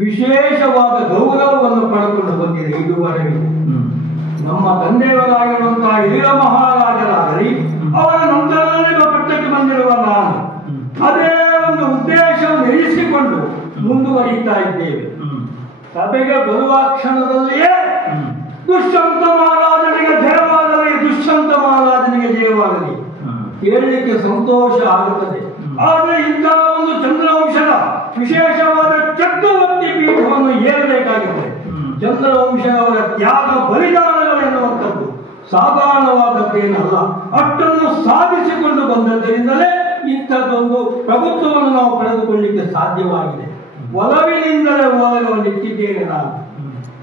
ವಿಶೇಷವಾದ ಗೌರವವನ್ನು ಪಡೆದುಕೊಂಡು ಬಂದಿದೆ ಇದುವರೆಗೆ. ನಮ್ಮ ತಂದೆಯವರಾಗಿರುವಂತಹ ಹಿರಿಯ ಮಹಾರಾಜರಾಗಲಿ ಅವರ ನಂತರದಲ್ಲಿ ಪಟ್ಟಕ್ಕೆ ಬಂದಿರುವ ನಾನು ಅದೇ ಒಂದು ಉದ್ದೇಶವನ್ನು ಇರಿಸಿಕೊಂಡು ಮುಂದುವರಿತಾ ಇದ್ದೇವೆ. ಸಭೆಗೆ ಬರುವ ಕ್ಷಣದಲ್ಲಿಯೇ ದುಷ್ಯಂತ ಮಹಾರಾಜನಿಗೆ ಜಯವಾಗಲಿ, ದುಷ್ಯಂತ ಮಹಾರಾಜನಿಗೆ ಜಯವಾಗಲಿ ಹೇಳಲಿಕ್ಕೆ ಸಂತೋಷ ಆಗುತ್ತದೆ. ಆದರೆ ಇಂತಹ ಒಂದು ಚಂದ್ರವಂಶದ ವಿಶೇಷವಾದ ಚಕ್ರವರ್ತಿ ಪೀಠವನ್ನು ಏರಬೇಕಾಗಿದೆ. ಚಂದ್ರವಂಶದವರ ತ್ಯಾಗ ಬಲಿದಾನಗಳು ಎನ್ನುವಂಥದ್ದು ಸಾಧಾರಣವಾದದ್ದೇನಲ್ಲ. ಅಷ್ಟನ್ನು ಸಾಧಿಸಿಕೊಂಡು ಬಂದದ್ದರಿಂದಲೇ ಇಂಥದ್ದೊಂದು ಪ್ರಭುತ್ವವನ್ನು ನಾವು ಪಡೆದುಕೊಳ್ಳಲಿಕ್ಕೆ ಸಾಧ್ಯವಾಗಿದೆ. ಒಲವಿನಿಂದಲೇ ಓದಗವನ್ನಿಟ್ಟಿದ್ದೇನೆ ನಾನು.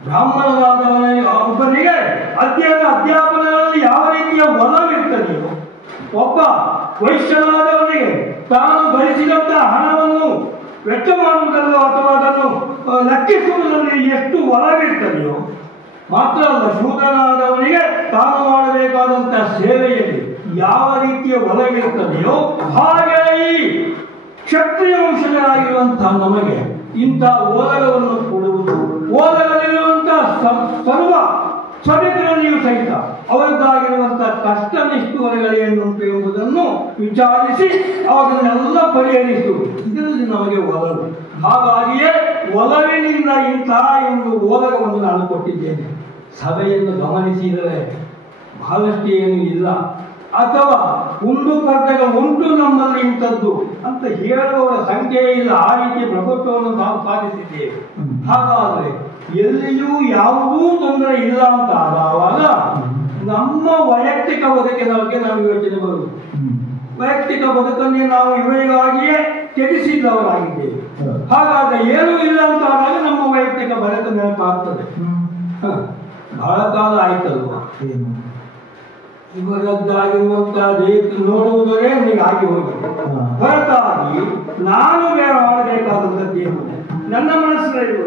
ಬ್ರಾಹ್ಮಣರಾದವನಿಗೆ ಒಬ್ಬನಿಗೆ ಅಧ್ಯಯನ ಅಧ್ಯಾಪನಗಳಲ್ಲಿ ಯಾವ ರೀತಿಯ ಒಲವಿರ್ತದೆಯೋ ಒಬ್ಬ ವೈಶ್ಯನಾದವನಿಗೆ ತಾನು ಗಳಿಸಿದಂತ ಹಣವನ್ನು ವೆಚ್ಚ ಮಾಡುವುದಲ್ಲೋ ಅಥವಾ ಅದನ್ನು ಲೆಕ್ಕಿಸುವುದರಲ್ಲಿ ಎಷ್ಟು ಒಲವಿರ್ತದೆಯೋ ಮಾತ್ರ ಅಲ್ಲ, ಶೂದ್ರನಾದವನಿಗೆ ತಾನು ಮಾಡಬೇಕಾದಂತಹ ಸೇವೆಯಲ್ಲಿ ಯಾವ ರೀತಿಯ ಒಲವಿರ್ತದೆಯೋ ಹಾಗೆ ಈ ಕ್ಷತ್ರಿಯ ವಂಶಜರಾಗಿರುವಂತಹ ನಮಗೆ ಇಂಥ ಓಲಗವನ್ನು ಕೊಡುವುದು, ಓಲಗದಲ್ಲಿರುವಂತಹ ಸರ್ವ ಸಮಿತಿಯಲ್ಲಿಯೂ ಸಹಿತ ಅವರದ್ದಾಗಿರುವಂತಹ ಕಷ್ಟ ನಿಷ್ಠುವರೆಗಳೇನುಂಟು ಎಂಬುದನ್ನು ವಿಚಾರಿಸಿ ಅವುಗಳನ್ನೆಲ್ಲ ಪರಿಹರಿಸುವುದು, ಇದರಲ್ಲಿ ನಮಗೆ ಒಲವು. ಹಾಗಾಗಿಯೇ ಒಲವಿನಿಂದ ಇಂತಹ ಒಂದು ಓಲಗವನ್ನು ನಾನು ಕೊಟ್ಟಿದ್ದೇನೆ. ಸಭೆಯನ್ನು ಗಮನಿಸಿದರೆ ಬಹಳಷ್ಟು ಏನು ಇಲ್ಲ, ಅಥವಾ ಕುಂದುಕೊರತೆಗಳು ಉಂಟು ನಮ್ಮಲ್ಲಿ ಇಂಥದ್ದು ಅಂತ ಹೇಳುವವರ ಸಂಖ್ಯೆ ಇಲ್ಲ. ಆ ರೀತಿಯ ಪ್ರಭುತ್ವವನ್ನು ನಾವು ಸಾಧಿಸಿದ್ದೇವೆ. ಹಾಗಾದರೆ ಎಲ್ಲಿಯೂ ಯಾವುದೂ ತೊಂದರೆ ಇಲ್ಲ ಅಂತ ಆದಾಗ ನಮ್ಮ ವೈಯಕ್ತಿಕ ಬದುಕಿನ ಬಗ್ಗೆ ನಾವು ಯೋಚನೆ ಬರುವುದು. ವೈಯಕ್ತಿಕ ಬದುಕನ್ನೇ ನಾವು ಇವರಿಗಾಗಿಯೇ ತ್ಯಜಿಸಿದವರಾಗಿದ್ದೇವೆ. ಹಾಗಾದ್ರೆ ಏನೂ ಇಲ್ಲ ಅಂತ ಆದಾಗ ನಮ್ಮ ವೈಯಕ್ತಿಕ ಬದುಕು ನೆನಪಾಗ್ತದೆ. ಬಹಳ ಕಾಲ ಆಯ್ತಲ್ವ ಇವರದ್ದಾಗಿರುವಂತಹ ನೋಡುವುದರೇ ನನಗೆ ಆಗಿ ಹೋಗಿದೆ. ಹೊರತಾಗಿ ನಾನು ಬೇರೆ ಮಾಡಬೇಕಾದಂಥದ್ದೇನು ನನ್ನ ಮನಸ್ಸಿನಲ್ಲಿ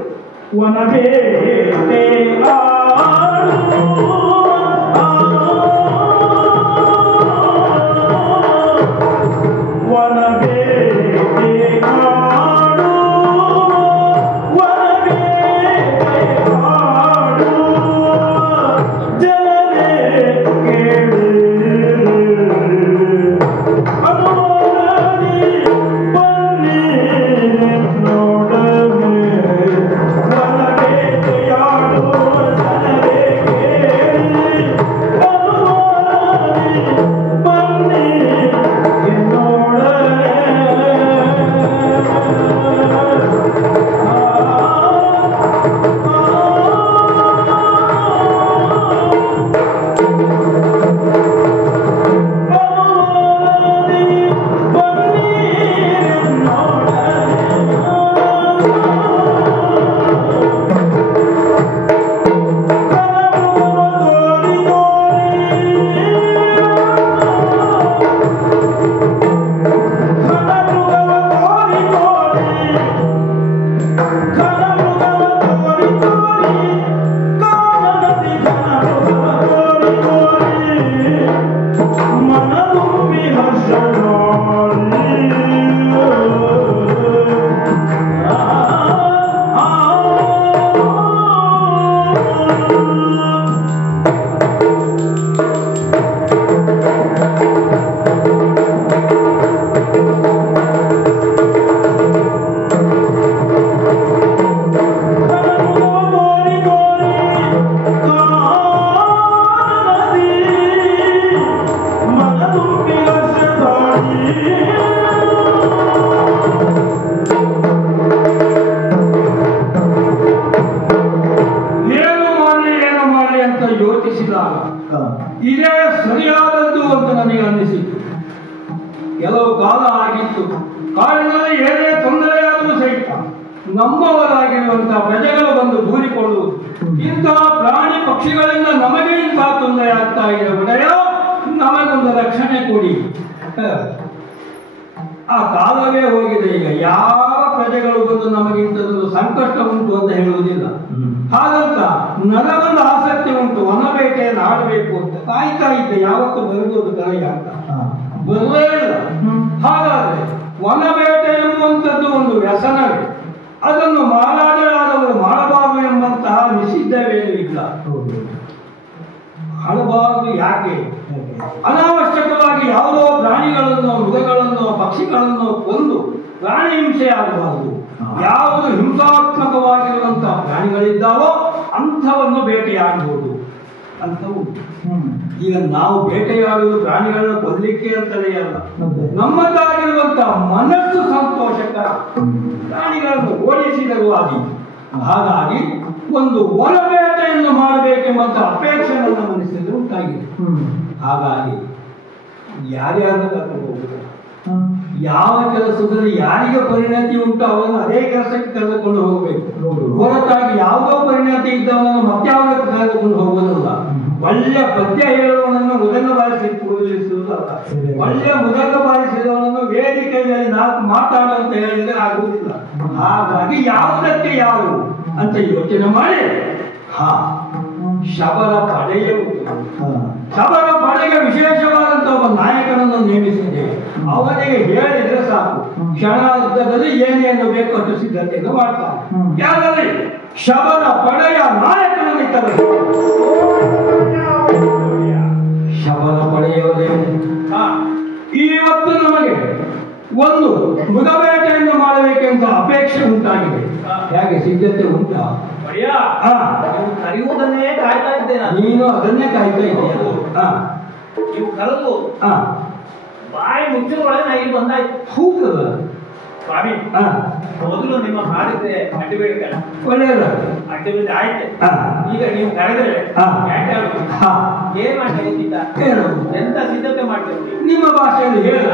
ಇದೇ ಸರಿಯಾದದ್ದು ಅಂತ ನನಗೆ ಅನ್ನಿಸಿತು. ಕೆಲವು ಕಾಲ ಆಗಿತ್ತು, ಕಾಡಿನಲ್ಲಿ ಏನೇ ತೊಂದರೆಯಾದರೂ ಸಹಿತ ನಮ್ಮವರಾಗಿರುವಂತಹ ಪ್ರಜೆಗಳು ಬಂದು ದೂರಿಕೊಳ್ಳುವುದು, ಇಂತಹ ಪ್ರಾಣಿ ಪಕ್ಷಿಗಳಿಂದ ನಮಗೆ ಇಂತಹ ತೊಂದರೆ ಆಗ್ತಾ ಇದೆ, ಒಡೆಯ ನಮಗೊಂದು ರಕ್ಷಣೆ ಕೊಡಿ. ಆ ಕಾಲವೇ ಹೋಗಿದೆ. ಈಗ ಯಾವ ಪ್ರಜೆಗಳು ಬಂದು ನಮಗಿಂತದ್ದು ಸಂಕಷ್ಟ ಉಂಟು ಅಂತ ಹೇಳುವುದಿಲ್ಲ. ಹಾಗಂತ ನನಗೊಂದು ಆಸಕ್ತಿ ಉಂಟು, ವನಬೇಟೆಯನ್ನು ಆಡಬೇಕು ಅಂತ ಕಾಯ್ತಾ ಇದ್ದೆ, ಯಾವತ್ತು ಬರುವುದು ಕರೆಯ ಅಂತ ಬರಲೇ ಇಲ್ಲ. ಹಾಗಾದ್ರೆ ವನಬೇಟೆ ಎಂಬುವಂಥದ್ದು ಒಂದು ವ್ಯಸನವೇ, ಅದನ್ನು ಮಹಾರಾಜರಾದವರು ಮಾಡಬಾರದು ಎಂಬಂತಹ ನಿಷಿದ್ಧವೇನೂ ಇಲ್ಲ. ಮಾಡಬಾರದು ಯಾಕೆ? ಅನಾವಶ್ಯಕವಾಗಿ ಯಾವುದೋ ಪ್ರಾಣಿಗಳನ್ನು, ಮೃಗಗಳನ್ನು, ಪಕ್ಷಿಗಳನ್ನು ಕೊಂದು ಪ್ರಾಣಿ ಹಿಂಸೆ ಆಗಬಾರದು. ಯಾವುದು ಹಿಂಸಾತ್ಮಕವಾಗಿರುವಂತಹ ಪ್ರಾಣಿಗಳಿದ್ದಾವೋ ಅಂಥವನ್ನು ಬೇಟೆಯಾಡಬಹುದು ಅಂತ ಉಂಟು. ಈಗ ನಾವು ಬೇಟೆಯಾಡುವುದು ಪ್ರಾಣಿಗಳನ್ನು ಕೊಲ್ಲಿಕ್ಕೆ ಅಂತಲೇ ಅಲ್ಲ, ನಮ್ಮದಾಗಿರುವಂತಹ ಮನಸ್ಸು ಸಂತೋಷಕರ ಪ್ರಾಣಿಗಳನ್ನು ಓಡಿಸಿದರೂ ಆಗಿ. ಹಾಗಾಗಿ ಒಂದು ಒಳಬೇಟೆಯನ್ನು ಮಾಡಬೇಕೆಂಬಂತ ಅಪೇಕ್ಷೆ ನನ್ನ ಮನಸ್ಸಿನಲ್ಲಿ ಉಂಟಾಗಿದೆ. ಹಾಗಾಗಿ ಯಾರ್ಯಾರನ್ನು ಕರ್ಕೊಂಡು ಹೋಗುವುದು, ಯಾವ ಕೆಲಸದಲ್ಲಿ ಯಾರಿಗೆ ಪರಿಣತಿ ಉಂಟು ಅವರನ್ನು ಅದೇ ಕೆಲಸಕ್ಕೆ ಕರೆದುಕೊಂಡು ಹೋಗಬೇಕು. ಹೊರತಾಗಿ ಯಾವುದೋ ಪರಿಣತಿ ಇದ್ದವನನ್ನು ಮತ್ಯಾವುದಕ್ಕೆ ಕರೆದುಕೊಂಡು ಹೋಗುವುದಲ್ಲ. ಒಳ್ಳೆಯ ಪದ್ಯ ಹೇಳುವವನನ್ನು ಮೊದಲ ಬಾರಿಸಿ ಕೂಡಲಿಸುವುದು ಆಗುವುದಲ್ಲ. ಒಳ್ಳೆ ಮುದಕ ಬಾರಿಸಿದವನನ್ನು ವೇದಿಕೆ ಮೇಲೆ ನಾಲ್ಕು ಮಾತಾಡು ಅಂತ ಹೇಳಿದ್ರೆ ಆಗುವುದಿಲ್ಲ. ಹಾಗಾಗಿ ಯಾವುದಕ್ಕೆ ಯಾರು ಅಂತ ಯೋಚನೆ ಮಾಡಿ ಶಬರ ಪಡೆಯ ಶಬರ ಪಡೆಗೆ ವಿಶೇಷವಾದಂತಹ ಒಬ್ಬ ನಾಯಕನನ್ನು ನೇಮಿಸಿದ್ದೇವೆ. ಅವನಿಗೆ ಹೇಳಿದ್ರೆ ಸಾಕು, ಕ್ಷಣಾರ್ಧದಲ್ಲಿ ಏನೇನು ಬೇಕು ಅಷ್ಟು ಸಿದ್ಧತೆಯನ್ನು ಮಾಡ್ತಾನೆ. ಯಾರಲ್ಲಿ ಶಬರ ಪಡೆಯ ನಾಯಕನನ್ನು ತರಲು ಶಬರ ಪಡೆಯವರೇ ಇವತ್ತು ನಮಗೆ ಒಂದು ಮೃಗಬೇಟೆಯನ್ನು ಮಾಡಬೇಕೆಂತ ಅಪೇಕ್ಷೆ ಉಂಟಾಗಿದೆ. ಹೇಗೆ ಸಿದ್ಧತೆ ಉಂಟಾ? ಕರೆಯುವುದನ್ನೇ ಕಾಯ್ತಾ ಇದ್ದೇನೆ. ನೀನು ಅದನ್ನೇ ಕಾಯ್ತಾ ಇದ್ದೀಯ. ನೀವು ಕರೆದು ಬಾಯಿ ಮುಚ್ಚಿನೊಳಗೆ ನಾ ಇಲ್ಲಿ ಬಂದಾಯ್ತು. ಹೌದಲ್ಲ ಸ್ವಾಮಿ, ಮೊದಲು ನಿಮ್ಮ ಮಾಡಿದ್ರೆ ಅಡ್ಡಿಬೇಡ ಒಳ್ಳೆಯದ ಅಡ್ಡಿಬಿದ್ದು ಆಯ್ತು. ಈಗ ನೀವು ಕರೆದ್ರೆ ಏನ್ ಮಾಡ್ತಾ ಎಂತ ಸಿದ್ಧತೆ ಮಾಡ್ತೀವಿ ನಿಮ್ಮ ಭಾಷೆಯಲ್ಲಿ ಹೇಳಿ.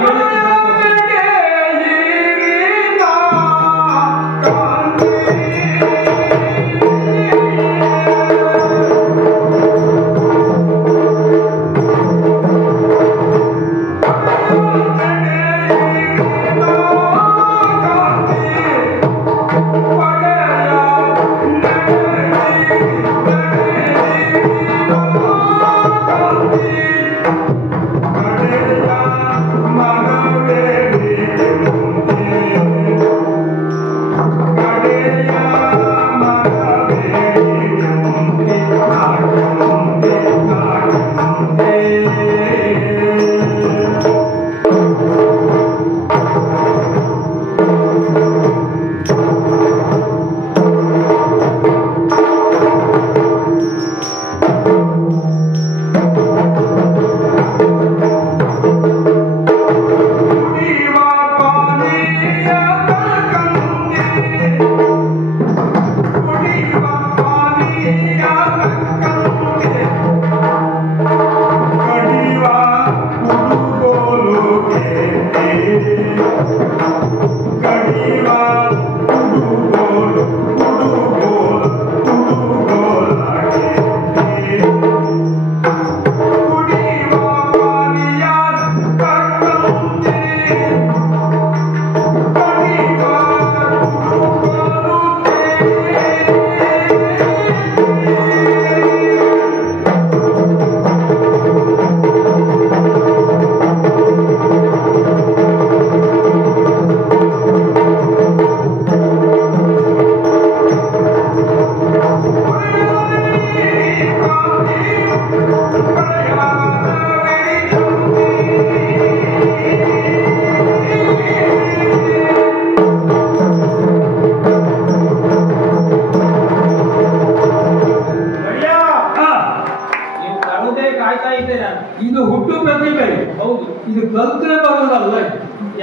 ಇದು ಹುಟ್ಟು ಪ್ರತಿಭೆ. ಹೌದು, ಇದು ಕಲ್ತ್ರೆ ಬರೋದಲ್ಲ.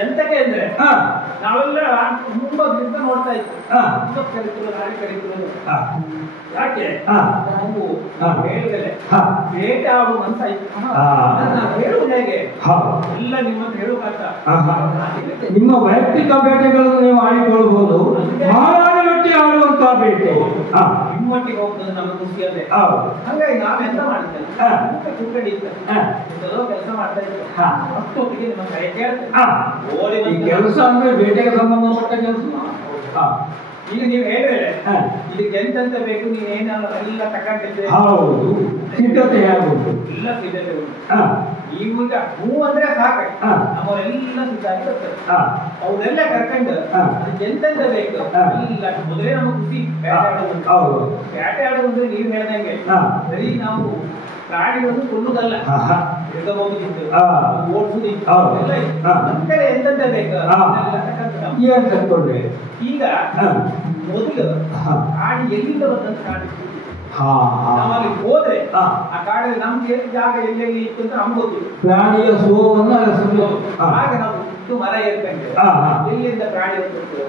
ಎಂತಕ್ಕೆ ಅಂದ್ರೆ ನಾವೆಲ್ಲ ತುಂಬಾ ದಿವಸ ನೋಡ್ತಾ ಇದ್ವಿ ಯಾಕೆ ನಾವು ಹೇಳಿದರೆ ಬೇಟೆ ಆಡುವ ಅಂತ ಹೇಳುವುದು ಹೇಗೆ ಎಲ್ಲ ನಿಮ್ಮನ್ನು ಹೇಳುವಾಗ ನಿಮ್ಮ ವೈಯಕ್ತಿಕ ಬೇಟೆಗಳನ್ನು ನೀವು ಆಡಿಕೊಳ್ಬಹುದು. ಮಹಾರಾಣಿಯೊಟ್ಟಿಗೆ ಆಡುವಂತಹ ಬೇಟೆ ನಿಮ್ಮೊಟ್ಟಿಗೆ ಹೋಗ್ತದೆ ನಮಗೆ ಖುಷಿಯಲ್ಲೇ. ಹಾಗಾಗಿ ನಾವೆಂತ ಮಾಡ್ತೇವೆ, ಕುಕ್ಕಡಿ ಕೆಲಸ ಮಾಡ್ತಾ ಇದ್ದೇವೆ. ಅಷ್ಟೊತ್ತಿಗೆ ನಿಮ್ಮ ಕೈ ಕೇಳ್ತೇವೆ. ಈ ಕೆಲಸ ಅಂದ್ರೆ ಬೇಟೆಗೆ ಸಂಬಂಧಪಟ್ಟ ಕೆಲಸ. ಈಗ ನೀವು ಹೇಳಿದ್ರೆ ಇದಕ್ಕೆ ಎಂತೆಂತ ಬೇಕು, ನೀವು ಏನೆಲ್ಲ ಎಲ್ಲ ತಗೊಂಡಿದ್ರೆ ಹೌದು, ಸಿದ್ಧತೆ ಆಗುವುದು ಎಲ್ಲ ಸಿದ್ಧತೆ ಉಂಟು. ಈಗ ಹೂ ಅಂದ್ರೆ ಸಾಕ, ನಮ್ಮವರೆಲ್ಲ ಸಿದ್ಧ ಆಗಿ ಬರ್ತಾರೆ. ಅವನ್ನೆಲ್ಲ ಕರ್ಕೊಂಡು ಅದಕ್ಕೆ ಎಂತೆಂತ ಬೇಕು ಎಲ್ಲ ಮೊದಲೇ ನಮಗೆ ಖುಷಿ. ಬೇಟೆ ಆಡೋದು ನೀವು ಹೇಳ್ದಂಗೆ ಬರೀ ನಾವು ಪ್ರಾಣಿಗಳನ್ನು ಕೊಲ್ಲುದಲ್ಲ, ಎಡಬಹುದಿತ್ತು, ಓಡಿಸುದಿತ್ತು, ಎಲ್ಲ ಎಂತೆಂತ ಬೇಕು ಈಗ ಮೊದಲು ಕಾಡು ಎಲ್ಲಿಂದ ಬಂದಂತ ಕಾಡು ನಾವಲ್ಲಿ ಹೋದ್ರೆ ಆ ಕಾಡಲ್ಲಿ ನಮ್ಗೆ ಜಾಗ ಎಲ್ಲೆಲ್ಲಿ ಇತ್ತು ಅಂತ ನಮ್ಗೆ ಗೊತ್ತಿಲ್ಲ. ಪ್ರಾಣಿಯ ಸೋವನ್ನು ಆಗ ನಾವು ಇಷ್ಟು ಮರ ಏರ್ಕೊಂಡ್ರೆ ಎಲ್ಲಿಂದ ಪ್ರಾಣಿ ಹೋಗುತ್ತೆ,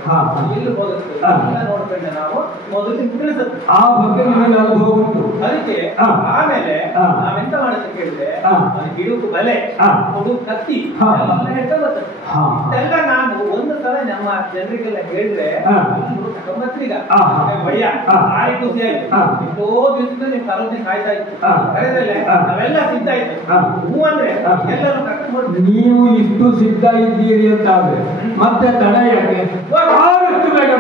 ಎಲ್ಲಿ ಹೋಗುತ್ತೆ ಎಲ್ಲ ನೋಡ್ಕೊಂಡು ನಾವು ಮೊದಲು ತಿಳಿಸುತ್ತೆ. ಆ ಬಗ್ಗೆ ನನಗೆ ಅನುಭವ ಉಂಟು. ಅದಕ್ಕೆ ಆಮೇಲೆ ನಾವೆಂತ ಮಾಡೋದು ಕೇಳಿದ್ರೆ ಗಿಡಕ್ಕೂ ಬಲೆ, ಕೊಡು ಕತ್ತಿ ಎಲ್ಲ ಹೇಳ್ತಾ ಬರ್ತದೆ. ಇದೆಲ್ಲ ನಾನು ಒಂದು ಸಲ ನಮ್ಮ ಜನರಿಗೆಲ್ಲ ಹೇಳಿದ್ರೆ ಗಮ್ಮತ್ತೀಗ ಭಯ ಭಾರಿ ಖುಷಿ ಆಯ್ತು. ಎಷ್ಟೋ ದಿವಸದಿಂದ ನೀವು ಕರೋನೆ ಕಾಯ್ತಾ ಇತ್ತು, ಕರೆದ್ರೆ ನಾವೆಲ್ಲ ಸಿದ್ಧ ಆಯ್ತು. ಹೂ ಅಂದ್ರೆ ಎಲ್ಲರೂ ಕರ್ಕೊಂಡು ಬರ್ತೀವಿ. ನೀವು ಇಷ್ಟು ಸಿದ್ಧ ಇದ್ದೀರಿ ಅಂತ ಆದ್ರೆ ಮತ್ತೆ ತಡ ಯಾಕೆ? ಆದಷ್ಟು ಬೇಗ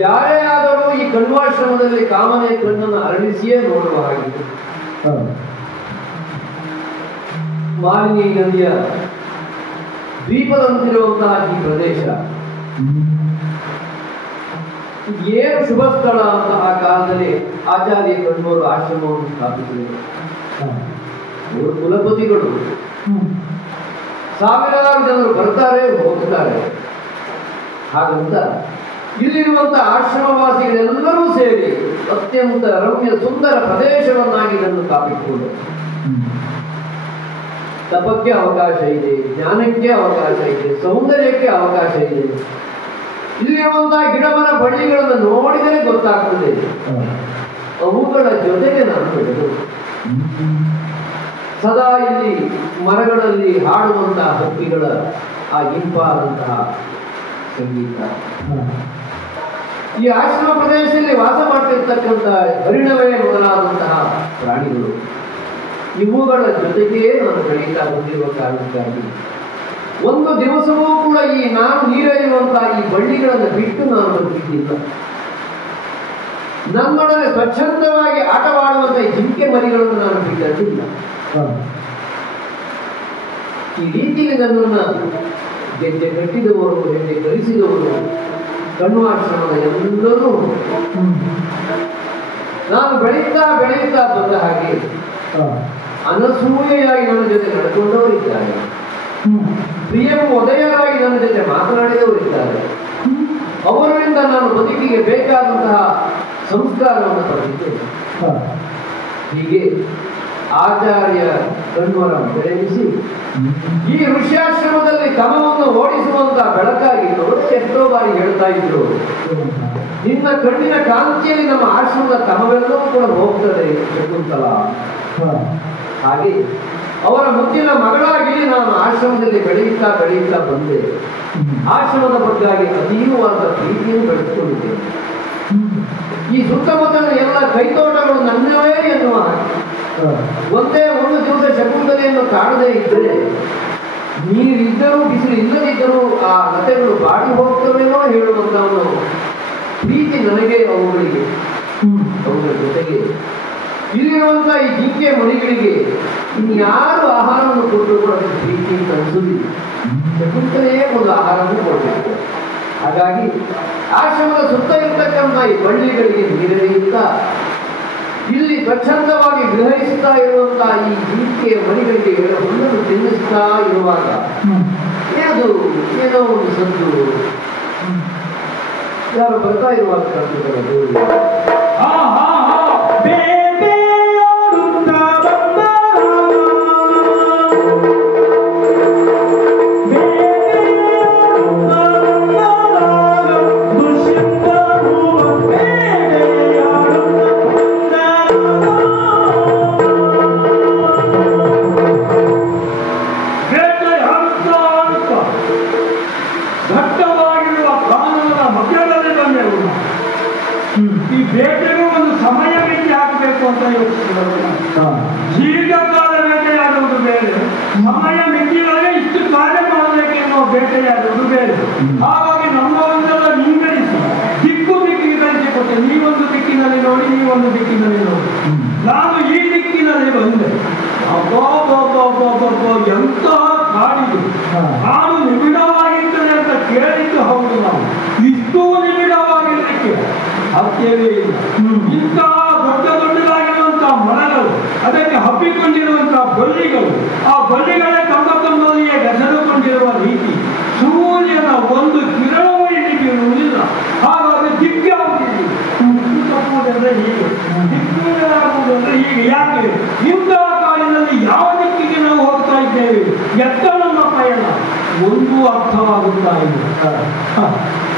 ಯಾರೇ ಆದರೂ ಈ ಕಣ್ವಾಶ್ರಮದಲ್ಲಿ ಕಾಮನೆ ಕಣ್ಣನ್ನು ಅರಳಿಸಿಯೇ ನೋಡುವ ಹಾಗಿದೆ. ಮಾಲಿನಿ ನದಿಯ ದ್ವೀಪದಂತಿರುವಂತಹ ಈ ಪ್ರದೇಶ ಏನು ಶುಭ ಸ್ಥಳ ಅಂತ ಆ ಕಾಲದಲ್ಲಿ ಆಚಾರ್ಯ ಕಣ್ಮೂರು ಆಶ್ರಮವನ್ನು ಸ್ಥಾಪಿಸಿದರು. ಅವರು ಕುಲಪತಿಗಳು, ಸಾವಿರಾರು ಜನರು ಬರ್ತಾರೆ ಹೋಗ್ತಾರೆ. ಹಾಗಂತ ಇಲ್ಲಿರುವಂತಹ ಆಶ್ರಮವಾಸಿಗಳೆಲ್ಲರೂ ಸೇರಿ ಅತ್ಯಂತ ರಮ್ಯ ಸುಂದರ ಪ್ರದೇಶವನ್ನಾಗಿ ಇದನ್ನು ಕಾಪಿಟ್ಟುಕೊಂಡರು. ತಪಕ್ಕೆ ಅವಕಾಶ ಇದೆ, ಜ್ಞಾನಕ್ಕೆ ಅವಕಾಶ ಇದೆ, ಸೌಂದರ್ಯಕ್ಕೆ ಅವಕಾಶ ಇದೆ. ಇಲ್ಲಿರುವಂತಹ ಗಿಡಮರ ಬಳ್ಳಿಗಳನ್ನು ನೋಡಿದರೆ ಗೊತ್ತಾಗ್ತದೆ ಅವುಗಳ ಜೊತೆಗೆ ನಾನು ಬೆಳೆದು ಸದಾ ಇಲ್ಲಿ ಮರಗಳಲ್ಲಿ ಹಾಡುವಂತಹ ಹಕ್ಕಿಗಳ ಆ ಇಂಪಾದಂತಹ ಸಂಗೀತ, ಈ ಆಶ್ರಮ ಪ್ರದೇಶದಲ್ಲಿ ವಾಸ ಮಾಡ್ತಿರ್ತಕ್ಕಂತಹ ಹರಿಣವೇ ಮೊದಲಾದಂತಹ ಪ್ರಾಣಿಗಳು, ಇವುಗಳ ಜೊತೆಗೇ ನಾನು ಬೆಳೀತಾ ಬಂದಿರುವ ಕಾರಣಕ್ಕಾಗಿ ಒಂದು ದಿವಸವೂ ಕೂಡ ಈ ನಾನು ನೀರಿರುವಂತಹ ಈ ಬಳ್ಳಿಗಳನ್ನು ಬಿಟ್ಟು ನಾನು ಬದುಕಿದ್ದಿಲ್ಲ. ನಮ್ಮೊಡನೆ ಸ್ವಚ್ಛಂದವಾಗಿ ಆಟವಾಡುವಂತಹ ಈ ಜಿಂಕೆ ಮರಿಗಳನ್ನು ನಾನು ಬಿಟ್ಟದ್ದಿಲ್ಲ. ಈ ರೀತಿಯಲ್ಲಿ ನನ್ನನ್ನು ಗೆಜ್ಜೆ ಕಟ್ಟಿದವರು, ಹೆಜ್ಜೆ ಕಲಿಸಿದವರು ಕಣ್ವಾಶ್ರಮದ ಎಲ್ಲರೂ ನಾನು ಬೆಳೀತಾ ಬೆಳೆಯುತ್ತಾ ಬಂದ ಹಾಗೆ ಅನಸೂಯೆಯಾಗಿ ನನ್ನ ಜೊತೆ ನಡ್ಕೊಂಡವರಿದ್ದಾರೆ, ಪ್ರಿಯವು ಒದೆಯರಾಗಿ ನನ್ನ ಜೊತೆ ಮಾತನಾಡಿದವರಿದ್ದಾರೆ. ಅವರಿಂದ ನಾನು ಬದುಕಿಗೆ ಬೇಕಾದಂತಹ ಸಂಸ್ಕಾರವನ್ನು ಪಡೆದಿದ್ದೇನೆ. ಹೀಗೆ ಆಚಾರ್ಯ ಕಣ್ವರ ಬೆಳೆಸಿ ಈ ಋಷ್ಯಾಶ್ರಮದಲ್ಲಿ ತಮವನ್ನು ಓಡಿಸುವಂತಹ ಬೆಳಕಾಗಿ ನೋಡಿ ಎಷ್ಟೋ ಬಾರಿ ಹೇಳ್ತಾ ಇದ್ರು, ನಿನ್ನ ಕಣ್ಣಿನ ಕಾಂತಿಯಲ್ಲಿ ನಮ್ಮ ಆಶ್ರಮದ ತಮವೆಲ್ಲವೂ ಕೂಡ ಹೋಗ್ತದೆ ಶಕುಂತಲ. ಹಾಗೆ ಅವರ ಮುದ್ದಿನ ಮಗಳಾಗಿ ನಾನು ಆಶ್ರಮದಲ್ಲಿ ಬೆಳೆಯುತ್ತಾ ಬೆಳೆಯುತ್ತಾ ಬಂದೆ. ಆಶ್ರಮದ ಬಗ್ಗಾಗಿ ಅತೀವವಾದ ಪ್ರೀತಿಯನ್ನು ಬೆಳೆದುಕೊಂಡಿದ್ದೇನೆ. ಈ ಸುತ್ತಮುತ್ತಲ ಎಲ್ಲ ಕೈತೋಟಗಳು ನನ್ನವೇ ಎನ್ನುವ ಒಂದೇ ಒಂದು ದಿವಸ ಶಕುಂತಲೆಯನ್ನು ಕಾಣದೇ ಇದ್ದರೆ, ನೀರಿದ್ದರೂ ಬಿಸಿಲು ಇಲ್ಲದಿದ್ದರೂ ಆ ಲತೆಗಳು ಬಾಡಿ ಹೋಗ್ತವೇನೋ ಹೇಳುವಂತ ಒಂದು ಪ್ರೀತಿ ನನಗೆ ಅವುಗಳಿಗೆ. ಅವುಗಳ ಜೊತೆಗೆ ಇಲ್ಲಿರುವಂತಹ ಈ ಜಿಂಕೆ ಮರಿಗಳಿಗೆ ಇನ್ಯಾರು ಆಹಾರವನ್ನು ಕೊಟ್ಟರು ಕೂಡ ಪ್ರೀತಿ ಅಂತ ಅನಿಸುವುದಿಲ್ಲ. ಶಕುಂತಲೆಯೇ ಒಂದು ಆಹಾರವನ್ನು ಕೊಡಬೇಕು. ಹಾಗಾಗಿ ಆಶ್ರಮದ ಸುತ್ತ ಇರ್ತಕ್ಕಂಥ ಈ ಬಳ್ಳಿಗಳಿಗೆ ನೀರೆರೆಯುತ್ತ ಇಲ್ಲಿ ಸ್ವಚ್ಛಂದವಾಗಿ ಗ್ರಹಿಸುತ್ತಾ ಇರುವಂತಹ ಈ ಜಿಂಕೆಯ ಮರಿಗಳಿಗೆ ಒಂದನ್ನು ತಿನ್ನಿಸುತ್ತಾ ಇರುವಾಗ ಅದು ಏನೋ ಒಂದು ಸದ್ದು ಯಾರು ಬರ್ತಾ ಇರುವಾಗ ಕಾಣ್ತಿದ್ದಾರೆ. ಈ ಬೇಟೆಗೂ ಒಂದು ಸಮಯ ಮಿತಿ ಹಾಕಬೇಕು ಅಂತ ಯೋಚಿಸಿದರು. ದೀರ್ಘಕಾಲ ಬೇಟೆಯಾಡುವುದು ಬೇರೆ, ಸಮಯ ಮಿತಿಯೊಳಗೆ ಇಷ್ಟು ಕಾರ್ಯ ಮಾಡಬೇಕೆನ್ನುವ ಬೇಟೆಯಾಡುವುದು ಬೇರೆ. ಹಾಗಾಗಿ ನಮ್ಮವನ್ನೆಲ್ಲ ವಿಂಗಡಿಸಿ ದಿಕ್ಕು ದಿಕ್ಕಿಗೆ ಕಲಿಸಿಕೊಟ್ಟೆ. ನೀವೊಂದು ದಿಕ್ಕಿನಲ್ಲಿ ನೋಡಿ, ನೀವೊಂದು ದಿಕ್ಕಿನಲ್ಲಿ ನೋಡಿ, ನಾನು ಈ ದಿಕ್ಕಿನಲ್ಲಿ ಬಂದೆ. ಎಂತಹ ಕಾಡಿದು, ಕಾಡು ನಿಬಿಡವಾಗಿರ್ತದೆ ಅಂತ ಕೇಳಿದ್ದು ಹೌದು. ನಾವು ಇಷ್ಟು ನಿಬಿಡವಾಗಿರ್ಲಿಕ್ಕೆ ಸಾಧ್ಯವೇ ಇಲ್ಲ. ಇಂತಹ ದೊಡ್ಡ ದೊಡ್ಡದಾಗಿರುವಂತಹ ಮರಗಳು, ಅದಕ್ಕೆ ಹಬ್ಬಿಕೊಂಡಿರುವಂತಹ ಬಳ್ಳಿಗಳು, ಆ ಬಳ್ಳಿಗಳೇ ತಮ್ಮಲ್ಲಿಯೇ ಬೆಸೆದುಕೊಂಡಿರುವ ರೀತಿ, ಸೂರ್ಯನ ಒಂದು ಕಿರಣವೂ ಇಲ್ಲಿ ಬೀರುವುದಿಲ್ಲ. ಹಾಗಾಗಿ ದಿಕ್ಕಾಗುವುದಿಲ್ಲ. ತಪ್ಪುವುದಂದ್ರೆ ಹೀಗೆ, ದಿಕ್ಕುವುದಾಗುವುದಂದ್ರೆ ಹೀಗೆ. ಯಾಕೆ ಇಂತಹ ಕಾಡಿನಲ್ಲಿ ಯಾವ ದಿಕ್ಕಿಗೆ ನಾವು ಹೋಗ್ತಾ ಇದ್ದೇವೆ, ಎತ್ತ ನಮ್ಮ ಪಯಣ ಒಂದು ಅರ್ಥವಾಗುತ್ತಾ ಇದೆ.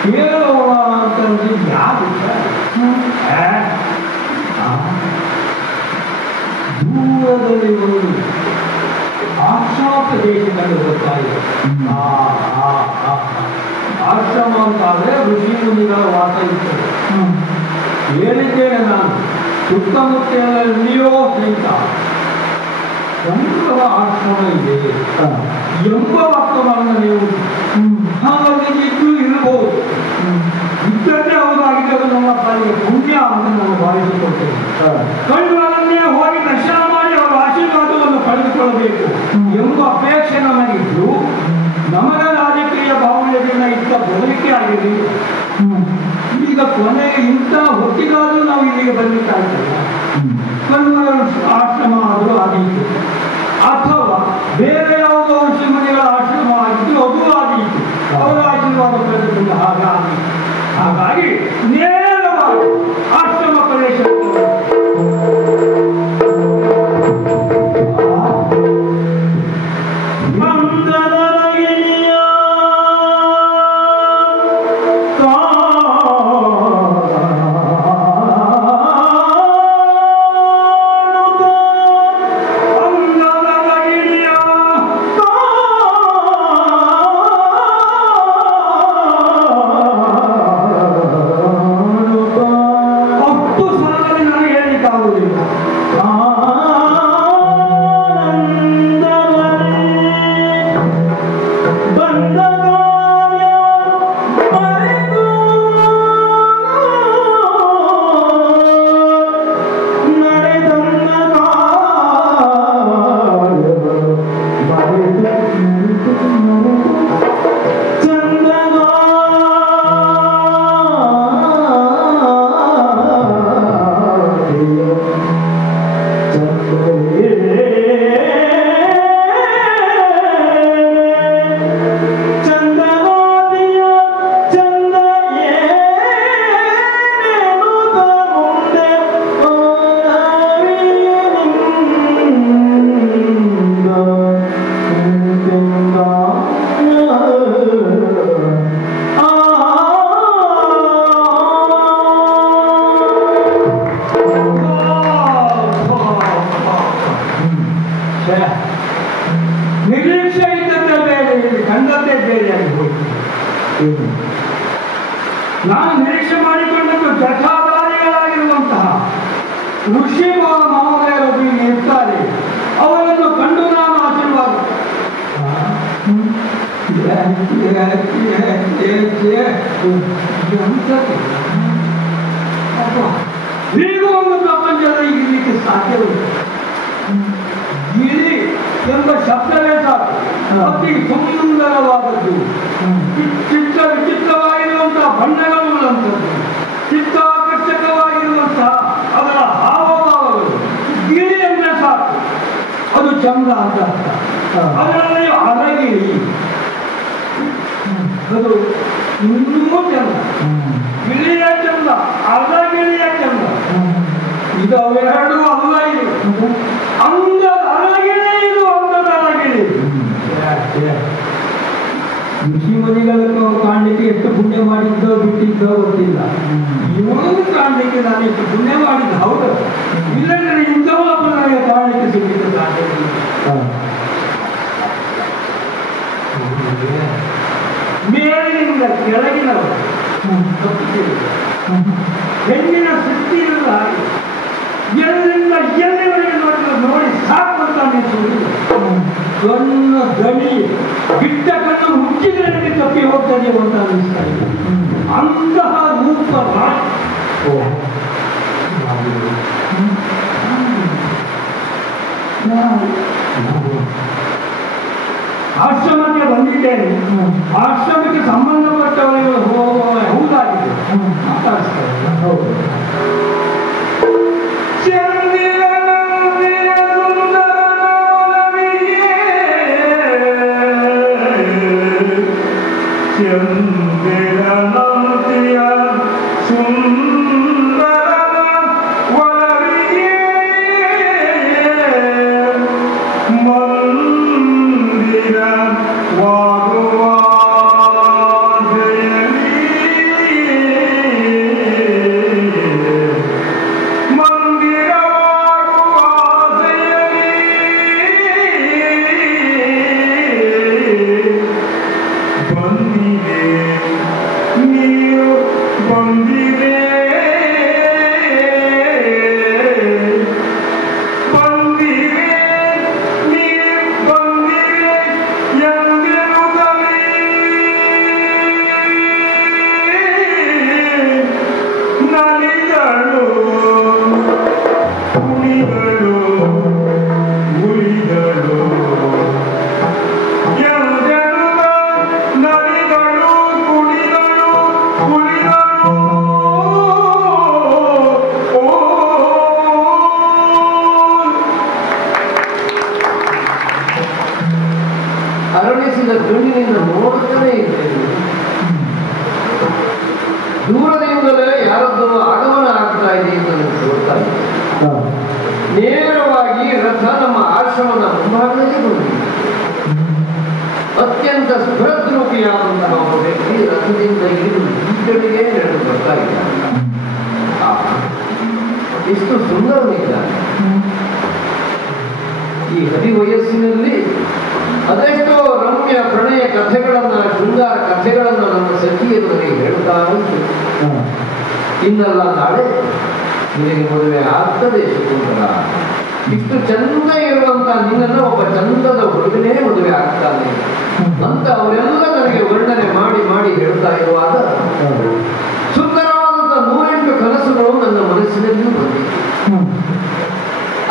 ಕೇಳುವ ಅಂತಂದ್ರೆ ಯಾರು ದೂರದಲ್ಲಿ ಒಂದು ಆಶ್ರಮ ಪ್ರದೇಶದಲ್ಲಿ ಹೋಗ್ತಾ ಇದೆ. ಆಶ್ರಮ ಅಂತಾದ್ರೆ ಋಷಿ ಮುನಿಗಳ ವಾಸ ಇರ್ತದೆ. ಹೇಳಿದ್ದೇನೆ ನಾನು, ಸುತ್ತಮುತ್ತಲಿಯೋ ಸಹಿತ ಸಂಗ್ರಹ ಆಶ್ರಮ ಇದೆ ಎಂಬ ಅರ್ಥವನ್ನು ನೀವು ಹಾಗಾಗಿ ಇದ್ದು ಇರಬಹುದು. ಇದ್ದರೆ ಹೌದಾಗಿದ್ದರೆ ನಮ್ಮ ಪಾಲಿಗೆ ಪುಣ್ಯ ಅಂತ ನಾನು ಭಾವಿಸಿಕೊಳ್ತೇನೆ. ಕಣ್ಣುಗಳನ್ನೇ ಹೋಗಿ ದರ್ಶನ ಮಾಡಿ ಅವರ ಆಶೀರ್ವಾದವನ್ನು ಪಡೆದುಕೊಳ್ಳಬೇಕು ಎಂಬ ಅಪೇಕ್ಷೆ ನಮಗಿದ್ದು, ನಮಗೆ ರಾಜಕೀಯ ಭಾವನೆಗಳನ್ನ ಇತ್ತ ಬದಲಿಕೆ ಆಗಿದೆ. ಈಗ ಕೊನೆಗೆ ಇಂಥ ಹೊತ್ತಿಗಾದರೂ ನಾವು ಇಲ್ಲಿಗೆ ಬರ್ಲಿಕ್ಕೆ ಆಗ್ತದೆ. ಕಣ್ಣುಗಳ ಆಶ್ರಮ ಆದರೂ ಆದೀತು, ಅಥವಾ ಬೇರೆ ಯಾವುದೋ ಋಷಿಮುನಿಗಳ ಆಶ್ರಮ ಆಗಿದ್ದು ಅದು ಆದೀತು, ಅವರ ಆಶೀರ್ವಾದ ಪಡೆದುಕೊಂಡು ಹಾಗಾಗಿ ಆಗುವುದಿಲ್ಲ. ನಿರೀಕ್ಷೆ ಇದ್ದದ್ದೇ ಬೇರೆ, ಇಲ್ಲಿ ಕಂಡದ್ದೇ ಬೇರೆಯಾಗಿ ಹೋಯಿತು. ನಾನು ನಿರೀಕ್ಷೆ ಮಾಡಿಕೊಂಡದ್ದು ಜಠಾಧಾರಿಗಳಾಗಿರುವಂತಹ ಋಷಿ ಮಹೋದಯರು ಇಲ್ಲಿ ಇರ್ತಾರೆ. ಅವರನ್ನು ಕಂಡು ನಾನು ಆಶೀರ್ವಾದ ಹೀಗೂ ಒಂದು ಪ್ರಪಂಚದಲ್ಲಿ ಇರಲಿಕ್ಕೆ ಸಾಧ್ಯವಿಲ್ಲ. ಗಿಳಿ ಎಂಬ ಶಬ್ದವೇ ಸಾಕು, ಅತಿ ಸುಂದರವಾದದ್ದು, ಚಿತ್ರ ವಿಚಿತ್ರವಾಗಿರುವಂತಹ ಬಣ್ಣಗಳುಳ್ಳಂಥದ್ದು, ಚಿತ್ತಾಕರ್ಷಕವಾಗಿರುವಂತಹ ಅದರ ಹಾವಭಾವಗಳು. ಗಿಳಿ ಅಂದ್ರೆ ಸಾಕು, ಅದು ಚಂದ ಅಂತ ಅರ್ಥ. ಅದರಲ್ಲಿ ಅರಗಿಳಿ, ಅದು ಇನ್ನೂ ಚಂದ. ಗಿಳಿಯ ಚಂದ, ಅರಗಿಳಿಯ ಚಂದ, ಇದವೆರಡೂ ಅಲ್ಲ. ಇದು ಅಂದ ಅರಗಿಳಿ, ಇದು ಅಂದದ ಅರಗಿಳಿ. ಋಷಿ ಮನೆಗಳನ್ನು ಕಾಣಲಿಕ್ಕೆ ಎಷ್ಟು ಪುಣ್ಯ ಮಾಡಿದ್ದೋ ಬಿಟ್ಟಿದ್ದೋ ಗೊತ್ತಿಲ್ಲ. ಇವನು ಕಾಣಲಿಕ್ಕೆ ನಾನು ಎಷ್ಟು ಪುಣ್ಯ ಮಾಡಿದ್ದ, ಹೌದು. ಇಲ್ಲಂದ್ರೆ ಇಂಥವೊಬ್ಬ ನನಗೆ ಕಾಣಲಿಕ್ಕೆ ಸಿಗಲಿಕ್ಕೆ ಸಾಧ್ಯವಿಲ್ಲ. ಮೇಲಿನಿಂದ ಕೆಳಗಿನವರು ಹೆಣ್ಣಿನ ಸೃಷ್ಟಿ ಇರಲ್ಲ ಹಾಗೆ. ಎಲ್ಲಿಂದ ಎಲ್ಲಿವರೆಗೆ ನೋಡಿ ಸಾಕು ಅಂತ ಅನಿಸುವುದು. ಸಣ್ಣ ಗಣಿ ಬಿಟ್ಟ ಕಣ್ಣು ಮುಚ್ಚಿದ್ರೆ ನನಗೆ ತಪ್ಪಿ ಹೋಗ್ತದೆ ಅಂತ ಅನಿಸ್ತಾ ಇದೆ. ಅಂತಹ ರೂಪ ಆಶ್ರಮಕ್ಕೆ ಬಂದಿದ್ದೇನೆ. ಆಶ್ರಮಕ್ಕೆ ಸಂಬಂಧಪಟ್ಟವರಿಗೆ ಹೌದಾಗಿದೆ ಮಾತಾಡಿಸ್ತಾರೆ. ಹೌದು. ಅರಳಿಸಿದ ಕಣ್ಣಿನಿಂದ ನೋಡುತ್ತಲೇ ಇದ್ದೇನೆ. ದೂರದಿಂದಲೇ ಯಾರದ್ದು ಆಗಮನ ಆಗ್ತಾ ಇದೆ ಅಂತ ನನಗೆ ಗೊತ್ತಾಯಿತು. ನೇರವಾಗಿ ರಥ ನಮ್ಮ ಆಶ್ರಮದ ಮುಂಭಾಗದಲ್ಲಿ ಬಂದಿದೆ. ಅತ್ಯಂತ ಸ್ಫುರದ್ರೂಪಿಯಾದಂತಹ ಒಬ್ಬ ವ್ಯಕ್ತಿ ರಥದಿಂದ ಇಳಿದು ಈಚೆಗೆ ನಡೆದು ಬರ್ತಾ ಇದ್ದಾನೆ. ಎಷ್ಟು ಸುಂದರನಿದ್ದಾನೆ. ಈ ಹದಿವಯಸ್ಸಿನಲ್ಲಿ ಅದೆಷ್ಟೋ ರಮ್ಯ ಪ್ರಣಯ ಕಥೆಗಳನ್ನ, ಶೃಂಗಾರ ಕಥೆಗಳನ್ನ ನಮ್ಮ ಸಖಿಯರು ನನಗೆ ಹೇಳ್ತಾ ಉಂಟು. ಇನ್ನಲ್ಲ ನಾಳೆ ನಿನಗೆ ಮದುವೆ ಆಗ್ತದೆ ಶಕುಂತಲ. ಇಷ್ಟು ಚಂದ ಇರುವಂತ ನಿನ್ನನ್ನು ಒಬ್ಬ ಚಂದದ ಹುಡುಗನೇ ಮದುವೆ ಆಗ್ತಾನೆ ಅಂತ ಅವರೆಲ್ಲ ನನಗೆ ವರ್ಣನೆ ಮಾಡಿ ಮಾಡಿ ಹೇಳ್ತಾ ಇರುವಾಗ ಸುಂದರವಾದಂತ 108 ಕನಸುಗಳು ನನ್ನ ಮನಸ್ಸಿನಲ್ಲಿಯೂ ಬಂದಿತ್ತು.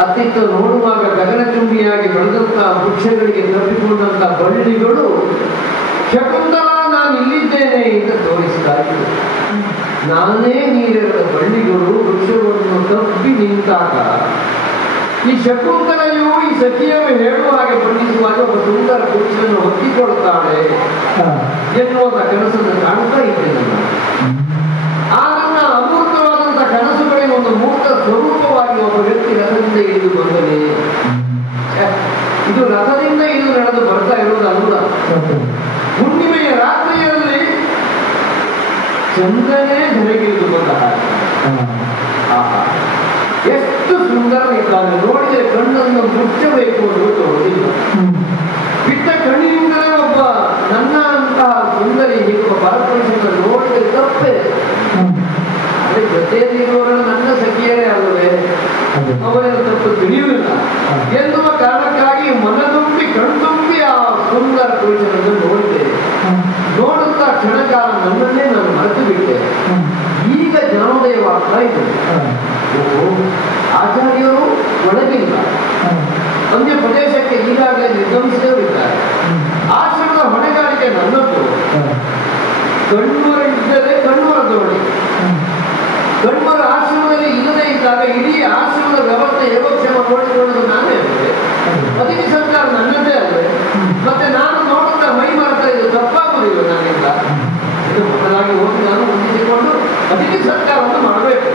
ಅತ್ತಿತ್ತ ನೋಡುವಾಗ ಗಗನಚುಂಬಿಯಾಗಿ ಬೆಳೆದಂತಹ ವೃಕ್ಷಗಳಿಗೆ ತಪ್ಪಿಕೊಂಡಂತ ಬಳ್ಳಿಗಳು ಶಕುಂತಲ ನಾನು ಇಲ್ಲಿದ್ದೇನೆ ಅಂತ ತೋರಿಸ್ತಾ ಇತ್ತು. ನಾನೇ ನೀರಿರದ ಬಳ್ಳಿಗಳು ವೃಕ್ಷವನ್ನು ತಪ್ಪಿ ನಿಂತಾಗ ಈ ಶಕುಂತಲೆಯು ಈ ಸಖಿಯನ್ನು ಹೇಳುವ ಹಾಗೆ ಬಣ್ಣಿಸುವಾಗ ಒಬ್ಬ ಸುಂದರ ಪುರುಷನನ್ನು ಹೊತ್ತಿಕೊಳ್ತಾಳೆ ಎನ್ನುವ ಕನಸನ್ನು ಕಾಣ್ತಾ ಇದ್ದೇನೆ. ಆ ನನ್ನ ಅಮೂರ್ತವಾದಂತಹ ಕನಸುಗಳಿಗೆ ಒಂದು ಮೂರ್ತ ಸ್ವರೂಪವಾಗಿ ಒಬ್ಬ ವ್ಯಕ್ತಿ ರಥದಿಂದ ಇಳಿದು ಬಂದನೆ. ಇದು ರಥದಿಂದ ಇಳಿದು ನಡೆದು ಬರ್ತಾ ಇರುವುದಲ್ಲ. ಹುಣ್ಣಿಮೆಯ ರಾತ್ರಿಯಲ್ಲಿ ಚಂದ್ರನೇ ಧರೆಗಿಳಿದು ಬಂದ ಹಾಗೆ. ಎಷ್ಟು ಸುಂದರನಿದ್ದಾನೆ, ನೋಡಿದರೆ ಕಣ್ಣನ್ನು ಮುಚ್ಚಬೇಕು ಅನ್ನೋದು ತೋರುವುದಿಲ್ಲ. ಬಿಟ್ಟ ಕಣ್ಣಿನಿಂದಲೇ ಒಬ್ಬ ನನ್ನ ಅಂತಹ ಸುಂದರಿ ಹೀಗೆ ಪರಪುರುಷನ ನೋಡಿದರೆ ತಪ್ಪೇ. ಅದೇ ಜೊತೆಯಲ್ಲಿರುವವರು ನನ್ನ ಸಖಿಯರೇ ಅಲ್ಲವೇ, ಅವರೇನು ತಪ್ಪು ತಿಳಿಯುವುದಿಲ್ಲ ಎನ್ನುವ ಕಾರಣಕ್ಕಾಗಿ ಮನದುಂಬಿ ಕಣ್ತುಂಬಿ ಆ ಸುಂದರ ಪುರುಷನನ್ನು ನೋಡಿದೆ. ನೋಡುತ್ತಾ ಕ್ಷಣಕಾಲ ನನ್ನನ್ನೇ ನಾನು ಮರೆತು ಬಿಟ್ಟೆ. ಈಗ ಜ್ಞಾನೋದಯವಾಗ್ತಾ ಇದೆ. ಆಚಾರ್ಯರು ಒಳಗಿಲ್ಲ, ಅನ್ಯ ಪ್ರದೇಶಕ್ಕೆ ಈಗಾಗಲೇ ನಿರ್ಗಮಿಸಿದವರಿದ್ದಾರೆ. ಆಶ್ರಮದ ಹೊಣೆಗಾರಿಕೆ ನನ್ನದ್ದು. ಕಣ್ಮರ ಇದ್ದರೆ ಕಣ್ಮರ ದೋಣಿ. ಕಣ್ಮರ ಆಶ್ರಮದಲ್ಲಿ ಇಲ್ಲದೇ ಇದ್ದಾಗ ಇಡೀ ಆಶ್ರಮದ ವ್ಯವಸ್ಥೆ ಯೋಗಕ್ಷೇಮ ನೋಡಿಕೊಳ್ಳೋದು ನಾನೇ ಅಲ್ಲದೆ, ಅತಿಥಿ ಸರ್ಕಾರ ನನ್ನದೇ ಅಲ್ಲದೆ. ಮತ್ತೆ ನಾನು ನೋಡುತ್ತಾ ಮೈ ಮಾಡ್ತಾ ಇದ್ದು ತಪ್ಪಾಗುವುದಿಲ್ಲ ನನ್ನಿಂದ. ಇದು ಮೊದಲಾಗಿ ಹೋಗಿ ನಾನು ಹೊಂದಿಸಿಕೊಂಡು ಅತಿಥಿ ಸರ್ಕಾರವನ್ನು ಮಾಡಬೇಕು.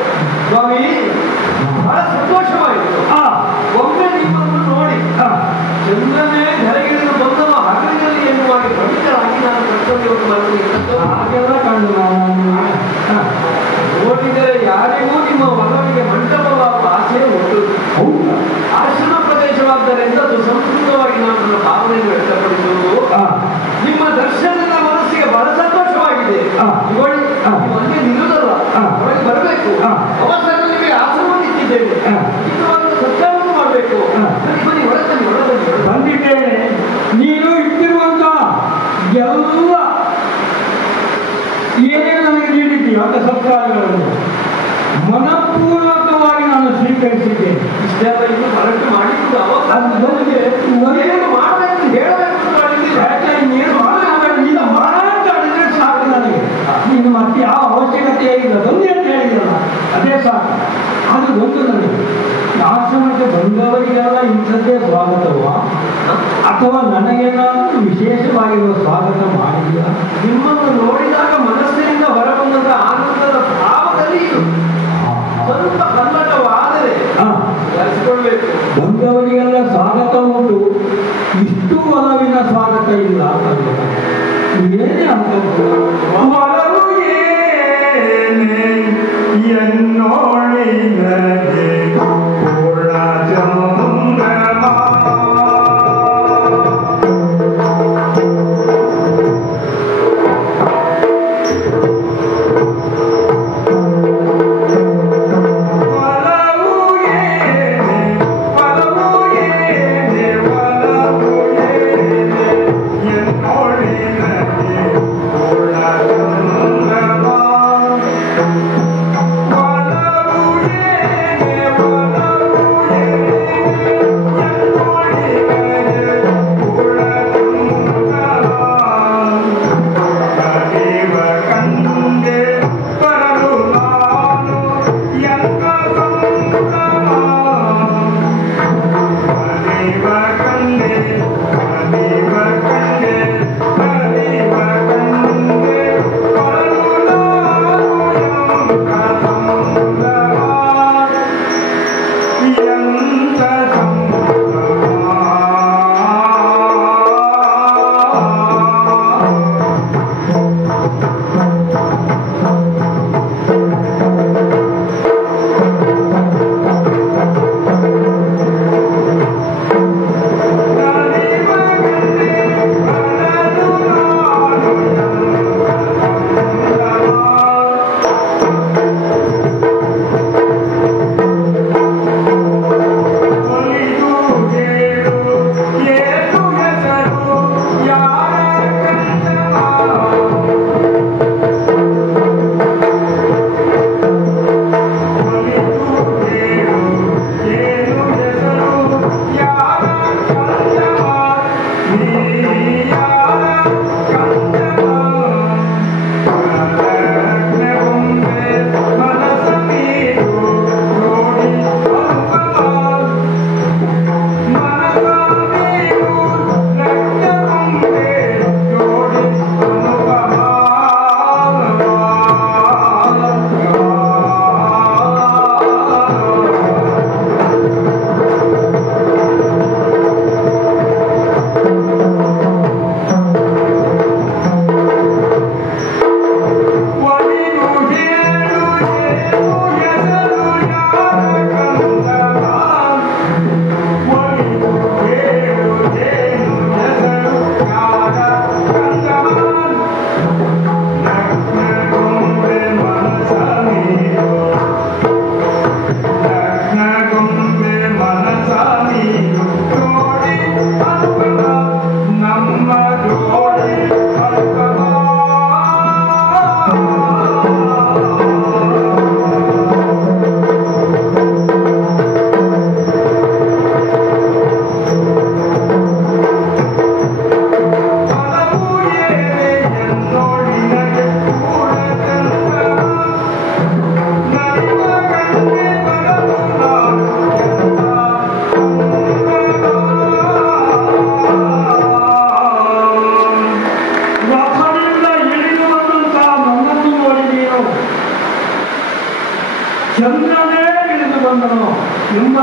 ಸ್ವಾಮಿ, ಬಹಳ ಸಂತೋಷವಾಯಿತು ಒಮ್ಮೆ ನಿಮ್ಮನ್ನು ನೋಡಿ. ಚಂದ್ರನೇ ಧರೆಗಿಳಿದು ಬಂದವ ಹಗಲಿನಲ್ಲಿ ಎನ್ನುವಾಗಿ ಪವಿತ್ರರಾಗಿ ನಾನು ಕರ್ತವ್ಯವನ್ನು ಮಾಡಲು ಹಾಗೆಲ್ಲ ಕಂಡು ನೋಡಿದರೆ ಯಾರಿಗೂ ನಿಮ್ಮ ಮಗನಿಗೆ ಮಂಟಪವಾಗುವ ಆಸೆ ಉಂಟು. ಆಶ್ರಮ ಪ್ರದೇಶವಾದ್ದರಿಂದ ಸುಸಂಸ್ಕೃತವಾಗಿ ನಾನು ನನ್ನ ಭಾವನೆಯನ್ನು ವ್ಯಕ್ತಪಡಿಸುವುದು. ನಿಮ್ಮ ದರ್ಶನದ ಮನಸ್ಸಿಗೆ ಬಹಳ ಸಂತೋಷವಾಗಿದೆ. ಇವಳಿ ಒಂದೇ ನಿಲ್ಲುವುದಲ್ಲ, ಒಳಗೆ ಬರಬೇಕು. ಅವಸರ ನಿಮಗೆ ಆಶ್ರಮವನ್ನು ಇಟ್ಟಿದ್ದೇವೆ, ಸತ್ಯವನ್ನು ಮಾಡಬೇಕು. ಬನ್ನಿ ಒಳಗಲ್ಲಿ ಒಳಗಲ್ಲಿ ಬಂದಿದ್ದೇನೆ. ನೀನು ಇಟ್ಟಿರುವಂತ ಎಲ್ಲ ಏನೇನು ನನಗೆ ನೀಡಿದ್ದೀಯ ಅಂತ ಸತ್ಕಾರಗಳನ್ನು ಮನಪೂರ್ವಕವಾಗಿ ನಾನು ಸ್ವೀಕರಿಸಿದ್ದೇನೆ. ಇಷ್ಟೆಲ್ಲ ಇನ್ನು ಕರೆಕ್ಟ್ ಮಾಡಿದ್ದು ಅವಾಗ ಏನು ಮಾಡಬೇಕು ಹೇಳಬೇಕು ಯಾಕೆ ನೀನು ಮಾತಾಡಿದ್ರೆ ಸಾಕು ನನಗೆ. ನೀನು ಮತ್ತೆ ಯಾವ ಅವಶ್ಯಕತೆ ಇಲ್ಲ, ಬಂದೆ ಅಂತ ಹೇಳಿದಲ್ಲ ಅದೇ ಸಾಕು. ಅದು ಒಂದು ನನಗೆ ಆಶ್ರಮಕ್ಕೆ ಬಂದವರಿಗೆಲ್ಲ ಇಂಥದ್ದೇ ಸ್ವಾಗತವ ಅಥವಾ ನನಗೇನಾದರೂ ವಿಶೇಷವಾಗಿರುವ ಸ್ವಾಗತ ಮಾಡಿಲ್ಲ? ನಿಮ್ಮನ್ನು ನೋಡಿದಾಗ ಮನಸ್ಸಿನಿಂದ ಹೊರಬಂದ ಆನಂದದ ಭಾವದಲ್ಲಿ ಸ್ವಲ್ಪ ಕನ್ನಡವಾದರೆ ಕಲಿಸಿಕೊಳ್ಬೇಕು. ಬಂದವರಿಗೆಲ್ಲ ಸ್ವಾಗತ ಉಂಟು, ಇಷ್ಟು ಒಲವಿನ ಸ್ವಾಗತ ಇಲ್ಲ. ಏನೇ ಅಂತ ಒಲವು ಏನೇ ಎನ್ನೋಳಿನಗೆ ಪೂರ್ಣ ಚಂದ್ರಮ Hola.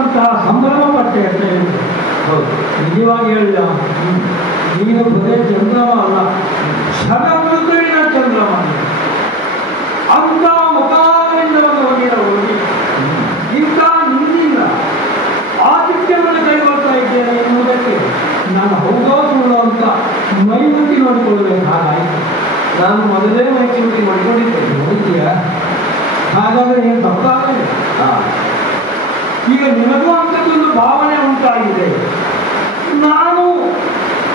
ಪಡುವಂತಹ ಸಂಭ್ರಮ ಪಟ್ಟೆ ಅಂತ ಹೇಳಿದ್ರು. ಹೌದು, ನಿಜವಾಗಿ ಹೇಳಿದ ನೀನು ಬರೇ ಚಂದ್ರಮ ಅಲ್ಲ, ಕ್ಷಣಮೃದುವಿನ ಚಂದ್ರಮ. ಅಂತ ಮುಖಾರವಿಂದವನ್ನು ಹೊಂದಿರಬಹುದು. ಇಂಥ ನಿನ್ನಿಂದ ಆದಿತ್ಯವನ್ನು ಕೈಗೊಳ್ತಾ ಇದ್ದೇನೆ ಎನ್ನುವುದಕ್ಕೆ ನಾನು ಹೌದೋ ಸುಳ್ಳು ಅಂತ ಮೈಮುಟ್ಟಿ ನೋಡಿಕೊಳ್ಳಬೇಕು. ಹಾಗಾಯಿತು. ನಾನು ಮೊದಲೇ ಮೈಚೂಟಿ ಮಾಡಿಕೊಂಡಿದ್ದೇನೆ. ನೋಡಿದ್ದೀಯ? ಹಾಗಾದರೆ ಏನು ತಪ್ಪಾಗಲಿಲ್ಲ. ಈಗ ನಿನಗೂ ಅಂಥದ್ದೊಂದು ಭಾವನೆ ಉಂಟಾಗಿದೆ. ನಾನು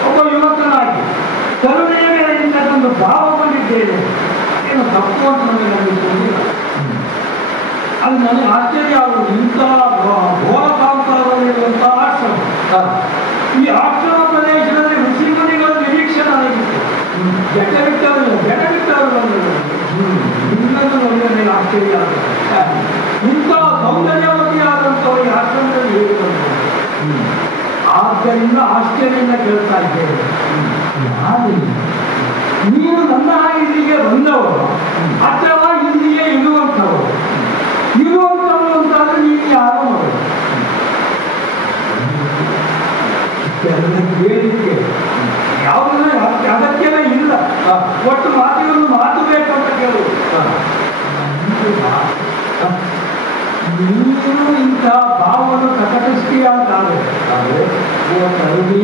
ಒಬ್ಬ ಯುವಕನಾಗಿ ಕರುಣೆಯ ಮೇಲೆ ಇಂಥದ್ದೊಂದು ಭಾವ ಬಂದಿದ್ದೇನೆ, ಏನು ತಪ್ಪು ಅಂತ ನನಗೆ ಅನ್ನಿಸುವುದಿಲ್ಲ. ಅದು ನನಗೆ ಆಶ್ಚರ್ಯ ಆಗುವುದು. ಇಂತಹ ಘೋರ ಕಾಂತಾರಲ್ಲಿರುವಂತಹ ಆಶ್ರಮ, ಈ ಆಶ್ರಮ ಪ್ರದೇಶದಲ್ಲಿ ಋಷಿಮುನಿಗಳ ನಿರೀಕ್ಷೆ ನನಗಿತ್ತು. ಜಟವಿಟ್ಟವರಿಲ್ಲ, ಇನ್ನೊಂದು ನೋಡಿದ ಮೇಲೆ ಆಶ್ಚರ್ಯ ಆಗುತ್ತೆ. ಇಂತಹ ಸೌಂದರ್ಯವತಿಯಾದಂಥವರು ಈ ಆಶ್ರಮದಲ್ಲಿ ಹೇಗೆ ಬಂದರು? ಆದ್ದರಿಂದ ಆಶ್ಚರ್ಯದಿಂದ ಕೇಳ್ತಾ ಇದ್ದೇವೆ, ನೀನು ನನ್ನ ಇಲ್ಲಿಗೆ ಬಂದವರು ಅಥವಾ ಇಲ್ಲಿಯೇ ಇರುವಂಥವರು ಅಂತಾದ್ರೆ ನೀನು ಯಾರು ಮಾಡೋದು? ಕೇಳಿಕೆ ಯಾವುದನ್ನ ಅಗತ್ಯವೇ ಇಲ್ಲ. ಒಟ್ಟು ಮಾತಿಗೊಂದು ಮಾತು ಬೇಕು ಅಂತ ಕೇಳುವುದು. ನೀನು ಇಂಥ ಭಾವವನ್ನು ಪ್ರಕಟಿಸ್ತೀಯಾದರೆ ಕರುಣಿ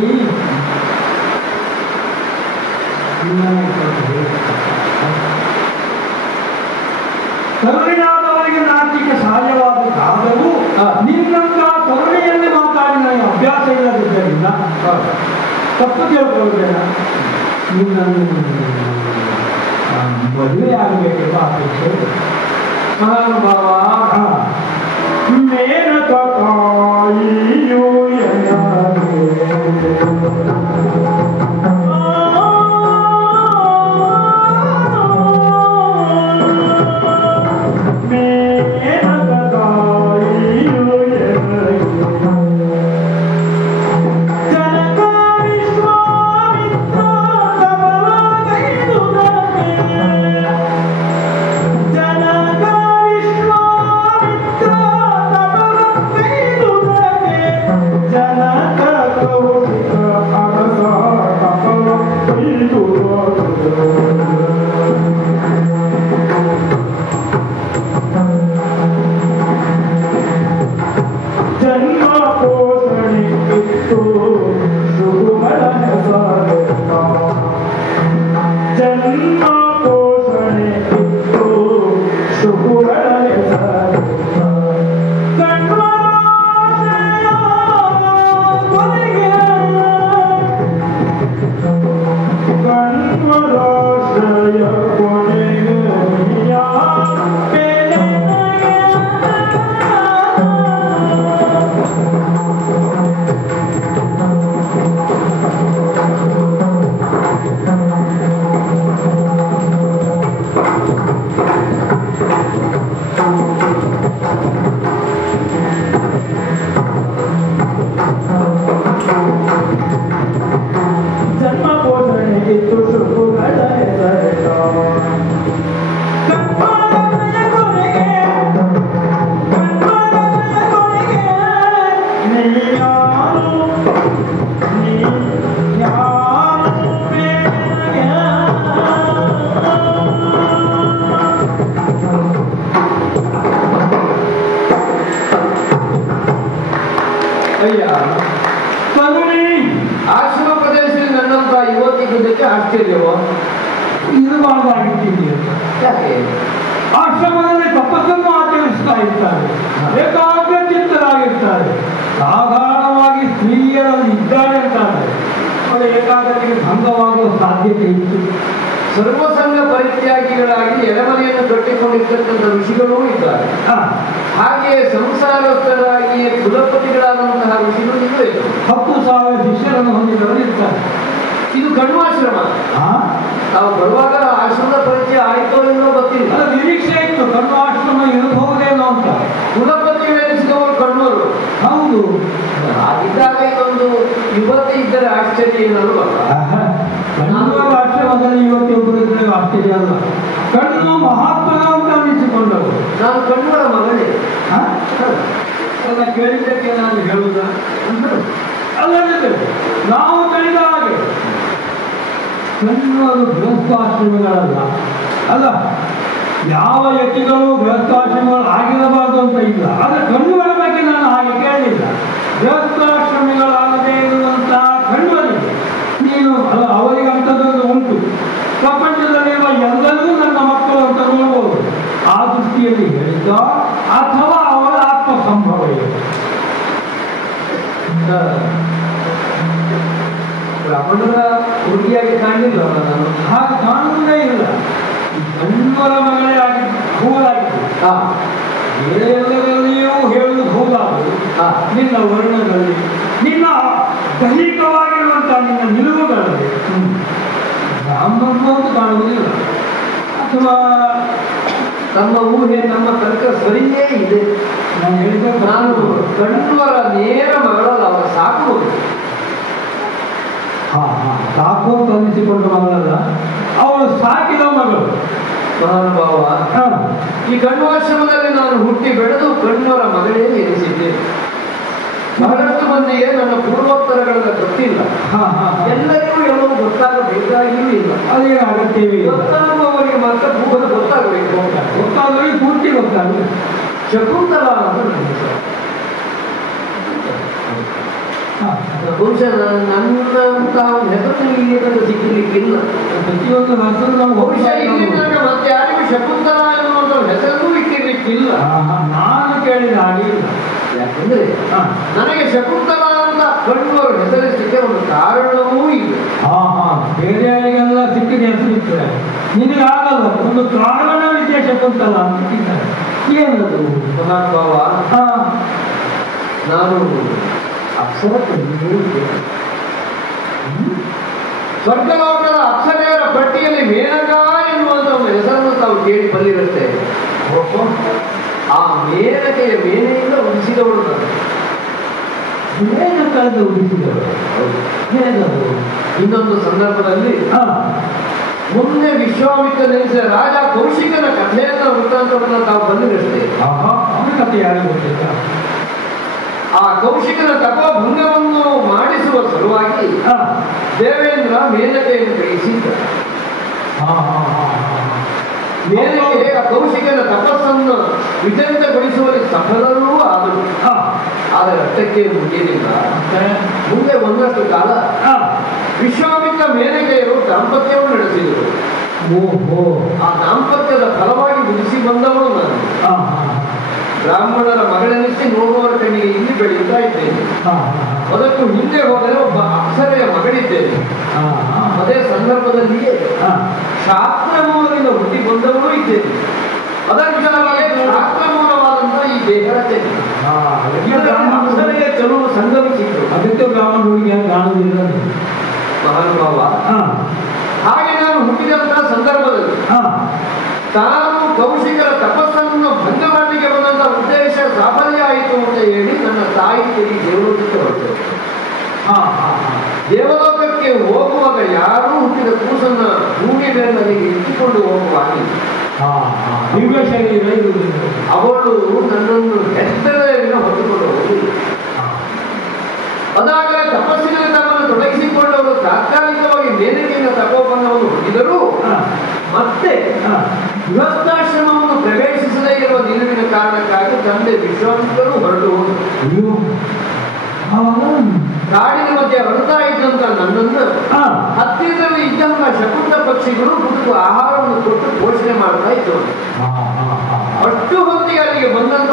ಕರುಣಿಯಾದವರಿಗೆ ನಾಚಿಕ ಸಹಜವಾದದ್ದಾದರೂ ನಿನ್ನಂತ ಕರುಣೆಯಲ್ಲಿ ಮಾತಾಡಿ ನನಗೆ ಅಭ್ಯಾಸ ಇಲ್ಲದಿದ್ದರಿಂದ ತಪ್ಪು ತಿಳ್ಕೊಳ್ಬೇಡ. ನಿನ್ನನ್ನು ಮದುವೆ ಆಗಬೇಕೆಂಬ ಅಪೇಕ್ಷೆ. ಮಹಾನುಭಾವ ಮೇನಕ ಕಾಯಿಯೋ ಆಶ್ರಮ ಪ್ರದೇಶದಲ್ಲಿ ನನ್ನಂತ ಯುವತಿಗೆ ಆಶ್ಚರ್ಯವೋ ಇರಬಾರ್ದಾಗಿದ್ದೀನಿ. ಯಾಕೆ? ಆಶ್ರಮದಲ್ಲಿ ತಪಸ್ಸನ್ನು ಆಚರಿಸ್ತಾ ಇರ್ತಾರೆ, ಏಕಾಗ್ರ ಚಿತ್ತರಾಗಿರ್ತಾರೆ. ಸಾಧಾರಣವಾಗಿ ಸ್ತ್ರೀಯರಲ್ಲಿ ಇದ್ದಾರೆ ಅಂತಾರೆ, ಅವರ ಏಕಾಗ್ರತೆಗೆ ಭಂಗವಾಗುವ ಸಾಧ್ಯತೆ ಇತ್ತು. ಸರ್ವಸಂಗ ಪರಿತ್ಯಾಗಿಗಳಾಗಿ ಎಲೆಮನೆಯನ್ನು ಕಟ್ಟಿಕೊಂಡಿರ್ತಕ್ಕಂಥ ಋಷಿಗಳೂ ಇದ್ದಾರೆ. ಹಾಗೆಯೇ ಸಂಸಾರಸ್ಥರಾಗಿ ಕುಲಪತಿಗಳಾದಂತಹ ಋಷಿಗಳು ಇದ್ದಾರೆ. 10,000 ಶಿಷ್ಯರನ್ನು ಹೊಂದಿದವರು ಇರ್ತಾರೆ. ಇದು ಕಣ್ವಾಶ್ರಮ. ನಾವು ಬರುವಾಗ ಆಶ್ರಮದ ಪರಿಚಯ ಆಯ್ತೋ ಏನೋ ಗೊತ್ತಿಲ್ಲ. ನಿರೀಕ್ಷೆ ಇತ್ತು ಕಣ್ಣು ಆಶ್ರಮ ಇರಬಹುದೇನೋ ಅಂತ. ಕುಲಪತಿಗಳೆನಿಸಿದವರು ಕಣ್ಣೂರು. ಹೌದು. ಹಾಗಿದ್ದಾಗ ಇದೊಂದು ಯುವತಿ ಇದ್ದರೆ ಆಶ್ಚರ್ಯ ಏನಲ್ವ? ಆಶ್ರಮದಲ್ಲಿ ಯುವತಿಯೊಬ್ಬರು ಇದ್ದರೆ ಆಶ್ಚರ್ಯ ಅಲ್ಲ. ಕಣ್ಣು ಮಹಾತ್ಮನ ಅಂತ ಅನ್ನಿಸಿಕೊಂಡವರು. ನಾನು ಕಣ್ಣೂರ ಮಗಳೇ. ಅಲ್ಲ ಕೇಳಿದ್ದಕ್ಕೆ ನಾನು ಹೇಳುವುದ ಅಲ್ಲದಿದ್ದರೆ ನಾವು ತಿಳಿದ ಹಾಗೆ ಕಣ್ಣುಗಳು ಗೃಹಸ್ಥಾಶ್ರಮಗಳಲ್ಲ. ಅಲ್ಲ, ಯಾವ ಯತಿಗಳು ಗೃಹಸ್ಥಾಶ್ರಮಗಳು ಆಗಿರಬಾರ್ದು ಅಂತ ಇಲ್ಲ. ಆದರೆ ಕಣ್ಣುಗಳ ಬಗ್ಗೆ ನಾನು ಹಾಗೆ ಕೇಳಲಿಲ್ಲ. ಗೃಹಸ್ಥಾಶ್ರಮಿಗಳಾಗದೇ ಇರುವಂತಹ ಕಣ್ಣುಗಳಿಗೆ ನೀನು ಅವರಿಗೆ ಅಂಥದ್ದೊಂದು ಉಂಟು. ಪ್ರಪಂಚದಲ್ಲಿರುವ ಎಲ್ಲರೂ ನನ್ನ ಮಕ್ಕಳು ಅಂತ ನೋಡ್ಬೋದು. ಆ ದೃಷ್ಟಿಯಲ್ಲಿ ಹೇಳಿದ್ದ ಅಥವಾ ಅವರ ಆತ್ಮ ಸಂಭವ ಇದೆ. ಬ್ರಾಹ್ಮಣರ ಹುಡುಗಿಯಾಗಿ ಕಾಣಲಿಲ್ಲ ನಾನು, ಹಾಗೆ ಕಾಣುವುದೇ ಇಲ್ಲ. ಕಣ್ಣವರ ಮಗಳೇ ಆಗಿದ್ದು ಹೂಲಾಗಿದ್ದು. ಬೇರೆ ಎಲ್ಲದಲ್ಲಿಯೂ ಹೇಳುವುದು ಹೌದಾದ್ರು ನಿನ್ನ ವರ್ಣದಲ್ಲಿ, ನಿನ್ನ ದೈಹಿಕವಾಗಿರುವಂತಹ ನಿನ್ನ ನಿಲುವುಗಳಲ್ಲಿ ಬ್ರಾಹ್ಮಣ ಅಂತ ಕಾಣುವುದಿಲ್ಲ. ಅಥವಾ ನಮ್ಮ ಊಹೆ, ನಮ್ಮ ತರ್ಕ ಸರಿಯೇ ಇದೆ. ನಾನು ಹೇಳಿದ ನಾನು ಕಣ್ಣವರ ನೇರ ಮಗಳಲ್ಲ, ಅವರ ಸಾಕುವುದು. ಸಾಕು ಅಂತ ಅನ್ನಿಸಿಕೊಂಡ ಮಗಳಲ್ಲ, ಅವಳು ಸಾಕಿದ ಮಗಳು. ಮಹಾನುಭಾವ, ಈ ಕಣ್ವಾಶ್ರಮದಲ್ಲಿ ನಾನು ಹುಟ್ಟಿ ಬೆಳೆದು ಕಣ್ಣವರ ಮಗಳೇ ಎನಿಸಿದ್ದೇನೆ. ಬಹಳಷ್ಟು ಮಂದಿಗೆ ನನ್ನ ಪೂರ್ವೋತ್ತರಗಳ ಗೊತ್ತಿಲ್ಲ. ಎಲ್ಲರಿಗೂ ಎಲ್ಲವೂ ಗೊತ್ತಾಗಬೇಕಾಗಿಯೂ ಇಲ್ಲ. ಅದೇ ಅಗತ್ಯವೇ ಇಲ್ಲ. ಗೊತ್ತಾಗುವವರಿಗೆ ಮಾತ್ರ ಭೂಗತ ಗೊತ್ತಾಗಬೇಕು. ಗೊತ್ತಾದವರಿಗೆ ಪೂರ್ತಿ ಗೊತ್ತಾಗಲಿ. ಶಕುಂತಲ ಅಂತ ನನ್ನ ಹೆಸರು. ಬಹುಶಃ ನನ್ನಂತಹ ಒಂದು ಹೆಸರು ಇಲ್ಲಿ ಸಿಕ್ಕಲಿಕ್ಕಿಲ್ಲ. ಪ್ರತಿಯೊಂದು ಹೆಸರು ನಾವು ಬಹುಶಃ ಇಲ್ಲಿ ನನಗೆ ಮತ್ತೆ ಯಾರಿಗೂ ಶಕುಂತಲ ಎನ್ನುವಂಥ ಹೆಸರು ಇಟ್ಟಿರ್ಲಿಕ್ಕಿಲ್ಲ. ನಾನು ಕೇಳಿದ ಹಾಗೆ ಇಲ್ಲ. ಯಾಕಂದ್ರೆ ನನಗೆ ಶಕುಂತಲ ಅಂತ ಕಣ್ಣುವರು ಹೆಸರಿಸಲಿಕ್ಕೆ ಒಂದು ಕಾರಣವೂ ಇದೆ. ಬೇರೆಯವರಿಗೆಲ್ಲ ಸಿಕ್ಕಿದ ಹೆಸರು ಇರ್ತದೆ, ನಿನಗಾಗಲ್ಲ. ಒಂದು ಕಾರಣವಿದೆ ಶಕುಂತಲ ಅಂತ ಇದ್ದಾರೆ. ಏನದು ಮಹಾನುಭಾವ? ನಾನು ಅಕ್ಷರ ಸ್ವರ್ಗಲೋಕದ ಅಕ್ಷರೆಯರ ಪಟ್ಟಿಯಲ್ಲಿ ಮೇನಕ ಎನ್ನುವಂತ ಒಂದು ಹೆಸರನ್ನು ತಾವು ಕೇಳಿ ಬಂದಿರುತ್ತೆ. ಆ ಮೇನಕೆಯ ಮೇನೆಯಿಂದ ಉಳಿಸಿದವಳು ನಾನು. ಮೇನಕದ ಉಳಿಸಿದವಳು ಹೇಗದು? ಇನ್ನೊಂದು ಸಂದರ್ಭದಲ್ಲಿ ಮುಂದೆ ವಿಶ್ವಾಮಿತ್ರ ನೆನೆಸಿದ ರಾಜ ಕೌಶಿಕನ ಕಥೆಯನ್ನ ವೃತ್ತಾಂತವನ್ನು ತಾವು ಬಂದಿರಷ್ಟೇ. ಅವನ ಕಥೆ ಯಾರಿಗೂ ಗೊತ್ತಿಲ್ಲ. ಆ ಕೌಶಿಕನ ತಪೋಭಂಗವನ್ನು ಮಾಡಿಸುವ ಸಲುವಾಗಿ ದೇವೇಂದ್ರ ಮೇನಕೆಯನ್ನು ಕಳಿಸಿದ್ದ. ಮೇನಕೆ ಆ ಕೌಶಿಕನ ತಪಸ್ಸನ್ನು ವಿಚಲಿತಗೊಳಿಸುವಲ್ಲಿ ಸಫಲರೂ ಆದರು. ಆದರೆ ಅಷ್ಟಕ್ಕೆ ಮುಗಿಯಲಿಲ್ಲ. ಮುಂದೆ ಒಂದಷ್ಟು ಕಾಲ ವಿಶ್ವಾಮಿತ್ರ ಮೇನಕೆಯರು ದಾಂಪತ್ಯವನ್ನು ನಡೆಸಿದರು. ಆ ದಾಂಪತ್ಯದ ಫಲವಾಗಿ ಮುಗಿಸಿ ಬಂದವನು ನಾನು. ಬ್ರಾಹ್ಮಣರ ಮಗಳೆನಿಸಿ ನೋಡುವವರ ಕಣ್ಣಿಗೆ ಇಲ್ಲಿ ಬೆಳೆಯುತ್ತಾ ಇದ್ದೇನೆ. ಅದಕ್ಕೂ ಹಿಂದೆ ಹೋದರೆ ಒಬ್ಬ ಅಪ್ಸರೆಯ ಮಗಳಿದ್ದೇನೆ. ಅದೇ ಸಂದರ್ಭದಲ್ಲಿಯೇ ಶಾಸ್ತ್ರ ಮೂಲದಿಂದ ಹುಟ್ಟಿ ಬಂದವರೂ ಇದ್ದೇನೆ. ಅದರ ವಿಚಾರವಾಗಿ ಶಾಸ್ತ್ರ ಮೂಲವಾದಂತಹ ಈ ದೇಹ ರಚನೆ ಅಪ್ಸರೆಯ ಚಲುವು ಸಂಗಮಿಸಿದ್ರು. ಅದಕ್ಕೆ ಬ್ರಾಹ್ಮಣರಿಗೆ ಕಾಣುವುದಿಲ್ಲ ಮಹಾನುಭಾವ. ಹಾಗೆ ನಾನು ಹುಟ್ಟಿದಂತಹ ಸಂದರ್ಭದಲ್ಲಿ ತಾನು ಕೌಶಿಕರ ತಪಸ್ಸನ್ನು ಭಂಗ ಮಾಡಲಿಕ್ಕೆ ಬಂದಂತ ಉದ್ದೇಶ ಸಾಫಲ್ಯ ಆಯಿತು ಅಂತ ಹೇಳಿ ನನ್ನ ತಾಯಿ ತಿರುಗಿ ದೇವಲೋಕಕ್ಕೆ ಹೊರಟರು. ದೇವಲೋಕಕ್ಕೆ ಹೋಗುವಾಗ ಯಾರೂ ಹುಟ್ಟಿದ ಕೂಸನ್ನ ಭೂಮಿ ಮೇಲೆ ನನಗೆ ಇಟ್ಟುಕೊಂಡು ಹೋಗುವಾಗಿಲ್ಲ. ಅವಳು ನನ್ನನ್ನು ಹೆಸರಿನ ಹೊತ್ತುಕೊಂಡು ಹೋಗುವುದಿಲ್ಲ. ಅದಾಗಲೇ ತಪಸ್ಸಿನಲ್ಲಿ ತಮ್ಮನ್ನು ತೊಡಗಿಸಿಕೊಂಡವರು ತಾತ್ಕಾಲಿಕವಾಗಿ ಮೇನಕೆಯಿಂದ ತಪೋಪನ್ನವನ್ನು ಹೊಂದಿದರು. ಮತ್ತೆ ಗೃಹಸ್ಥಾಶ್ರಮವನ್ನು ಪ್ರವೇಶಿಸದೇ ಇರುವ ನಿಲುವಿನ ಕಾರಣಕ್ಕಾಗಿ ತಂದೆ ವಿಶ್ವಾಮಿತ್ರರು ಹೊರಟು ಹೋದರು. ಕಾಡಿನ ಮಧ್ಯೆ ಹೊರತಾ ಇದ್ದಂತ ನನ್ನನ್ನು ಹತ್ತಿರದಲ್ಲಿ ಇದ್ದಂತ ಶಕುಂತ ಪಕ್ಷಿಗಳು ಹುಡುಕು ಆಹಾರವನ್ನು ಕೊಟ್ಟು ಪೋಷಣೆ ಮಾಡ್ತಾ ಇದ್ದವು. ಅಷ್ಟು ಹೊತ್ತಿಗೆ ಅಲ್ಲಿಗೆ ಬಂದಂತ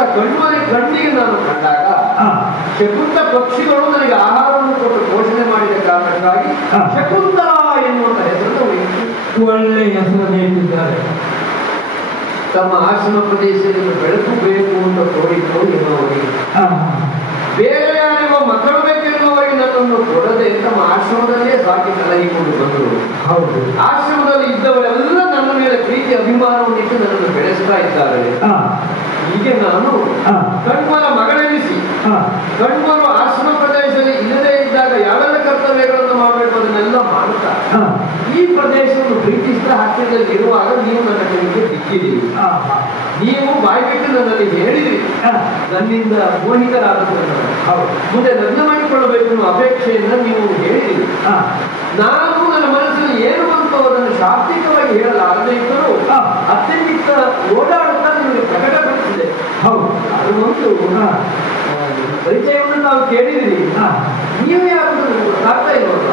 ಕಣ್ಣಿಗೆ ನಾನು ಕಂಡಾಗ ಶಕುಂತ ಪಕ್ಷಿಗಳು ನನಗೆ ಆಹಾರವನ್ನು ಕೊಟ್ಟು ಪೋಷಣೆ ಮಾಡಿದ ಕಾರಣಕ್ಕಾಗಿ ಶಕುಂತಲ ಎನ್ನುವಂತ ಹೆಸರನ್ನು ಒಳ್ಳೆ ಹೆಸರನ್ನು ಇಟ್ಟಿದ್ದಾರೆ. ತಮ್ಮ ಆಶ್ರಮ ಪ್ರದೇಶದಲ್ಲಿ ಬೆಳಕು ಬೇಕು ಅಂತ ತೋರಿತು ಎನ್ನುವರಿಗೆ, ಬೇರೆ ಯಾರಿಗೂ ಮಕ್ಕಳು ಬೇಕೆನ್ನುವರಿಗೆ ನನ್ನನ್ನು ಕೊಡದೆ ತಮ್ಮ ಆಶ್ರಮದಲ್ಲೇ ಸಾಕಿ ಸಲಹಿಕೊಂಡು ಬಂದರು. ಹೌದು, ಆಶ್ರಮದಲ್ಲಿ ಇದ್ದವರೆಲ್ಲ ನನ್ನ ಮೇಲೆ ಪ್ರೀತಿ ಅಭಿಮಾನವನ್ನು ಇಟ್ಟು ನನ್ನನ್ನು ಬೆಳೆಸ್ತಾ ಇದ್ದಾರೆ. ಹೀಗೆ ನಾನು ಕಣ್ಮರ ಮಗಳೆನಿಸಿ ಕಣ್ಮರು ಆಶ್ರಮ ಪ್ರದೇಶದಲ್ಲಿ ಇಲ್ಲದೇ ಇದ್ದಾಗ ಯಾವೆಲ್ಲ ಕರ್ತವ್ಯಗಳನ್ನು ಮಾಡಬೇಕು ಅದನ್ನೆಲ್ಲ ಎಲ್ಲ ಮಾಡುತ್ತಾ ಈ ಪ್ರದೇಶವನ್ನು ಬ್ರಿಟಿಷರ ಹತ್ತಿರದಲ್ಲಿ ಇರುವಾಗ ನೀವು ನನ್ನ ಕೈಗೆ ಸಿಕ್ಕಿದ್ದೀರಿ. ನೀವು ಬಾಯ್ಬಿಟ್ಟು ನನ್ನಲ್ಲಿ ಹೇಳಿದ್ರಿ ನನ್ನಿಂದ ಮೋಹಿತರಾದದ್ದು ಮುಂದೆ ಲಗ್ನ ಮಾಡಿಕೊಳ್ಳಬೇಕು ಅನ್ನೋ ಅಪೇಕ್ಷೆಯಿಂದ ನೀವು ಹೇಳಿದಿರಿ. ನಾನು ನನ್ನ ಮನಸ್ಸಲ್ಲಿ ಏನು ಬಂತು ಅದನ್ನು ಶಾಬ್ದಿಕವಾಗಿ ಹೇಳಲಾರದೇ ಇದ್ದರೂ ಅತ್ಯಂತ ಓಡಾಡುತ್ತಾ ನಿಮಗೆ ಪ್ರಕಟಪಡಿಸಿದೆ. ಹೌದು, ಅದು ಒಂದು ಪರಿಚಯವನ್ನು ನಾವು ಕೇಳಿದಿರಿ. ನೀವು ಯಾರು ಗೊತ್ತಾಗ್ತಾ ಇಲ್ವಲ್ಲ.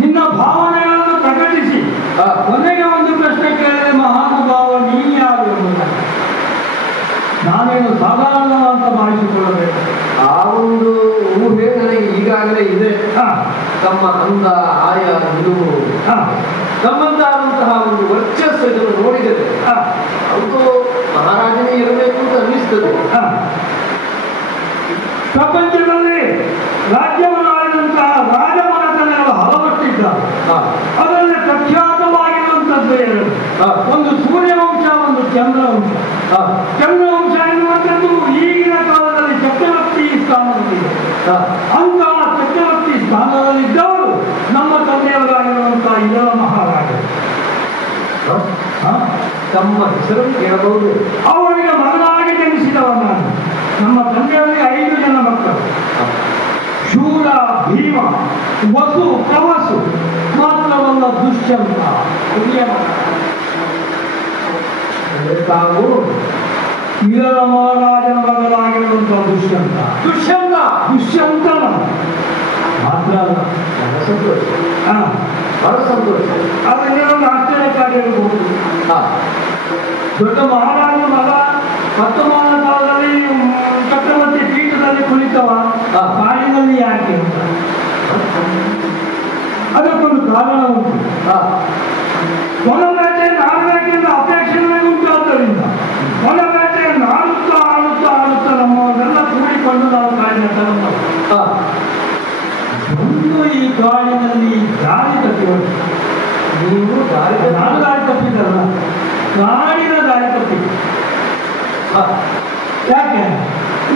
ನಿನ್ನ ಭಾವನೆಗಳನ್ನು ಪ್ರಕಟಿಸಿ ಕೊನೆಗೆ ಒಂದು ಪ್ರಶ್ನೆ ಕೇಳಿದರೆ ಮಹಾನುಭಾವ ನೀ ಯಾರು ಎಂಬುದನ್ನು ನಾನೇನು ಸಾಧಾರಣ ಅಂತ ಭಾವಿಸಿಕೊಳ್ಳಬೇಕು. ಆ ಒಂದು ಊಹೆ ನನಗೆ ಈಗಾಗಲೇ ಇದೆ. ತಮ್ಮ ಅಂದ ಆಯ ನಿಲುವು ತಮ್ಮಂತಾದಂತಹ ಒಂದು ವರ್ಚಸ್ಸು ಇದನ್ನು ನೋಡಿದರೆ ಅದು ಮಹಾರಾಜನೇ ಇರಬೇಕು ಅಂತ ಅನ್ನಿಸ್ತದೆ. ಪ್ರಪಂಚದಲ್ಲಿ ರಾಜ್ಯವನ್ನು ಆಳಿದಂತಹ ರಾಜಮನೆತನಗಳು ಹಲವಷ್ಟಿದ್ದಾರೆ. ಅದರಲ್ಲಿ ಪ್ರಖ್ಯಾತವಾಗಿರುವಂತದ್ದು ಎರಡು, ಒಂದು ಸೂರ್ಯವಂಶ, ಒಂದು ಚಂದ್ರವಂಶ. ಚಂದ್ರವಂಶ ಎನ್ನುವಂಥದ್ದು ಈಗಿನ ಕಾಲದಲ್ಲಿ ಚಕ್ರವರ್ತಿ ಸ್ಥಾನದಲ್ಲಿದೆ. ಅಂತಹ ಚಕ್ರವರ್ತಿ ಸ್ಥಾನದಲ್ಲಿದ್ದವರು ನಮ್ಮ ತಂದೆಯವರಾಗಿರುವಂತಹ ಇದರ ಮಹಾರಾಜರು. ತಮ್ಮ ಹೆಸರನ್ನು ಕೇಳಬಹುದು. ಅವರಿಗೆ ಮಗನಾಗಿ ಜನಿಸಿದವ ನಾನು. ನಮ್ಮ ತಂದೆಯವರಿಗೆ 5 ಜನ ಮಕ್ಕಳು. ಶೂರ, ಭೀಮ, ವಸು, ಪ್ರವಸು, ಮಾತ್ರವಲ್ಲ ದುಷ್ಯಂತ. ತಾವು ಇದರ ಮಹಾರಾಜನ ಮಗನಾಗಿರುವಂತಹ ದುಷ್ಯಂತ ದುಷ್ಯಂತನ ಮಾತ್ರ ಅಲ್ಲ, ಸಂತೋಷ, ಬಹಳ ಸಂತೋಷ. ಅದರಲ್ಲಿ ಒಂದು ಆಶ್ಚರ್ಯಕಾರಿ ಇರಬಹುದು. ದೊಡ್ಡ ಮಹಾರಾಜ ಮಗ ವರ್ತಮಾನ ಕಾಲದಲ್ಲಿ ಚಕ್ರವರ್ತಿ ಪೀಠದಲ್ಲಿ ಕುಳಿತವ ಕಾಡಿನಲ್ಲಿ ಯಾಕೆ ಅಂತ ಅದಕ್ಕೊಂದು ಕಾರಣ ಉಂಟು. ಕೊಲಬೇಟೆ ನಾಡಬೇಕೆಂದು ಅಪೇಕ್ಷೆ ಉಂಟಾದ್ದರಿಂದ ಕೊಲಬೇಟೆಯನ್ನು ಆಡುತ್ತಾ ಆಡುತ್ತಾ ಆಡುತ್ತಾ ನಮ್ಮವನ್ನೆಲ್ಲ ಕೂಡಿಕೊಂಡು ನಾವು ಕಾಡಿನ ತರುತ್ತೇವೆ. ಒಂದು ಈ ಕಾಡಿನಲ್ಲಿ ದಾರಿ ತಪ್ಪಿವರು ನೀವು ನಾನು ದಾರಿ ತಪ್ಪಿದ್ದಲ್ಲ, ಕಾಡಿನ ದಾರಿ ತಪ್ಪಿದ್ದು. ಯಾಕೆ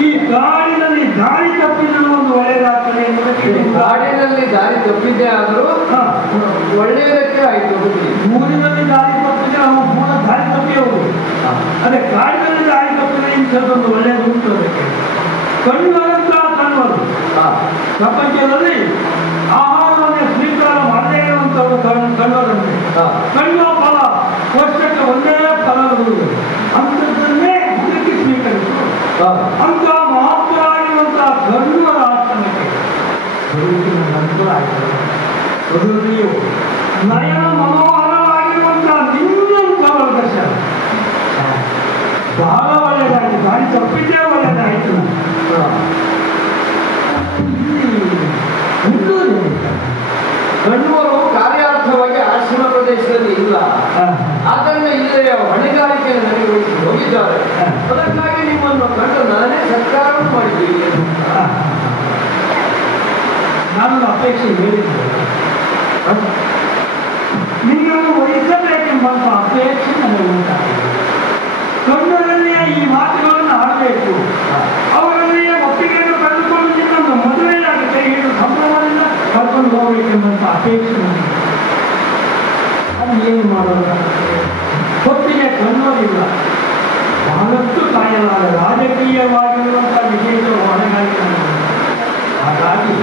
ಈ ಕಾಡಿನಲ್ಲಿ ದಾರಿ ತಪ್ಪಿದ್ರು ಒಂದು ಒಳ್ಳೆಯದಾಗ್ತದೆ ಎಂಬುದಕ್ಕೆ. ಕಾಡಿನಲ್ಲಿ ದಾರಿ ತಪ್ಪಿದ್ದೇ ಆದರೂ ಒಳ್ಳೆಯದಕ್ಕೆ ಆಯ್ತು. ಊರಿನಲ್ಲಿ ದಾರಿ ತಪ್ಪಿದ್ರೆ ನಾವು ಪೂರ್ಣ ದಾರಿ ತಪ್ಪಿ ಹೋಗುದು. ಅದೇ ಕಾಡಿನಲ್ಲಿ ದಾರಿ ತಪ್ಪಿದ್ರೆ ಇಂಥದ್ದೊಂದು ಒಳ್ಳೆಯದು ಉಂಟು. ಅದಕ್ಕೆ ಕಣ್ಣುಗಳಂತ ಕಣ್ಣುಗಳು ಪ್ರಪಂಚದಲ್ಲಿ ಆಹಾರವನ್ನು ಸ್ವೀಕಾರ ಮಾಡದೇ ಇರುವಂಥದ್ದು ಕಣ್ಣುಗಳಂತೆ. ಕಣ್ಣು ಫಲ ವರ್ಷಕ್ಕೆ ಒಂದೇ ಫಲ ಬರುವುದು, ಅಂಥದ್ದನ್ನೇ ಹುಡುಕಿ ಸ್ವೀಕರಿಸುವುದು. ಅಂತ ಮಹತ್ವವಾಗಿರುವಂತಹ ಕಣ್ಣುಗಳ ಆಸನಕ್ಕೆ ಬದುಕಿನ ನಂತರ ಆಯ್ತದೆ. ಹೃದಯವು ನಯನ ಮನೋಹರವಾಗಿರುವಂತಹ ನಿನ್ನಂಥವರ ದರ್ಶನ ಬಹಳ ಒಳ್ಳೆಯದಾಯ್ತು, ಗಾಡಿ ತಪ್ಪಿದ್ದೇ ಒಳ್ಳೆಯದಾಯ್ತು. ಗಂಡವರು ಕಾರ್ಯಾರ್ಥವಾಗಿ ಆಶ್ರಮ ಪ್ರದೇಶದಲ್ಲಿ ಇಲ್ಲ, ಆದ್ದರಿಂದ ಇಲ್ಲೇ ಹೊಣೆಗಾರಿಕೆಯನ್ನು ನೆರವೇರಿಸಿ ಹೋಗಿದ್ದಾರೆ. ಅದಕ್ಕಾಗಿ ನಿಮ್ಮನ್ನು ಕಂಡು ನಾನೇ ಸರ್ಕಾರವನ್ನು ಮಾಡಿದ್ದೀವಿ. ನಾನು ಅಪೇಕ್ಷೆ ಹೇಳಿದ್ದೆ, ನಿಮ್ಮನ್ನು ವಹಿಸಬೇಕೆಂಬಂತ ಅಪೇಕ್ಷೆ ನನಗೆ ಉಂಟಾಗಿದೆ. ಕಣ್ಣರಲ್ಲಿಯೇ ಈ ಮಾತುಗಳನ್ನು ಆಡಬೇಕು, ಅವರಲ್ಲಿಯೇ ಒಪ್ಪಿಗೆಯನ್ನು ಪಡೆದುಕೊಂಡು ನಿಮ್ಮನ್ನು ಮದುವೆಯಾಗಿ ಕೈ ಹಿಡಿದು ಸಂಭ್ರಮದಿಂದ ಕರ್ಕೊಂಡು ಹೋಗಬೇಕೆಂಬಂತ ಅಪೇಕ್ಷೆ ನನಗೆ. ಅದು ಏನು ಮಾಡೋದು? ಹೊತ್ತಿಗೆ ಕಣ್ಣೋರಿಲ್ಲ, ಬಹಳಷ್ಟು ಕಾಯಲಾದ ರಾಜಕೀಯವಾಗಿರುವಂಥ ವಿಶೇಷ ಹೊಣೆಗಾರಿಕೆ. ಹಾಗಾಗಿ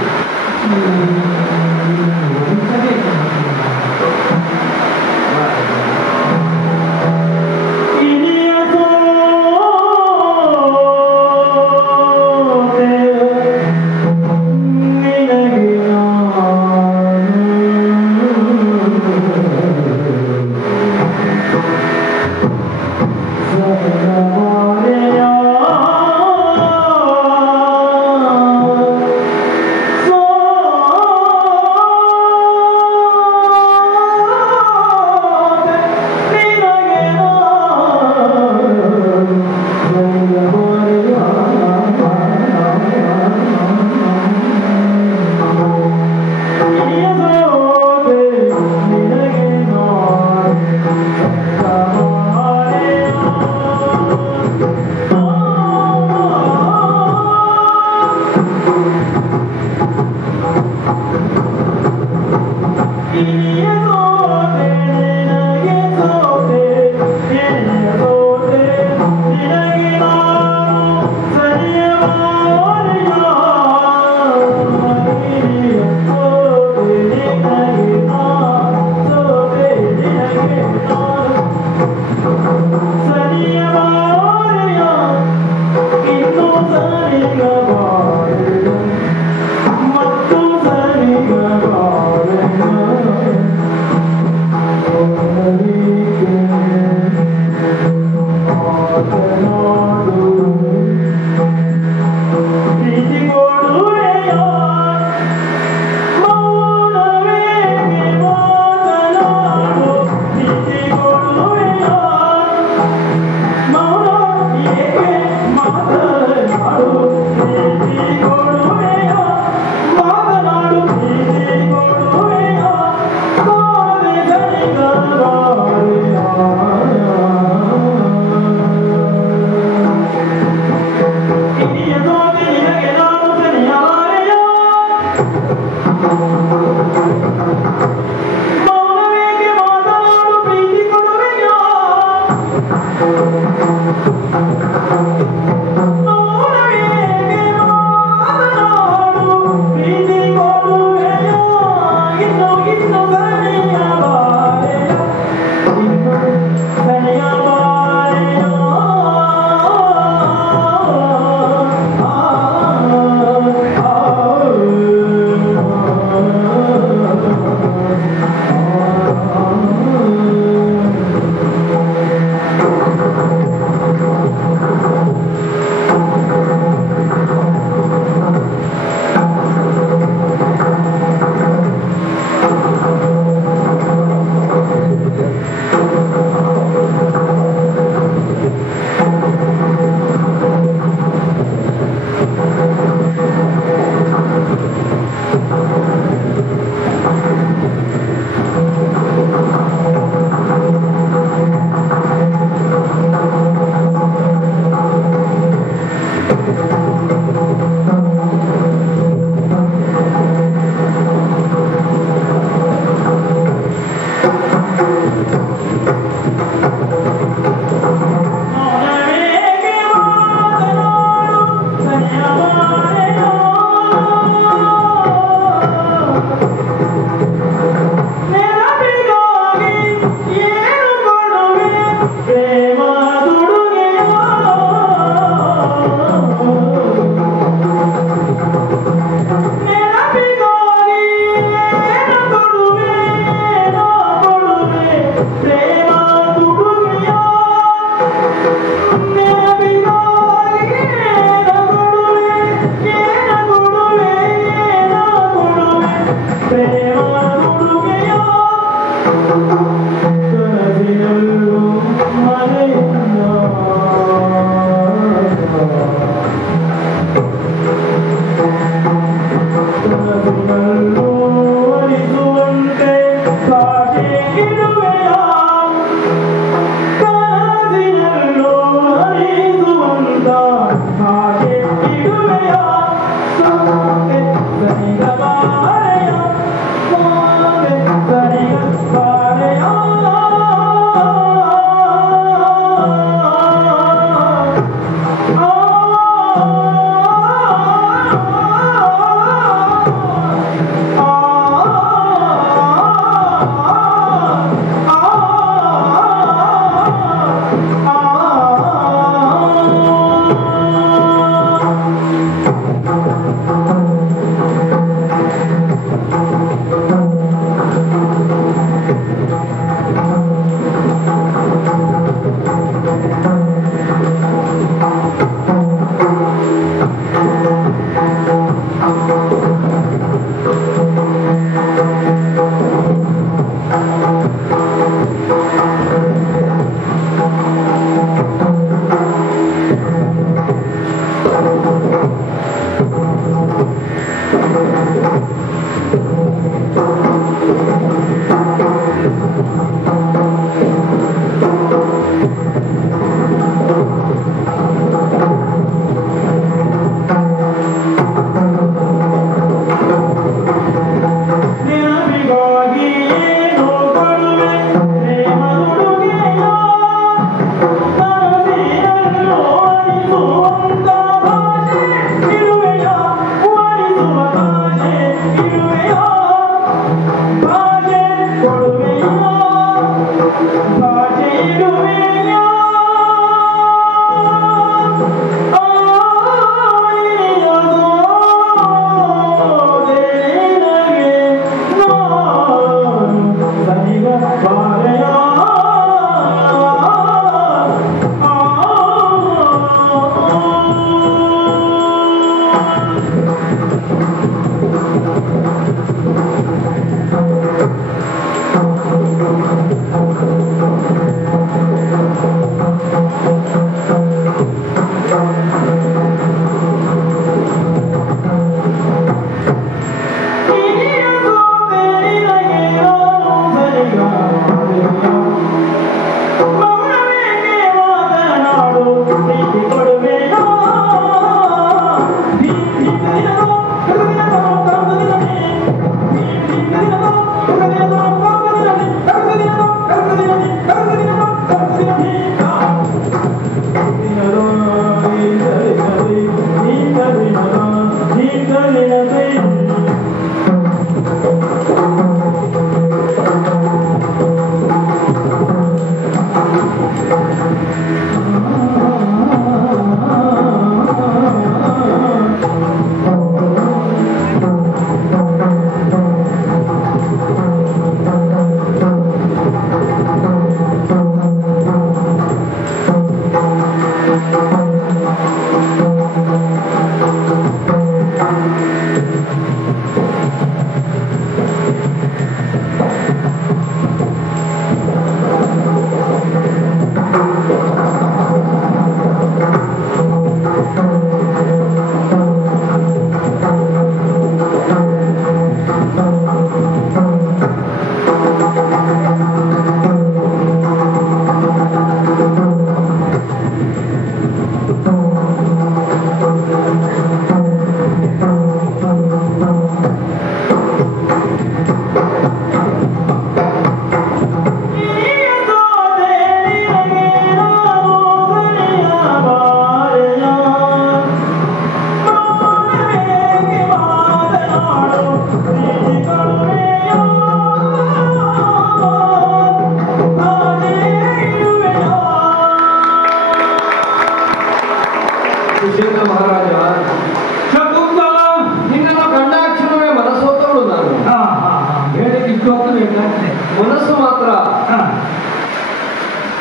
ಮನಸ್ಸು ಮಾತ್ರ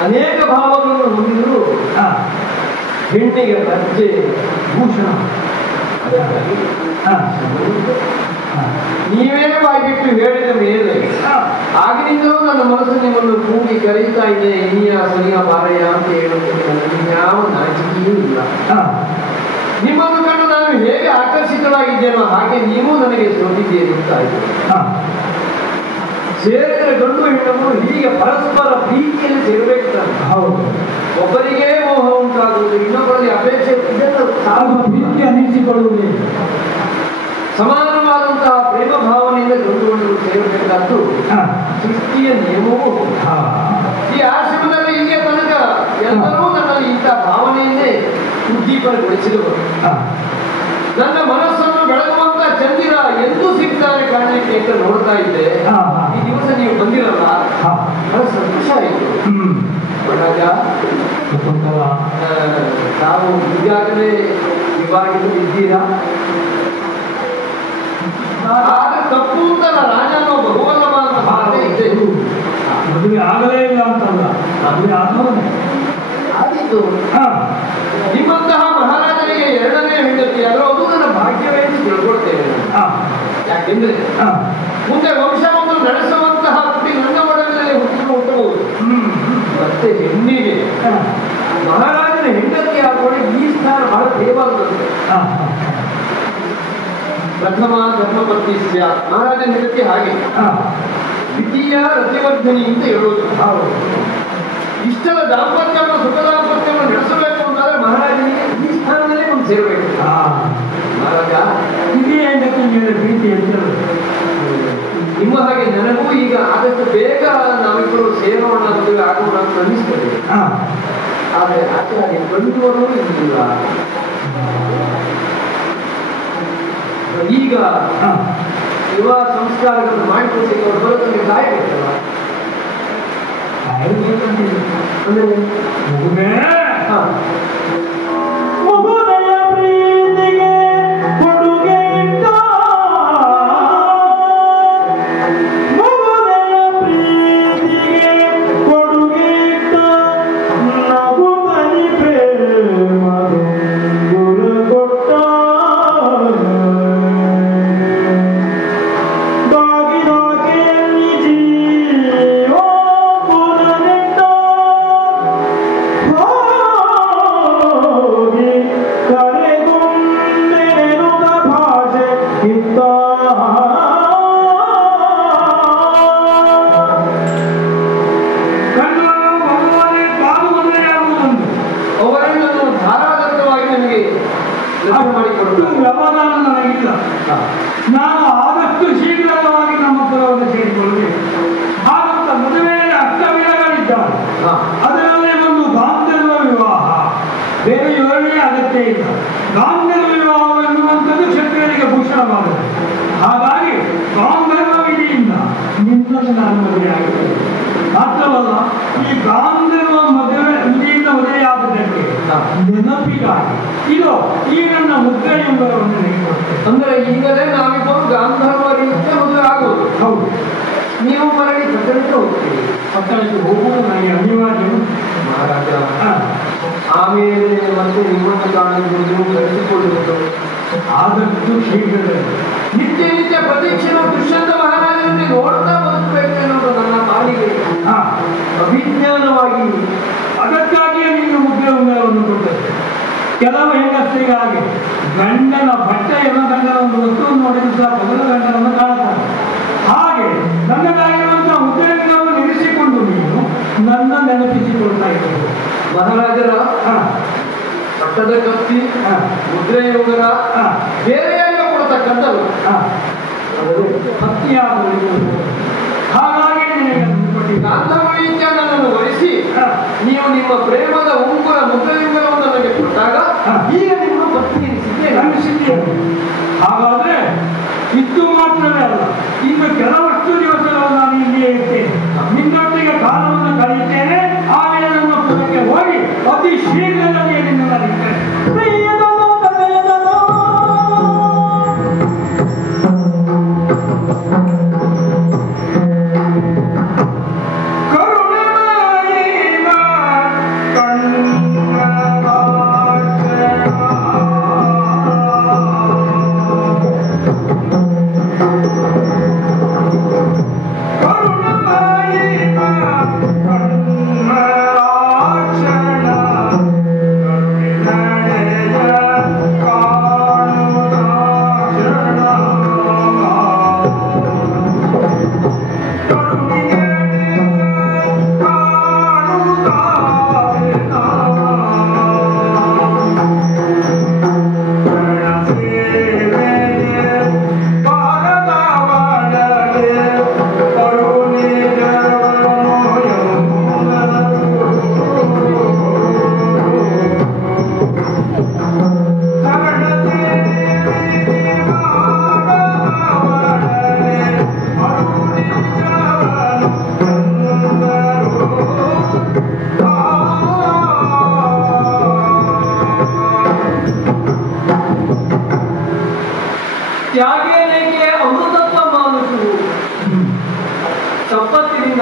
ಅನೇಕ ಭಾವಗಳನ್ನು ಹೊಂದಿದ್ರು ಹೆಣ್ಣಿಗೆ ಲಜ್ಜೆ ಭೂಷಣ. ನೀವೇ ಬಾಯ್ಬಿಟ್ಟು ಹೇಳಿದ ಮೇಲೆ ಆಗಿನಿಂದಲೂ ನನ್ನ ಮನಸ್ಸು ನಿಮ್ಮನ್ನು ಕೂಗಿ ಕರೀತಾ ಇದೆ, ಇನಿಯ ಸನಿಯ ಮಾರಯ್ಯ ಅಂತ ಹೇಳುತ್ತೇನೆ. ನನಗೆ ಯಾವ ನಾಚಿಕೆಯೂ ಇಲ್ಲ. ನಿಮ್ಮನ್ನು ಕಂಡು ನಾನು ಹೇಗೆ ಆಕರ್ಷಿತರಾಗಿದ್ದೇನೋ ಹಾಗೆ ನೀವು ನನಗೆ ಸೋತಿದ್ದೀರಿ ಅಂತ ಆಯ್ತು. ಸೇರಿದರೆ ಗಂಡು ಹೆಣ್ಣನ್ನು ಹೀಗೆ ಪರಸ್ಪರ ಪ್ರೀತಿಯಲ್ಲಿ ಸೇರಬೇಕು. ಹೌದು, ಒಬ್ಬರಿಗೆ ಮೋಹ ಉಂಟಾಗುವುದು, ಇನ್ನೊಬ್ಬರಲ್ಲಿ ಅಪೇಕ್ಷೆ, ಪ್ರೀತಿ ಅನ್ನಿಸಿಕೊಳ್ಳುವುದೇ. ಸಮಾನವಾದಂತಹ ಪ್ರೇಮ ಭಾವನೆಯಿಂದ ಗಂಡು ಗಂಡು ಸೇರಬೇಕಾದ್ದು ಸೃಷ್ಟಿಯ ನಿಯಮವೂ. ಈ ಆಶ್ರಮದಲ್ಲಿ ಇಲ್ಲಿಯ ತನಕ ಎಲ್ಲರೂ ನನ್ನಲ್ಲಿ ಇಂಥ ಭಾವನೆಯನ್ನೇ ಉದ್ದೀಪನಗೊಳಿಸಿದವರು. ನನ್ನ ಮನಸ್ಸನ್ನು ಬೆಳಗುವಂತ ಚಂದಿರ ಎಂದೂ ಸಿಗ್ತಾರೆ ಕಾಣಲಿಕ್ಕೆ ಅಂತ ನೋಡ್ತಾ ಇದ್ದೆ. ಈ ದಿವಸ ನೀವು ಬಂದಿರಲ್ಲ, ಬಹಳ ಸಂತೋಷ ಆಯಿತು. ನಾವು ಈಗಾಗಲೇ ವಿವಾಹಿತರಿದ್ದೀರಾ? ಆದ್ರೆ ತಪ್ಪು ಅಂತಲ್ಲ, ರಾಜನೋ ಬಹುವಲ್ಲವ ಅಂತ ಮಾತೇ ಇದೆ. ಮದುವೆ ಆಗಲೇ ಇಲ್ಲ ಅಂತಲ್ಲ, ಮದುವೆ ಆದವನೇ ಆದಿತ್ತು. ನಿಮ್ಮಂತಹ ಮಹಾರಾಜನಿಗೆ ಎರಡನೇ ಹೆಂಡತಿ ಆದರೂ ಅದು ನನ್ನ ಭಾಗ್ಯವೇ ಎಂದು ತಿಳ್ಕೊಳ್ತೇವೆ. ಯಾಕೆಂದ್ರೆ ಮುಂದೆ ವಂಶವನ್ನು ನಡೆಸುವಂತಹ ಪುಟಿ ನನ್ನ ಒಡಲಲ್ಲಿ ಹುಟ್ಟಬಹುದು. ಮತ್ತೆ ಹೆಣ್ಣಿಗೆ ಮಹಾರಾಜನ ಹೆಂಡತಿ ಆಗೋಡಿ ಈ ಸ್ಥಾನ ಬಹಳ ದೇವಾಗುತ್ತದೆ. ಪ್ರಥಮ ಧರ್ಮಪತ್ನಿಸ್ಯ, ಮಹಾರಾಜನ ಹೆಂಡತಿ ಹಾಗೆ. ದ್ವಿತೀಯ ರತಿವರ್ಧನಿ ಅಂತ ಹೇಳೋದು. ಇಷ್ಟದ ದಾಂಪತ್ಯವನ್ನು, ಸುಖ ದಾಂಪತ್ಯವನ್ನು ನಡೆಸಬೇಕು ಅಂತಾದ್ರೆ ಮಹಾರಾಜನಿಗೆ ಈ ಸ್ಥಾನದಲ್ಲೇ ಒಂದು ಸೇರಬೇಕು. ಮಹಾರಾಜ ಹಿರಿಯ ಹೆಂಡತಿ ಮೇಲೆ ಪ್ರೀತಿ ಹೆಚ್ಚು. ನಿಮ್ಮ ಹಾಗೆ ನನಗೂ ಈಗ ಆದಷ್ಟು ಬೇಗ ನಾವಿಬ್ಬರು ಸೇರೋಣ, ಮದುವೆ ಆಗೋಣ ಅಂತ ಅನ್ನಿಸ್ತದೆ. ಆದರೆ ಆಚಾರ್ಯ ಗಂಡುವರು ಇರಲಿಲ್ಲ. ಈಗ ವಿವಾಹ ಸಂಸ್ಕಾರಗಳನ್ನು ಮಾಡಿಕೊಡ್ಲಿಕ್ಕೆ ಅವರು ಬರೋದಕ್ಕೆ ಕಾಯಬೇಕಲ್ಲ. ಮಗುದಯ ಪ್ರೀತಿಗೆ ಕೊಡುಗೆ ಇಟ್ಟ, ಮಗುದಯ ಪ್ರೀತಿಗೆ ಕೊಡುಗೆ ಇಟ್ಟ, ನಗುತ್ತಲಿ ಪ್ರೇಮದು ಗುರು ಕೊಟ್ಟ, ಬಾಗಿದಾಕೆಯಲ್ಲಿ ಜೀವ ಪುನರಿಟ್ಟ, ಹೋಗಿ ಕರೆಗೊಂಡೆನುತ ಭಾಷೆ ಇತ್ತ. ಅವರನ್ನು ಧಾರಾದತ್ತವಾಗಿ ನನಗೆ ಮಾಡಿಕೊಟ್ಟು ವ್ಯವಧಾನ ನನಗಿಲ್ಲ. ನಾನು ಆದಷ್ಟು ಶೀಘ್ರವಾಗಿ ನಮ್ಮ ಪುರವನ್ನು ಸೇರಿಕೊಳ್ಳಬೇಕು. ಹಾಗಂತ ಮದುವೆಯಲ್ಲಿ ಅಷ್ಟವಿಧಗಳಿದ್ದಾವೆ. ಅದರಲ್ಲಿ ಒಂದು ಗಾಂಧರ್ವ ವಿವಾಹ, ಬೇರೆ ಯೋಜನೆ ಅಗತ್ಯ ಇಲ್ಲ. ಗಾಂಧರ್ವ ವಿವಾಹ ಎನ್ನುವಂಥದ್ದು ಕ್ಷತ್ರಿಯರಿಗೆ ಭೂಷಣವಾಗಿದೆ. ಹಾಗಾಗಿ ಗಾಂಧರ್ವ ವಿಧಿಯಿಂದ ನಿನ್ನನ್ನು ನಾನು ಮದುವೆಯಾಗಿದ್ದೇನೆ. ಮಾತ್ರವಲ್ಲ, ಈ ಗಾಂಧರ್ವ ಮದುವೆ ವಿಧಿಯಿಂದ ಮದುವೆಯಾಗುವುದಕ್ಕೆ ನೆನಪಿಗಾಗಿ ಇದು ಈ ನನ್ನ ಮುದ್ರೆಯುಂಗರವನ್ನು ನೀಡಿಕೊಡ್ತೇನೆ. ಅಂದ್ರೆ ಈಗಲೇ ನಾವಿಬ್ಬರು ಗಾಂಧರ್ವರಿಂದ ಮದುವೆ ಆಗುವುದು. ಹೌದು, ನೀವು ಮರಳಿ ಪಟ್ಟಣಕ್ಕೆ ಹೋಗ್ತೀವಿ. ಪಟ್ಟಣಕ್ಕೆ ಹೋಗುವುದು ನನಗೆ ಅನಿವಾರ್ಯ. ಮಹಾರಾಜ ಆಮೇಲೆ ಮತ್ತೆ ನಿಮ್ಮನ್ನು ಕಾಣುವುದು, ನೀವು ಬೆಳೆಸಿಕೊಳ್ಳುವುದು ಆದಷ್ಟು ಶೀಘ್ರದಲ್ಲಿ ನಿತ್ಯ ನಿತ್ಯ ಪ್ರತೀಕ್ಷಣ ದುಷ್ಯಂತ ಮಹಾರಾಜರನ್ನೇ ನೋಡ್ತಾ ಬದುಕಬೇಕು ಎನ್ನುವುದು ನನ್ನ ಪಾಲಿಗೆ ಅಭಿಜ್ಞಾನವಾಗಿ. ಅದಕ್ಕಾಗಿಯೇ ನೀನು ಮುದ್ರೆ ಉಂಗರವನ್ನು ಕೊಟ್ಟದ್ದು. ಕೆಲವು ಹೆಂಗಸರಿಗಾಗಿ ಗಂಡನ ಬಟ್ಟೆಯನ್ನು, ಗಂಡನ ಒಂದು ವಸ್ತುವನ್ನು ನೋಡಿದ ಸಹ ಮೊದಲ ಗಂಡನನ್ನು ಕಾಣುತ್ತಾರೆ. ಹಾಗೆ ನನ್ನದಾಗಿರುವಂತಹ ಉದ್ಯೋಗವನ್ನು ನಿಲ್ಲಿಸಿಕೊಂಡು ನೀನು ನನ್ನ ನೆನಪಿಸಿಕೊಳ್ತಾ ಇದ್ದೀವಿ. ಮಹಾರಾಜರ ಪಟ್ಟದ ಕತ್ತಿ, ಮುದ್ರೆಯುಂಗರ ಬೇರೆಯಾಗ ಕೊಡ್ತಕ್ಕಂಥದ್ದು ಹತ್ತಿಯಾದ. ಹಾಗಾಗಿ ಗಾಂಧರ್ವೀತ್ಯ ನನ್ನನ್ನು ವಹಿಸಿ ನೀವು ನಿಮ್ಮ ಪ್ರೇಮದ ಉಂಗುರ ಮುದ್ರೆಯುಂಗರವನ್ನು ನನಗೆ ಕೊಟ್ಟಾಗ ಈಗ ನಿಮ್ಮ ಪತ್ನಿ ಅನಿಸಿದ್ದೇನೆ. ಹಾಗಾದ್ರೆ ಇದ್ದು ಮಾತ್ರವೇ ಅಲ್ಲ, ಈಗ ಕೆಲವಷ್ಟು ದಿವಸಗಳು ನಾನು ಇಲ್ಲಿಯೇ ಇರ್ತೇನೆ. ನಿನ್ನೊಟ್ಟಿಗೆ ಕಾಲವನ್ನು ಕಳೆಯುತ್ತೇನೆ. ಆಮೇಲೆ ನನ್ನ ಪುರಕ್ಕೆ ಹೋಗಿ ಅತಿ ಶೀಘ್ರದಲ್ಲಿ ನಿನ್ನಲ್ಲಿರ್ತೇನೆ.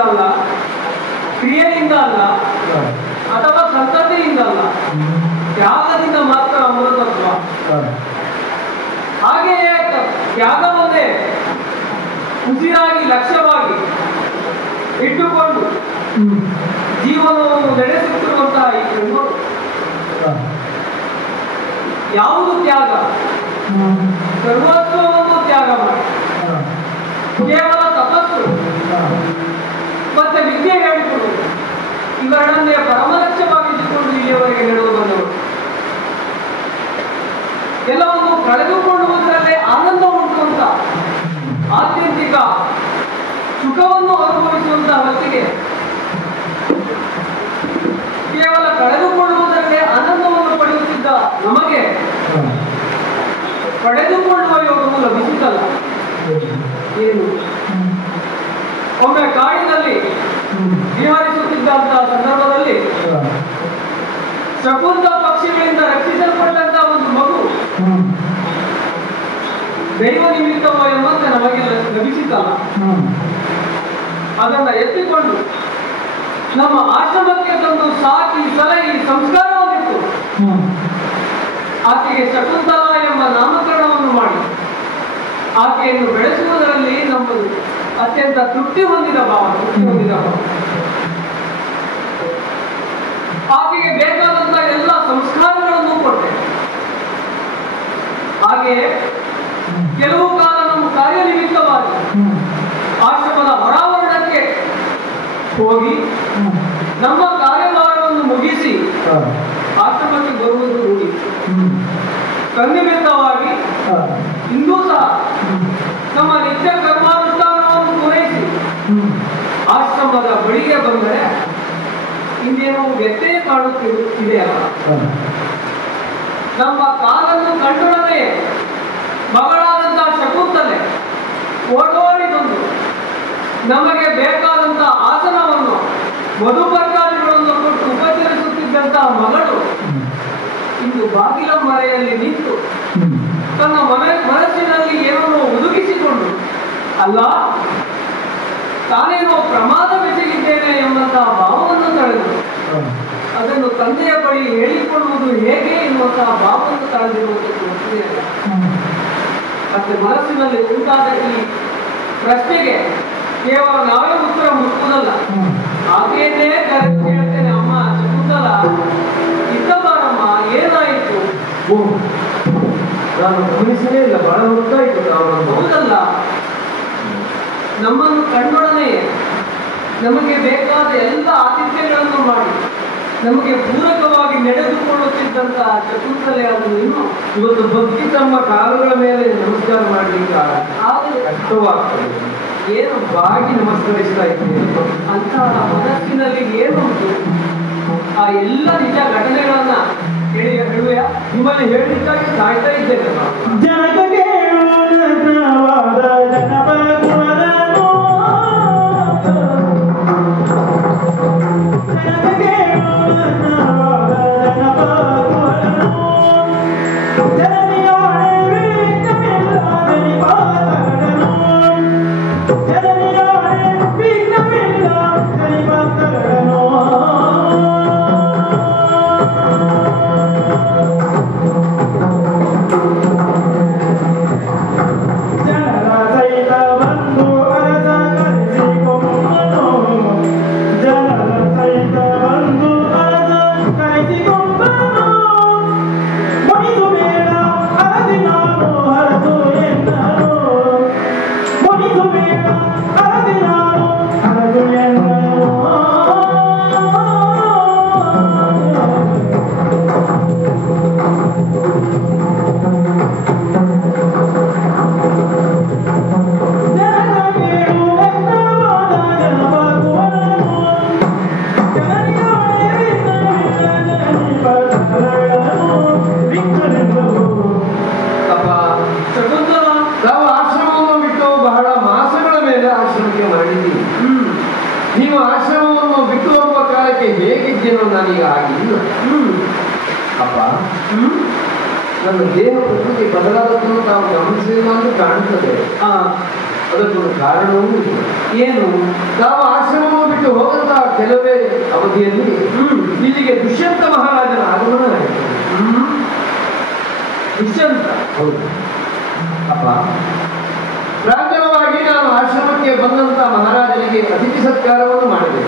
ಅಲ್ಲ, ಕ್ರಿಯೆಯಿಂದ ಅಲ್ಲ, ಅಥವಾ ಸಂತತಿಯಿಂದ ಅಲ್ಲ, ತ್ಯಾಗದಿಂದ ಮಾತ್ರ ಅಮೃತತ್ವ. ಹಾಗೆಯೇ ತ್ಯಾಗವನ್ನೇ ಉಸಿರಾಗಿ ಲಕ್ಷ್ಯವಾಗಿ ಇಟ್ಟುಕೊಂಡು ಜೀವನವನ್ನು ನಡೆಸುತ್ತಿರುವಂತಹ ಈ ಹೆಣ್ಣು ಯಾವುದು ತ್ಯಾಗ? ಸರ್ವಸ್ವವನ್ನು ತ್ಯಾಗ ಮಾಡಿ ಕೇವಲ ತಪಸ್ಸು ಮತ್ತೆ ವಿದ್ಯೆ ಹೇಳಿಕೊಡುವುದು ಇವೆರಡನ್ನೇ ಪರಮಲಕ್ಷ್ಯವಾಗಿಟ್ಟುಕೊಂಡು ಇಲ್ಲಿಯವರೆಗೆ ಹೇಳುವ ಬಂದವರು. ಎಲ್ಲವನ್ನು ಕಳೆದುಕೊಳ್ಳುವುದರಲ್ಲೇ ಆನಂದ ಉಂಟು ಅಂತ ಆತ್ಯಂತಿಕ ಸುಖವನ್ನು ಅನುಭವಿಸುವಂತಹ ಹೊತ್ತಿಗೆ ಕೇವಲ ಕಳೆದುಕೊಳ್ಳುವುದರಲ್ಲೇ ಆನಂದವನ್ನು ಪಡೆಯುತ್ತಿದ್ದ ನಮಗೆ ಪಡೆದುಕೊಳ್ಳುವ ಯೋಗವು ಲಭಿಸುತ್ತಲ್ಲ. ಏನು? ಒಮ್ಮೆ ಕಾಡಿನಲ್ಲಿ ವಿಹರಿಸುತ್ತಿದ್ದಂತಹ ಸಂದರ್ಭದಲ್ಲಿ ಶಕುಂತ ಪಕ್ಷಿಗಳಿಂದ ರಕ್ಷಿಸಲ್ಪಟ್ಟಂತಹ ಒಂದು ಮಗು ದೈವ ನಿಮಿತ್ತವೋ ಎಂಬಂತೆ ನಮಗೆ ಲಭಿಸಿದ್ದಲ್ಲ. ಅದನ್ನ ಎತ್ತಿಕೊಂಡು ನಮ್ಮ ಆಶ್ರಮಕ್ಕೆ ತಂದು ಸಾಕಿ ಸಲಹಿ ಸಂಸ್ಕಾರವಾಗಿತ್ತು. ಆಕೆಗೆ ಶಕುಂತಲಾ ಎಂಬ ನಾಮಕರಣವನ್ನು ಮಾಡಿ ಆಕೆಯನ್ನು ಬೆಳೆಸುವುದರಲ್ಲಿ ನಮ್ಮದು ಅತ್ಯಂತ ತೃಪ್ತಿ ಹೊಂದಿದ ಭಾವ. ಆಕೆಗೆ ಬೇಕಾದಂತಹ ಎಲ್ಲ ಸಂಸ್ಕಾರಗಳನ್ನು ಕೊಟ್ಟೆ. ಹಾಗೆಯೇ ಕೆಲವು ಕಾಲ ನಮ್ಮ ಕಾರ್ಯನಿಮಿತ್ತವಾಗಿ ಆಶ್ರಮದ ಹೊರಾವರಣಕ್ಕೆ ಹೋಗಿ ನಮ್ಮ ಕಾರ್ಯಭಾರವನ್ನು ಮುಗಿಸಿ ಆಶ್ರಮಕ್ಕೆ ಬರುವುದು ರೂಢಿ. ತನ್ನಿಮಿತ್ತವಾಗಿ ಇಂದೂ ಸಹ ನಮ್ಮ ನಿತ್ಯ ಕರ್ಮಾನುಷ್ಠಾನವನ್ನು ಪೂರೈಸಿ ಆಶ್ರಮದ ಬಳಿಗೆ ಬಂದರೆ ಇನ್ನೇನು ವ್ಯತ್ಯಯ ಕಾಣುತ್ತಿದೆಯಲ್ಲ. ನಮ್ಮ ಕಾಲನ್ನು ಕಂಡೊಡನೆ ಮಗಳಾದಂತಹ ಶಕುಂತಲೆ ಓಡೋಡಿ ಬಂದು ನಮಗೆ ಬೇಕಾದಂತಹ ಆಸನವನ್ನು ಮಧುಪರ್ಕಾದಿಗಳನ್ನು ಕೊಟ್ಟು ಉಪಚರಿಸುತ್ತಿದ್ದಂತಹ ಮಗಳು ಇಂದು ಬಾಗಿಲ ಮರೆಯಲ್ಲಿ ನಿಂತು ತನ್ನ ಮನಸ್ಸಿನಲ್ಲಿ ಏನೋ ಒದಗಿಸಿಕೊಂಡು ಅಲ್ಲ ತಾನೇನೋ ಪ್ರಮಾದ ಬೆಸಗಿದ್ದೇನೆ ಎಂಬಂತಹ ಭಾವವನ್ನು ತಳೆದು ಅದನ್ನು ತಂದೆಯ ಬಳಿ ಹೇಳಿಕೊಳ್ಳುವುದು ಹೇಗೆ ಎನ್ನುವಂತಹ ಭಾವವನ್ನು ತಳೆದಿರುವುದಕ್ಕೆ ಗೊತ್ತಿದೆಯಲ್ಲ. ಮತ್ತೆ ಮನಸ್ಸಿನಲ್ಲಿ ಉಂಟಾದ ಈ ಪ್ರಶ್ನೆಗೆ ಕೇವಲ ನಾವೇ ಉತ್ತರ ಮುಟ್ಟುವುದಲ್ಲ, ಆಕೆಯನ್ನೇ ಕರೆದು ಹೇಳ್ತೇನೆ, ಅಮ್ಮ ಶಕುಂತಲ ಇದ್ದ ಬಾರಮ್ಮ, ಏನಾಯಿತು? ನಾನು ಗಮನಿಸಲೇ ಇಲ್ಲ, ಬಹಳ ಹೊತ್ತಾಯಿತು. ಹೌದಲ್ಲ, ನಮ್ಮನ್ನು ಕಂಡೊಡನೆ ನಮಗೆ ಬೇಕಾದ ಎಲ್ಲ ಆತಿಥ್ಯಗಳನ್ನು ಮಾಡಿ ನಮಗೆ ಪೂರಕವಾಗಿ ನಡೆದುಕೊಳ್ಳುತ್ತಿದ್ದಂತಹ ಶಕುಂತಲೆ ಅದು ಇನ್ನು ಇವತ್ತು ಭಕ್ತಿ ತಮ್ಮ ಕಾಲುಗಳ ಮೇಲೆ ನಮಸ್ಕಾರ ಮಾಡಲಿಕ್ಕೆ ಆದರೆ ಕಷ್ಟವಾಗ್ತದೆ. ಏನು ಬಾಗಿ ನಮಸ್ಕರಿಸ್ತಾ ಇದ್ದೇನೆ ಅಂತಹ ಮನಸ್ಸಿನಲ್ಲಿ ಏನುಂಟು? ಆ ಎಲ್ಲ ನಿಜ ಘಟನೆಗಳನ್ನ ಹೇಳುವ ನಿಮ್ಮಲ್ಲಿ ಹೇಳಲಿಕ್ಕಾಗಿ ಕಾಯ್ತಾ ಇದ್ದೇನೆ. ನೀವು ಆಶ್ರಮವನ್ನು ಬಿಟ್ಟು ಹೋಗುವ ಕಾಲಕ್ಕೆ ಹೇಗಿದ್ದೇನೋ ನಾನೀಗ ಆಗಿಲ್ಲ. ಅಪ್ಪ, ನನ್ನ ದೇಹ ಪ್ರಕೃತಿ ಬದಲಾದನ್ನು ತಾವು ಗಮನಿಸಿಲ್ಲ ಅಂತ ಕಾಣುತ್ತದೆ. ಅದಕ್ಕೊಂದು ಕಾರಣವೂ ಇದೆ. ಏನು? ನಾವು ಆಶ್ರಮವನ್ನು ಬಿಟ್ಟು ಹೋದಂತಹ ಕೆಲವೇ ಅವಧಿಯಲ್ಲಿ ಇಲ್ಲಿಗೆ ದುಷ್ಯಂತ ಮಹಾರಾಜನ ಆಗಮನ ಆಯಿತು. ದುಷ್ಯಂತ? ಹೌದು ಅಪ್ಪ. ಪ್ರಾಂಗಣವಾಗಿ ನಾನು ಆಶ್ರಮಕ್ಕೆ ಬಂದಂತ ಮಹಾರಾಜನಿಗೆ ಅತಿಥಿ ಸತ್ಕಾರವನ್ನು ಮಾಡಿದೆ.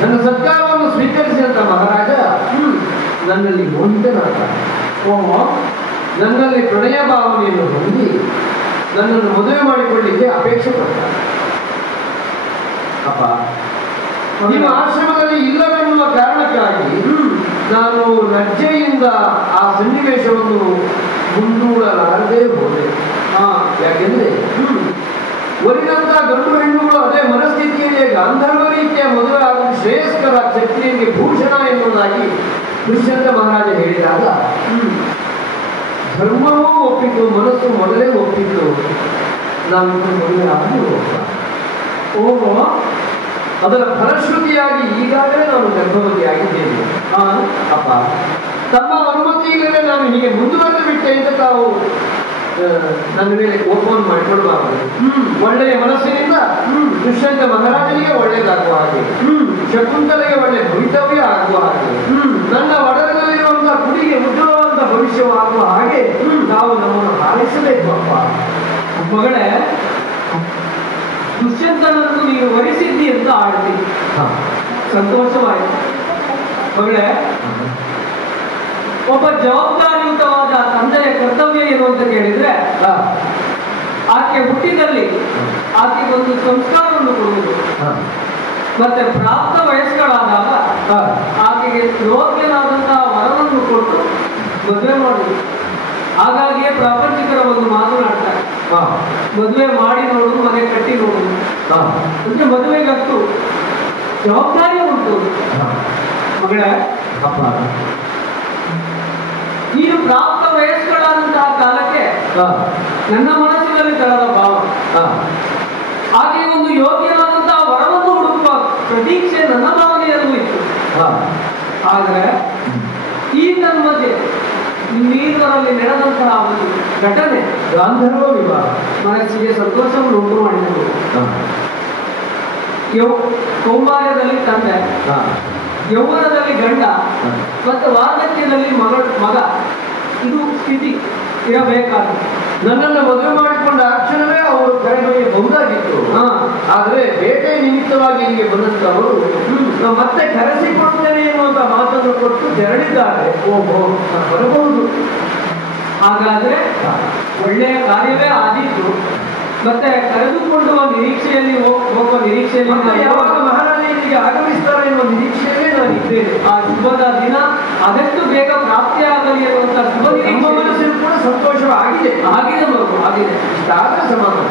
ನನ್ನ ಸತ್ಕಾರವನ್ನು ಸ್ವೀಕರಿಸಿದಂತ ಮಹಾರಾಜ ನನ್ನಲ್ಲಿ ಮೋಹಿತನಾದ. ನನ್ನಲ್ಲಿ ಪ್ರಣಯ ಭಾವನೆಯನ್ನು ಹೊಂದಿ ನನ್ನನ್ನು ಮದುವೆ ಮಾಡಿಕೊಳ್ಳಿಕ್ಕೆ ಅಪೇಕ್ಷೆ ಪಟ್ಟ. ಅಪ್ಪ, ನಿಮ್ಮ ಆಶ್ರಮದಲ್ಲಿ ಇಲ್ಲವೆನ್ನುವ ಕಾರಣಕ್ಕಾಗಿ ನಾನು ಲಜ್ಜೆಯಿಂದ ಆ ಸನ್ನಿವೇಶವನ್ನು ಮುಂದೂಡಲಾರದೆ ಹೋದೆ. ಯಾಕೆಂದ್ರೆ ಒಲಿದಂತ ಗಂಡು ಹೆಣ್ಣುಗಳು ಅದೇ ಮನಸ್ಥಿತಿಯಲ್ಲಿ ಗಾಂಧರ್ವ ರೀತಿಯ ಮದುವೆ ಆಗುವುದು ಶ್ರೇಯಸ್ಕರ, ಕ್ಷತ್ರಿಯನಿಗೆ ಭೂಷಣ ಎನ್ನುವುದಾಗಿ ದುಷ್ಯಂತ ಮಹಾರಾಜ ಹೇಳಿದಾಗ ಧರ್ಮವೂ ಒಪ್ಪಿತು, ಮನಸ್ಸು ಮೊದಲೇ ಒಪ್ಪಿತ್ತು. ನಾನು ಮದುವೆ ಆಗಲು ಓಹೋ, ಅದರ ಫಲಶ್ರುತಿಯಾಗಿ ಈಗಾಗಲೇ ನಾನು ಗರ್ಭವತಿಯಾಗಿದ್ದೇನೆ. ಅಪ್ಪ, ತಮ್ಮ ಅನುಮತಿ ಇಲ್ಲದೆ ನಾನು ಹೀಗೆ ಮುಂದುವರೆದು ಬಿಟ್ಟೆ ಅಂತ ತಾವು ನನ್ನ ಮೇಲೆ ಕೋಪವನ್ನು ಮಾಡಿಕೊಳ್ಳಬಾರದು. ಒಳ್ಳೆಯ ಮನಸ್ಸಿನಿಂದ ದುಷ್ಯಂತ ಮಹಾರಾಜನಿಗೆ ಒಳ್ಳೆಯದಾಗುವ ಹಾಗೆ, ಶಕುಂತಲೆಗೆ ಒಳ್ಳೆಯ ಭವಿತವ್ಯ ಆಗುವ ಹಾಗೆ, ನನ್ನ ಒಡಲಲ್ಲಿರುವಂತಹ ಕುಡಿಗೆ ಉಜ್ವಲವಂತ ಭವಿಷ್ಯವಾಗುವ ಹಾಗೆ ನಾವು ನಮ್ಮನ್ನು ಹಾರೈಸಬೇಕು. ಅಪ್ಪ ಮಗಳೇ, ದುಷ್ಯಂತನನ್ನು ನೀನು ವರಿಸಿದ್ದಿ ಅಂತ ಆಡ್ತೀನಿ. ಸಂತೋಷವಾಯಿತು ಮಗಳೇ. ಒಬ್ಬ ಜವಾಬ್ದಾರಿಯುತವಾದ ತಂದೆಯ ಕರ್ತವ್ಯ ಏನು ಅಂತ ಕೇಳಿದ್ರೆ, ಆಕೆ ಹುಟ್ಟಿದಲ್ಲಿ ಆಕೆಗೆ ಒಂದು ಸಂಸ್ಕಾರವನ್ನು ಕೊಡುವುದು, ಮತ್ತೆ ಪ್ರಾಪ್ತ ವಯಸ್ಕಳಾದಾಗ ಆಕೆಗೆ ಯೋಗ್ಯನಾದಂತಹ ವರವನ್ನು ಕೊಟ್ಟು ಮದುವೆ ಮಾಡುವುದು. ಹಾಗಾಗಿಯೇ ಪ್ರಾಪಂಚಿಕರ ಒಂದು ಮಾತನಾಡ್ತಾರೆ, ಮದುವೆ ಮಾಡಿ ನೋಡು, ಮನೆ ಕಟ್ಟಿ ನೋಡು ಅಂದ್ರೆ ಮದುವೆಗಷ್ಟು ಜವಾಬ್ದಾರಿ ಉಂಟು. ಮಗಳೇ, ನೀನು ಪ್ರಾಪ್ತ ವಯಸ್ಕಳಾದಂತಹ ಕಾಲಕ್ಕೆ ನನ್ನ ಮನಸ್ಸಿನಲ್ಲಿ ತರದ ಭಾವ, ಹಾಗೆ ಒಂದು ಯೋಗ್ಯನಾದಂತಹ ವರವನ್ನು ಹುಡುಕುವ ಪ್ರತೀಕ್ಷೆ ನನ್ನ ಭಾವನೆಯಲ್ಲೂ ಇತ್ತು. ಆದರೆ ಈ ನನ್ನ ಮಧ್ಯೆ ನೀರಲ್ಲಿ ನಡೆದಂತಹ ಒಂದು ಘಟನೆ ಗಾಂಧರ್ವ ವಿವಾಹ ಮನಸ್ಸಿಗೆ ಸಂತೋಷವನ್ನು ಉಂಟು ಮಾಡಿದರು. ಕೌಮಾರ್ಯದಲ್ಲಿ ತಂದೆ, ಯೌವನದಲ್ಲಿ ಗಂಡ, ಮತ್ತೆ ವಾರ್ಧಕ್ಯದಲ್ಲಿ ಮಗ, ಇದು ಸ್ಥಿತಿ ಇರಬೇಕಾದ. ನನ್ನನ್ನು ಮದುವೆ ಮಾಡಿಕೊಂಡ ಆ ಕ್ಷಣವೇ ಅವರು ಕರೆದೊಯ್ಯಬಹುದಾಗಿತ್ತು. ಆದರೆ ಬೇಟೆ ನಿಮಿತ್ತವಾಗಿ ಇಲ್ಲಿಗೆ ಬಂದಂತವರು ಮತ್ತೆ ಕರೆಸಿಕೊಡ್ತೇನೆ ಎನ್ನುವಂತ ಮಾತನ್ನು ಕೊಟ್ಟು ತೆರಳಿದ್ದಾರೆ. ಓಹೋ, ಬರಬಹುದು. ಹಾಗಾದ್ರೆ ಒಳ್ಳೆಯ ಕಾರ್ಯವೇ ಆದಿತ್ತು. ಮತ್ತೆ ಕರೆದುಕೊಳ್ಳುವ ನಿರೀಕ್ಷೆಯಲ್ಲಿ ಹೋಗುವ ನಿರೀಕ್ಷೆಯಲ್ಲಿ ಯಾವಾಗ ಮಹಾರಾಜ ಇಲ್ಲಿಗೆ ಆಗಮಿಸ್ತಾರೆ ಎನ್ನುವ ನಿರೀಕ್ಷೆಯಲ್ಲೇ ನಾನು ಇದ್ದೇನೆ. ಆ ಶುಭದ ದಿನ ಆದಷ್ಟು ಬೇಗ ಪ್ರಾಪ್ತಿಯಾಗಲಿ ಎನ್ನುವಂತ ಶುಭ ಮನಸ್ಸಿನ ಕೂಡ ಸಂತೋಷವಾಗಿದೆ. ಆಗಿದೆ ಮಗು, ಆಗಿದೆ. ಇಷ್ಟಾದ್ರೆ ಸಮಾಧಾನ.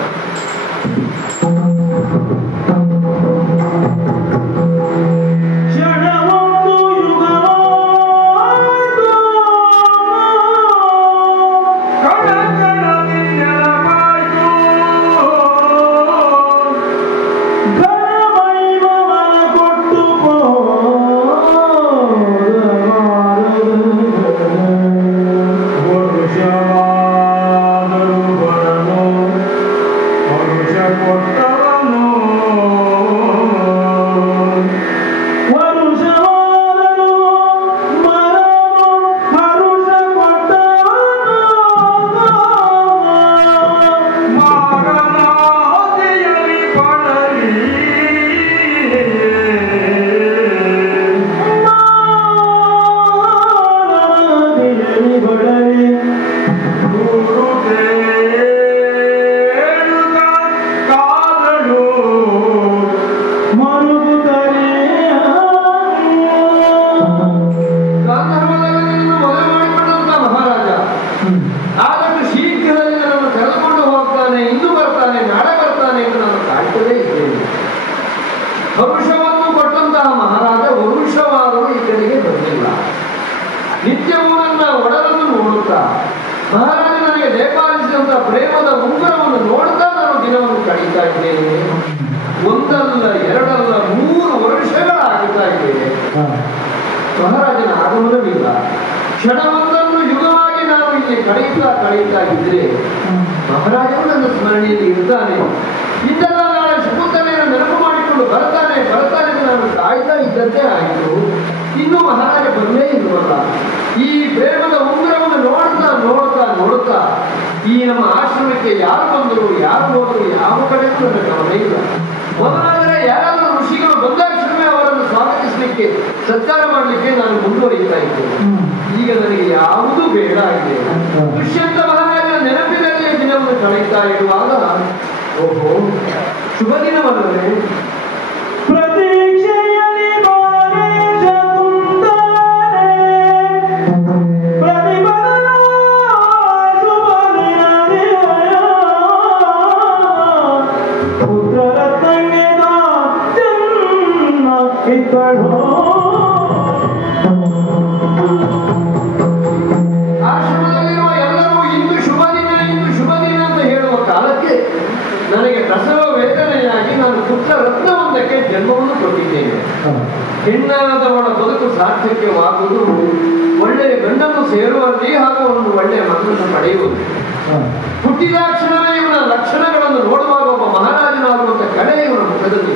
ವರುಷವನ್ನು ಕೊಟ್ಟಂತಹ ಮಹಾರಾಜ ವರುಷವಾದರೂ ಈ ಕಡೆಗೆ ಬರಲಿಲ್ಲ. ನಿತ್ಯವೂ ನನ್ನ ಒಡಲನ್ನು ನೋಡುತ್ತಾ ಮಹಾರಾಜ ನನಗೆ ದೇಪಾಲಿಸಿದಂತಹ ಪ್ರೇಮದ ಉಂಗುರವನ್ನು ನೋಡುತ್ತಾ ನಾನು ದಿನವನ್ನು ಕಳೀತಾ ಇದ್ದೇನೆ. ಒಂದಲ್ಲ ಎರಡಲ್ಲ 3 ವರ್ಷಗಳಾಗುತ್ತಾ ಇದ್ದೇನೆ. ಮಹಾರಾಜನ ಆಗಮನವಿಲ್ಲ. ಕ್ಷಣವೊಂದನ್ನು ಯುಗವಾಗಿ ನಾನು ಇಲ್ಲಿ ಕಳೀತಾ ಇದ್ರೆ ಮಹಾರಾಜನು ನನ್ನ ಸ್ಮರಣೆಯಲ್ಲಿ ಇರ್ತಾನೆ, ಇಂದೆಲ್ಲ ನಾಳೆ ಶಕುಂತಲೆಯನ್ನು ನೆನಪು ಮಾಡಿಕೊಂಡು ಬರ್ತಾನೆ ಅಂತ ನಾನು ಕಾಯ್ತಾ ಇದ್ದಂತೆ ಆಯಿತು. ಇನ್ನೂ ಮಹಾರಾಜ ಬಂದೇ ಇರುವಲ್ಲ. ಈ ಪ್ರೇಮದ ಉಂಗುರವನ್ನು ನೋಡುತ್ತಾ ಈ ನಮ್ಮ ಆಶ್ರಮಕ್ಕೆ ಯಾರು ಬಂದರು, ಯಾರು ಹೋದರು, ಯಾವ ಕಡೆಗೂ ನನ್ನ ಗಮನ ಇಲ್ಲ. ಮೊದಲಾದರೆ ಯಾರಾದರೂ ಋಷಿಗಳು ಬಂದಾಕ್ಷಣವೇ ಅವರನ್ನು ಸ್ವಾಗತಿಸಲಿಕ್ಕೆ, ಸತ್ಕಾರ ಮಾಡಲಿಕ್ಕೆ ನಾನು ಮುಂದುವರಿತಾ ಇದ್ದೇನೆ. ಈಗ ನನಗೆ ಯಾವುದೂ ಬೇಡ ಆಗಿದೆ. ದುಷ್ಯಂತ ಮಹಾರಾಜನ ನೆನಪಿನಲ್ಲೇ ದಿನವನ್ನು ಕಳೆಯುತ್ತಾ ಇರುವಾಗ, ಓಹೋ ಶುಭ ದಿನವಲ್ಲವೇ? ಆಶ್ರಮದಲ್ಲಿರುವ ಎಲ್ಲರೂ ಇಂದು ಶುಭ ದಿನ ಅಂತ ಹೇಳುವ ಕಾಲಕ್ಕೆ ನನಗೆ ಪ್ರಸವ ವೇದನೆಯಾಗಿ ನಾನು ಪುತ್ರ ರತ್ನವೊಂದಕ್ಕೆ ಜನ್ಮವನ್ನು ಕೊಟ್ಟಿದ್ದೇನೆ. ಹೆಣ್ಣಾದವಳ ಬದುಕು ಸಾರ್ಥಕ್ಯವಾಗುವುದು ಒಳ್ಳೆಯ ಗಂಡನ್ನು ಸೇರುವಲ್ಲಿ ಹಾಗೂ ಒಂದು ಒಳ್ಳೆಯ ಮಗನನ್ನು ಪಡೆಯುವುದು. ಹುಟ್ಟಿದಾಕ್ಷಣವೇ ಇವನ ಲಕ್ಷಣಗಳನ್ನು ನೋಡುವಾಗ ಒಬ್ಬ ಮಹಾರಾಜನಾಗುವಂತ ಕಡೆ ಇವನ ಮುಖದಲ್ಲಿ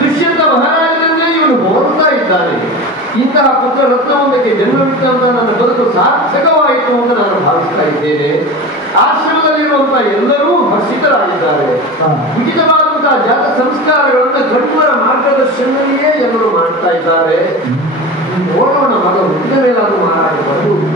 ದುಷ್ಯಂತ ಮಹಾರಾಜನನ್ನೇ ಇವನು ಹೋರುತ್ತಾ ಇದ್ದಾನೆ. ಇಂತಹ ಪುತ್ರ ರತ್ನವೊಂದಕ್ಕೆ ಜನ್ಮವಿತ್ತಂತ ನನ್ನ ಬದುಕು ಸಾರ್ಥಕವಾಯಿತು ಅಂತ ನಾನು ಭಾವಿಸ್ತಾ ಇದ್ದೇನೆ. ಆಶ್ರಮದಲ್ಲಿರುವಂತಹ ಎಲ್ಲರೂ ಹರ್ಷಿತರಾಗಿದ್ದಾರೆ. ಉಚಿತವಾದಂತಹ ಜಾತ ಸಂಸ್ಕಾರಗಳನ್ನು ಕಠೋರ ಮಾರ್ಗದರ್ಶನದಲ್ಲಿಯೇ ಎಲ್ಲರೂ ಮಾಡ್ತಾ ಇದ್ದಾರೆ. ನೋಡೋಣ, ಮಗ ಹುಟ್ಟಿದ ಮೇಲಾದರೂ ಮಹಾರಾಜ ಬರುವುದು.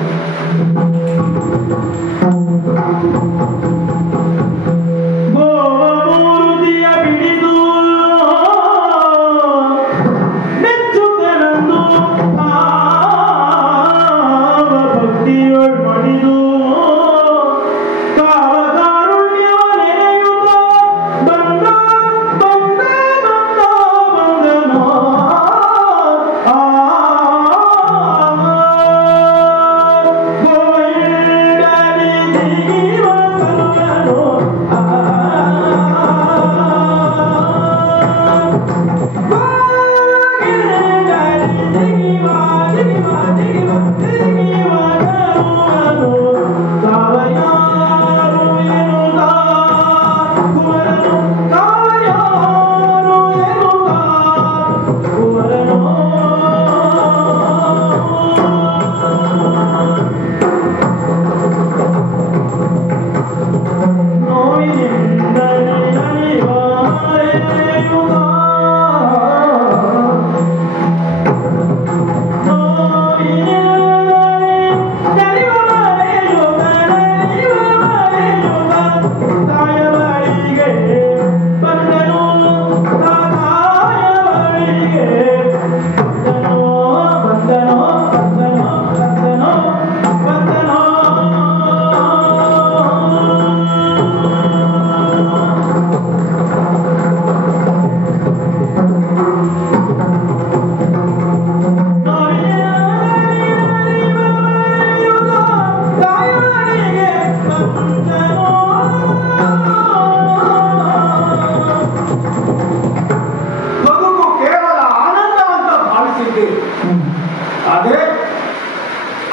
ಆದರೆ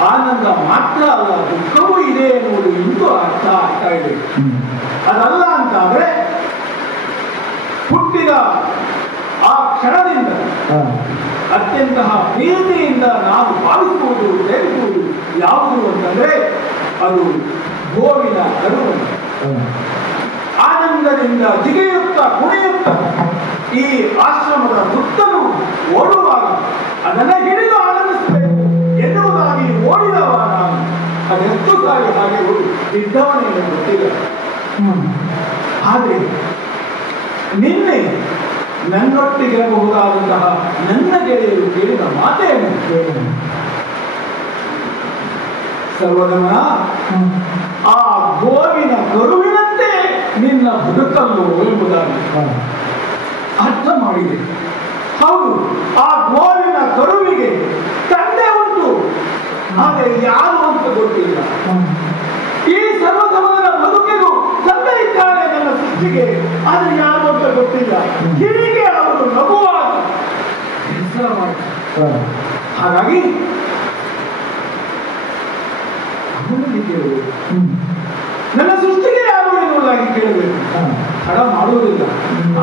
ಆನಂದ ಮಾತ್ರ ಅಲ್ಲ, ದುಃಖವೂ ಇದೆ ಎನ್ನುವುದು ಇಂದು ಅರ್ಥ ಆಗ್ತಾ ಇದೆ. ಅದಲ್ಲ ಅಂತಾದ್ರೆ ಹುಟ್ಟಿದ ಆ ಕ್ಷಣದಿಂದ ಅತ್ಯಂತ ಪ್ರೀತಿಯಿಂದ ನಾವು ಭಾವಿಸುವುದು, ಸೇರಿಸುವುದು ಯಾವುದು ಅಂತಂದ್ರೆ ಅದು ಗೋವಿನ ಕರುವನ್ನು. ಆನಂದದಿಂದ ಜಿಗಿಯುತ್ತ ಕುಣಿಯುತ್ತ ಈ ಆಶ್ರಮದ ಸುತ್ತಲೂ ಓಡುವಾಗ ಅದನ್ನೇ ಹಿಡಿದು ಆನಂದಿಸಬೇಕು ಎನ್ನುವುದಾಗಿ ಓಡಿದವ ನಾನು. ಅದೆಷ್ಟು ಸಾರಿ ಹಾಗೆ ಇದ್ದವನೇ ಗೊತ್ತಿಲ್ಲ. ಆದರೆ ನಿನ್ನೆ ನನ್ನೊಟ್ಟಿಗಿರಬಹುದಾದಂತಹ ನನ್ನ ಗೆಳೆಯರು ಕೇಳಿದ ಮಾತೇನು? ಸರ್ವಗಮನ, ಆ ಗೋವಿನ ಕರುವಿನಂತೆ ನಿನ್ನ ಬದುಕನ್ನು ಎಂಬುದಾಗಿ ಅರ್ಥ ಮಾಡಿದೆ. ಹೌದು, ಆ ಗೋವಿನ ಕರುವಿಗೆ ತಂದೆ ಉಂಟು, ಆದರೆ ಯಾರು ಅಂತ ಗೊತ್ತಿಲ್ಲ. ಈ ಸರ್ವಗಮನ ಬದುಕಿಗೂ ತಂದೆ ಇದ್ದಾನೆ ನನ್ನ ಸೃಷ್ಟಿಗೆ, ಆದರೆ ಯಾರು ಅಂತ ಗೊತ್ತಿಲ್ಲ. ಹೀಗೆ ಅವರು ನಗುವಾಗ ಹೆಸರ ಮಾಡ್ತಾರೆ. ಹಾಗಾಗಿ ಅವನಲ್ಲಿ ಕೇಳುವುದು, ನನ್ನ ಸೃಷ್ಟಿಗೆ ತಡ ಮಾಡುವುದಿಲ್ಲ.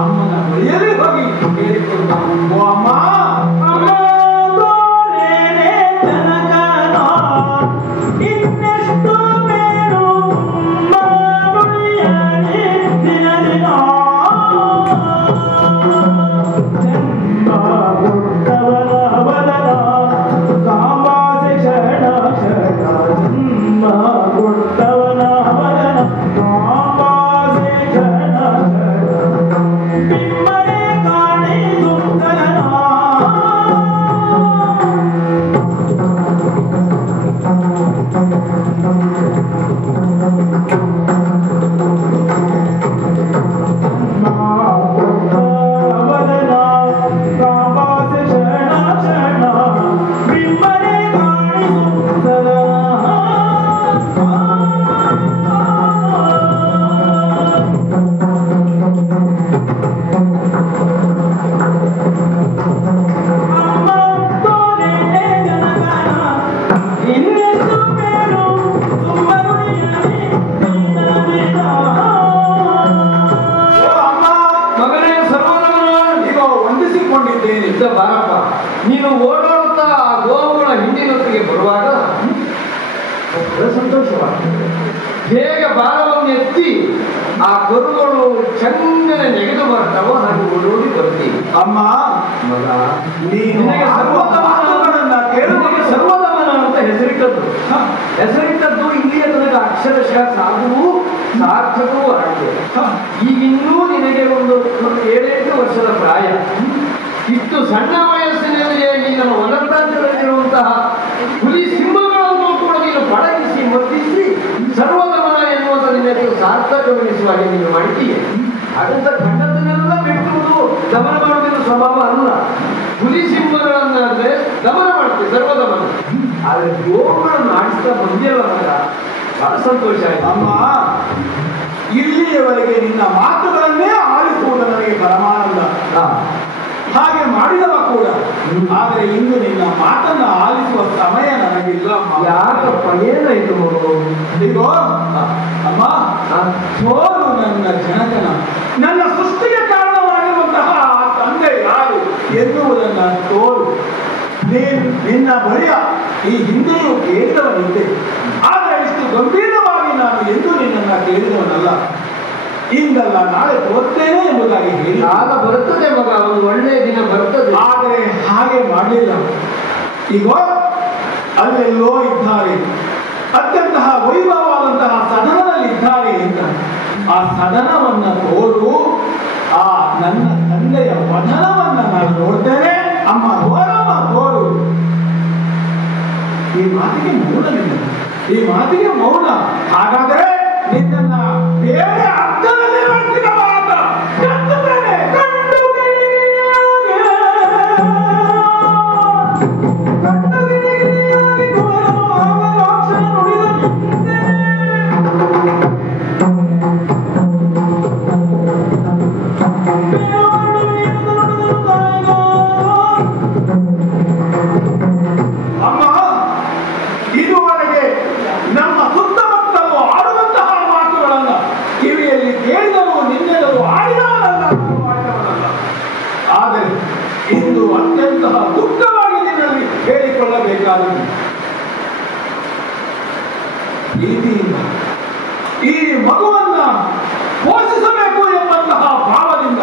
ಅಮ್ಮನ ಬಳಿಯಲ್ಲಿ ಹೋಗಿ ಕೇಳಿಕೊಂಡು ಓ ಅಮ್ಮ ಅಮ್ಮ ಇನ್ನೆಷ್ಟು ಮೇಲು ಬಾರಪ್ಪ. ನೀನು ಓಡಾಡುತ್ತಾ ಆ ಗೋವುಗಳ ಹಿಂದಿನೊತ್ತಿಗೆ ಬರುವಾಗ ಸಂತೋಷವಾಗ್ತದೆ. ಹೇಗೆ ಬಾಲವನ್ನು ಎತ್ತಿ ಆ ಕರುಗಳು ಚಂದನೆ ನೆಗೆದು ಬರ್ತಾವೋ ಹಾಗೆ ಓಡೋಡಿ ಬರ್ತೀವಿ. ಅಮ್ಮ ಮಗ ನಿನಗೆ ಸರ್ವದಮನ ಅಂತ ಹೆಸರಿಟ್ಟದ್ದು. ಹೆಸರಿಟ್ಟದ್ದು ಇಲ್ಲಿಯ ತನಕ ಅಕ್ಷರಶಃ ಸಾಧುವು ಸಾರ್ಥಕವೂ ಆಗಿದೆ. ಈಗಿನ್ನೂ ನಿನಗೆ ಒಂದು 7-8 ವರ್ಷದ ಪ್ರಾಯ. ಇಷ್ಟು ಸಣ್ಣ ವಯಸ್ಸಿನಲ್ಲಿ ನಿನ್ನನ್ನು ವನಪ್ರಾಂತ್ಯದಲ್ಲಿರುವಂತಹ ಹುಲಿ ಸಿಂಹಗಳನ್ನು ಕೂಡ ನೀನು ಪಳಗಿಸಿ ಮರ್ದಿಸಿ ಸರ್ವಗಮನ ಎನ್ನುವಂಥ ನಿನ್ನಕ್ಕೆ ಸಾರ್ಥಕವೆನಿಸುವಾಗೆ ನೀನು ಮಾಡ್ತೀಯ. ಹಾಗಂತ ಖಂಡದನ್ನೆಲ್ಲ ಬಿಟ್ಟುವುದು ದಮನ ಮಾಡುವುದನ್ನು ಸ್ವಭಾವ ಅಲ್ಲ. ಹುಲಿ ಸಿಂಹಗಳನ್ನಾದ್ರೆ ದಮನ ಮಾಡ್ತೀವಿ, ಸರ್ವದಮನ. ಆದರೆ ಗೋವುಗಳನ್ನು ಆಡಿಸ್ತಾ ಬಂದಿಲ್ಲ ಮಗ, ಬಹಳ ಸಂತೋಷ ಆಯ್ತು. ಅಮ್ಮ ಇಲ್ಲಿಯವರೆಗೆ ನಿನ್ನ ಮಾತುಗಳನ್ನೇ ಆಲಿಸುವುದು ನನಗೆ ಪರಮಾನಂದ. ಹಾಗೆ ಮಾಡಿದವ ಕೂಡ. ಆದರೆ ಇಂದು ನಿನ್ನ ಮಾತನ್ನ ಆಲಿಸುವ ಸಮಯ ನನಗಿಲ್ಲ. ಯಾಕಪ್ಪ, ಏನಾಯ್ತು? ಇಗೋ ಅಮ್ಮ, ಸೋಲು ನನ್ನ ಜನಕನ, ನನ್ನ ಸೃಷ್ಟಿಗೆ ಕಾರಣವಾಗಿರುವಂತಹ ಆ ತಂದೆ ಯಾರು ಎನ್ನುವುದನ್ನ ತೋರು. ನೀನು ನಿನ್ನ ಬಳಿಯ ಈ ಹಿಂದೆಯೂ ಕೇಳಿದವನಿದ್ದೆ. ಆದರೆ ಇಷ್ಟು ಗಂಭೀರವಾಗಿ ನಾನು ಎಂದೂ ನಿನ್ನನ್ನು ಕೇಳಿದವನಲ್ಲ. ಇಂದಲ್ಲ ನಾಳೆ ತೋರ್ತೇನೆ ಎಂಬುದಾಗಿ ಹೇಳಿ ಆಗ ಬರುತ್ತದೆ ಮಗ, ಒಂದು ಒಳ್ಳೆಯ ದಿನ ಬರ್ತದೆ. ಆದರೆ ಹಾಗೆ ಮಾಡಲಿಲ್ಲ. ಈಗ ಅಲ್ಲೆಲ್ಲೋ ಇದ್ದಾರೆ, ಅತ್ಯಂತಹ ವೈಭವವಾದಂತಹ ಸದನದಲ್ಲಿ ಇದ್ದಾರೆ ಅಂತ ಆ ಸದನವನ್ನ ತೋರು. ಆ ನನ್ನ ತಂದೆಯ ವದನವನ್ನ ನಾನು ನೋಡ್ತೇನೆ. ಅಮ್ಮ ಹೋರಮ್ಮ ತೋರು. ಈ ಮಾತಿಗೆ ಮೌನವಿಲ್ಲ, ಈ ಮಾತಿಗೆ ಮೌನ. ಹಾಗಾದರೆ ನಿನ್ನ ಬೇರೆ ಅರ್ಥದಲ್ಲಿ ಮಾಡ್ತಿದ್ದ ಮಾತ ಕಟ್ಟುತ್ತೇನೆ. ಅಮ್ಮ, ಇದುವರೆಗೆ ನಮ್ಮ ಸುತ್ತಮುತ್ತಲು ಆಡುವಂತಹ ಮಾತುಗಳನ್ನ ಕಿವಿಯಲ್ಲಿ ಕೇಳಿದವು, ನಿನ್ನೆಲ್ಲರೂ ಆಡಿದವನಲ್ಲ. ಆದರೆ ಇಂದು ಅತ್ಯಂತಹ ದುಃಖವಾಗಿ ನಿನ್ನಲ್ಲಿ ಹೇಳಿಕೊಳ್ಳಬೇಕಾದದ್ದು, ಪ್ರೀತಿಯಿಂದ ಈ ಮಗುವನ್ನ ಪೋಷಿಸಬೇಕು ಎಂಬಂತಹ ಭಾವದಿಂದ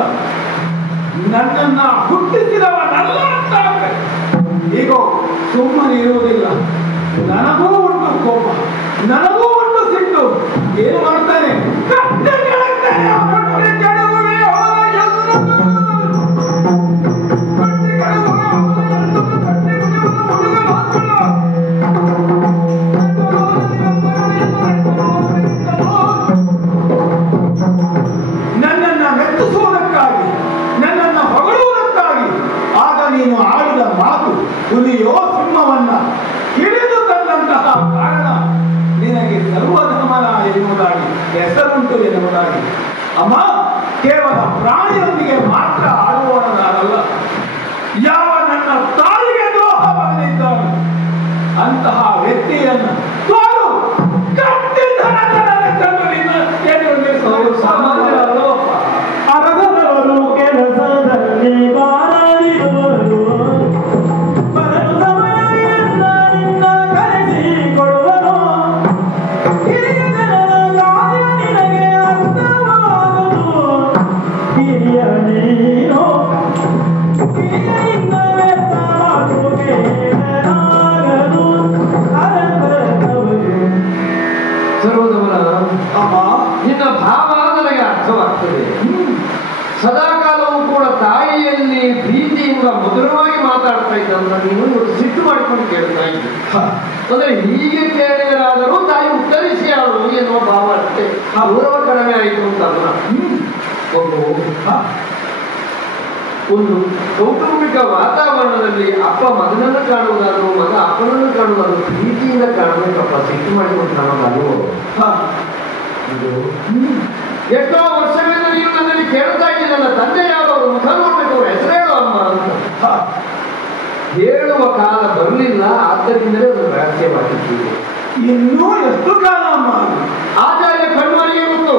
ನನ್ನನ್ನ ಹುಟ್ಟಿಸಿದವನಲ್ಲ ಅಂತ ಈಗ ಸುಮ್ಮನೆ ಇರುವುದಿಲ್ಲ. ನನಗೂ ಉಂಟು ಕೋಪ, ನನಗೂ ಉಂಟು ಸಿಟ್ಟು. ಏನು ಮಾಡ್ತಾನೆ? ನನ್ನನ್ನ ಮೆಚ್ಚಿಸುವುದಕ್ಕಾಗಿ, ನನ್ನನ್ನ ಹೊಗಳುವುದಕ್ಕಾಗಿ ಆಗ ನೀನು ಆಡಿದ ಮಾತು ಹುಲಿಯೋ ಸಿಂಹವನ್ನ ಹಿಡಿದು ತಂದಂತಹ ಕಾರಣ ನಿನಗೆ ಸರ್ವಧರ್ಮನ ಎನ್ನುವುದಾಗಿ ಹೆಸರುಂಟು ಎನ್ನುವುದಾಗಿ. ಅಮ್ಮ, ಕೇವಲ ಪ್ರಾಣಿಯೊಂದಿಗೆ ಮಾತ್ರ ಆಡುವವನು ನಾನಲ್ಲ. ಯಾವ ನನ್ನ ತಾಯಿಗೆ ದ್ರೋಹ ಮಾಡಿದ್ದಾನೆ ಅಂತಹ ವ್ಯಕ್ತಿಯನ್ನು ಸಾಮಾನ್ಯ ಅಲ್ಲವಪ್ಪ. ಬಾಯಿಯಲ್ಲಿ ಪ್ರೀತಿಯಿಂದ ಮಧುರವಾಗಿ ಮಾತಾಡ್ತಾ ಇದ್ದಂತ ನೀನು ಇವತ್ತು ಸಿಟ್ಟು ಮಾಡಿಕೊಂಡು ಕೇಳ್ತಾ ಇದ್ದೆ. ಅಂದ್ರೆ ಹೀಗೆ ಕೇಳಿದರಾದರೂ ತಾಯಿ ಉತ್ತರಿಸಿ ಅವಳು ಎನ್ನುವ ಭಾವ ಅಷ್ಟೇ. ಗೌರವ ಕಡಿಮೆ ಆಯಿತು ಅಂತಲ್ಲ. ಒಂದು ಕೌಟುಂಬಿಕ ವಾತಾವರಣದಲ್ಲಿ ಅಪ್ಪ ಮಗನನ್ನು ಕಾಣುವುದಾದ್ರು ಮಗ ಅಪ್ಪನನ್ನು ಕಾಣುವುದಾದ್ರು ಪ್ರೀತಿಯಿಂದ ಕಾಣಬೇಕಪ್ಪ. ಸಿಟ್ಟು ಮಾಡಿಕೊಂಡು ಕಾಣೋದಾದ್ರು ಎಷ್ಟೋ ವರ್ಷಗಳಿಂದ ನೀವು ನನ್ನಲ್ಲಿ ಕೇಳ್ತಾ ಇದ್ದೀನಿ, ನನ್ನ ತಂದೆ ಯಾರು, ಮುಖ ನೋಡ್ಬೇಕು, ಅವ್ರ ಹೆಸರು ಹೇಳು ಅಮ್ಮ ಅಂತ ಹೇಳುವ ಕಾಲ ಬರಲಿಲ್ಲ. ಆದ್ದರಿಂದಲೇ ಒಂದು ರಹಸ್ಯವಾಗಿದ್ದೀವಿ. ಇನ್ನೂ ಎಷ್ಟು ಕಾಲ ಅಮ್ಮ? ಆಚಾರ್ಯ ಕಣ್ಮರಿಗೆ ಗೊತ್ತು,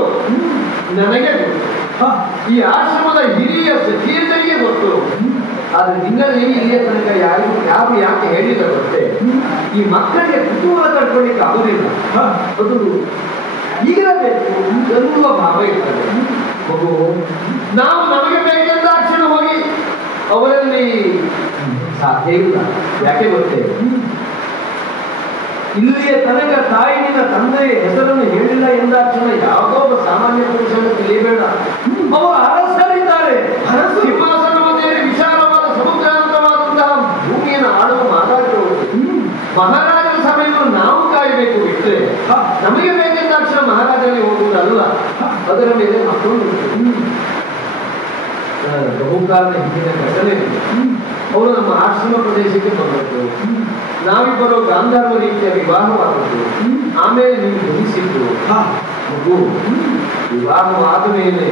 ನನಗೆ ಗೊತ್ತು, ಈ ಆಶ್ರಮದ ಹಿರಿಯ ಸಖಿಯರಿಗೆ ಗೊತ್ತು. ಆದ್ರೆ ನಿನ್ನಲ್ಲಿ ಇಲ್ಲಿಯ ತನಕ ಯಾರು ಯಾಕೆ ಹೇಳಿದ ಗೊತ್ತೇ? ಈ ಮಕ್ಕಳಿಗೆ ಕುತೂಹಲ ತಡ್ಕೊಳ್ಳಿಕ್ಕೆ ಆಗುದಿಲ್ಲ. ಅದು ಇರಬೇಕು ಎನ್ನುವ ಭಾವ ಇರ್ತದೆ. ಮಗು ನಾವು ನಮಗೆ ಬೇಕೆಂದ ತಕ್ಷಣ ಹೋಗಿ ಅವರಲ್ಲಿ ಸಾಧ್ಯ ಇಲ್ಲ. ಯಾಕೆ ಗೊತ್ತೇ? ಇಲ್ಲಿಯ ತನಕ ತಾಯಿನಿಂದ ತಂದೆಯ ಹೆಸರನ್ನು ಹೇಳಿಲ್ಲ ಎಂದಾಕ್ಷಣ ಯಾವುದೋ ಒಬ್ಬ ಸಾಮಾನ್ಯ ಪುರುಷನ ತಿಳಿಯಬೇಡ. ಅವರು ಅರಸರಿದ್ದಾರೆ. ಸಿಂಹಾಸನ ಮಧ್ಯೆ ವಿಶಾಲವಾದ ಸಮುದ್ರಾಂತವಾದಂತಹ ಭೂಮಿಯನ್ನು ಆಳುವ ಮಹಾರಾಜರು. ಮಹಾರಾಜರ ಸಮಯವನ್ನು ನಾವು ಕಾಯಬೇಕು ಬಿಟ್ಟರೆ ನಮಗೆ ಬೇಕೆಂದಾಕ್ಷಣ ಮಹಾರಾಜನಿಗೆ ಹೋಗುವುದಲ್ಲ. ಅದರ ಮೇಲೆ ಮತ್ತೊಂದು ಬಹುಕಾಲದ ಹಿಂದಿನ ಘಟನೆ. ಅವರು ನಮ್ಮ ಆಶ್ರಮ ಪ್ರದೇಶಕ್ಕೆ ಬಂದದ್ದು. ನಾವಿಬ್ಬರು ಗಾಂಧರ್ವ ರೀತಿಯ ವಿವಾಹವಾದದ್ದು. ಆಮೇಲೆ ನೀವು ಧರಿಸಿದ್ದು ಮಗು. ವಿವಾಹವಾದ ಮೇಲೆ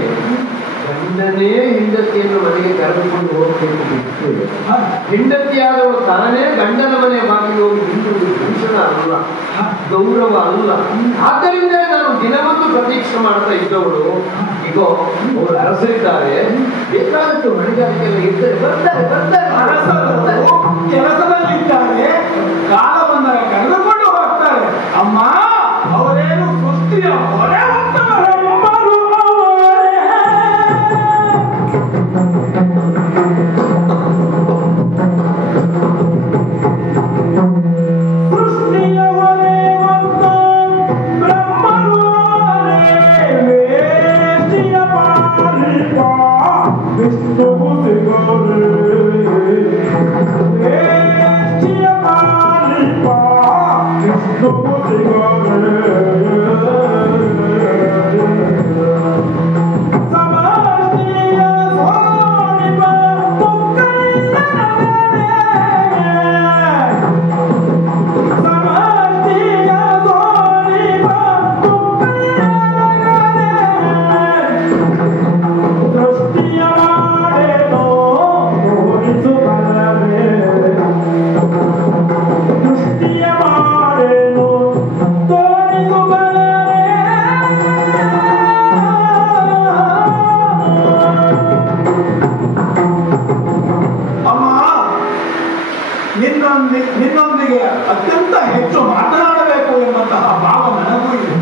ಗಂಡನೇ ಹೆಂಡತಿಯನ್ನು ಮನೆಗೆ ಕರೆದುಕೊಂಡು ಹೋಗಬೇಕು ಬಿಟ್ಟು ಹೆಂಡತಿಯಾದವಳು ತಾನೇ ಗಂಡನ ಮನೆ ಬಾಗಿಲು ಹೋಗಿ ನಿಂತುವುದು ಭೂಷಣ ಅಲ್ಲ, ಗೌರವ ಅಲ್ಲ. ಆದ್ದರಿಂದ ನಾನು ದಿನವೊಂದು ಪ್ರತೀಕ್ಷೆ ಮಾಡ್ತಾ ಇದ್ದವಳು ಈಗ ಅವರು ಅರಸರಿದ್ದಾರೆ, ಬೇಕಾದಷ್ಟು ಹೊಣೆಗಾರಿಕೆಲ್ಲ ಇರ್ತಾರೆ, ಬರ್ತಾರೆ ಕೆಲಸದಲ್ಲಿದ್ದಾರೆ, ಕಾಲ ಬಂದಾಗ ಕರೆದುಕೊಂಡು ಹೋಗ್ತಾರೆ. ಅಮ್ಮ ಅವರೇನು ಸೃಷ್ಟಿಯ ಹೊರೆ ಹೋಗ್ತಾರೆ. ನಿನ್ನೊಂದಿಗೆ ಅತ್ಯಂತ ಹೆಚ್ಚು ಮಾತನಾಡಬೇಕು ಎಂಬಂತಹ ಭಾವ ನನಗೂ ಇದೆ.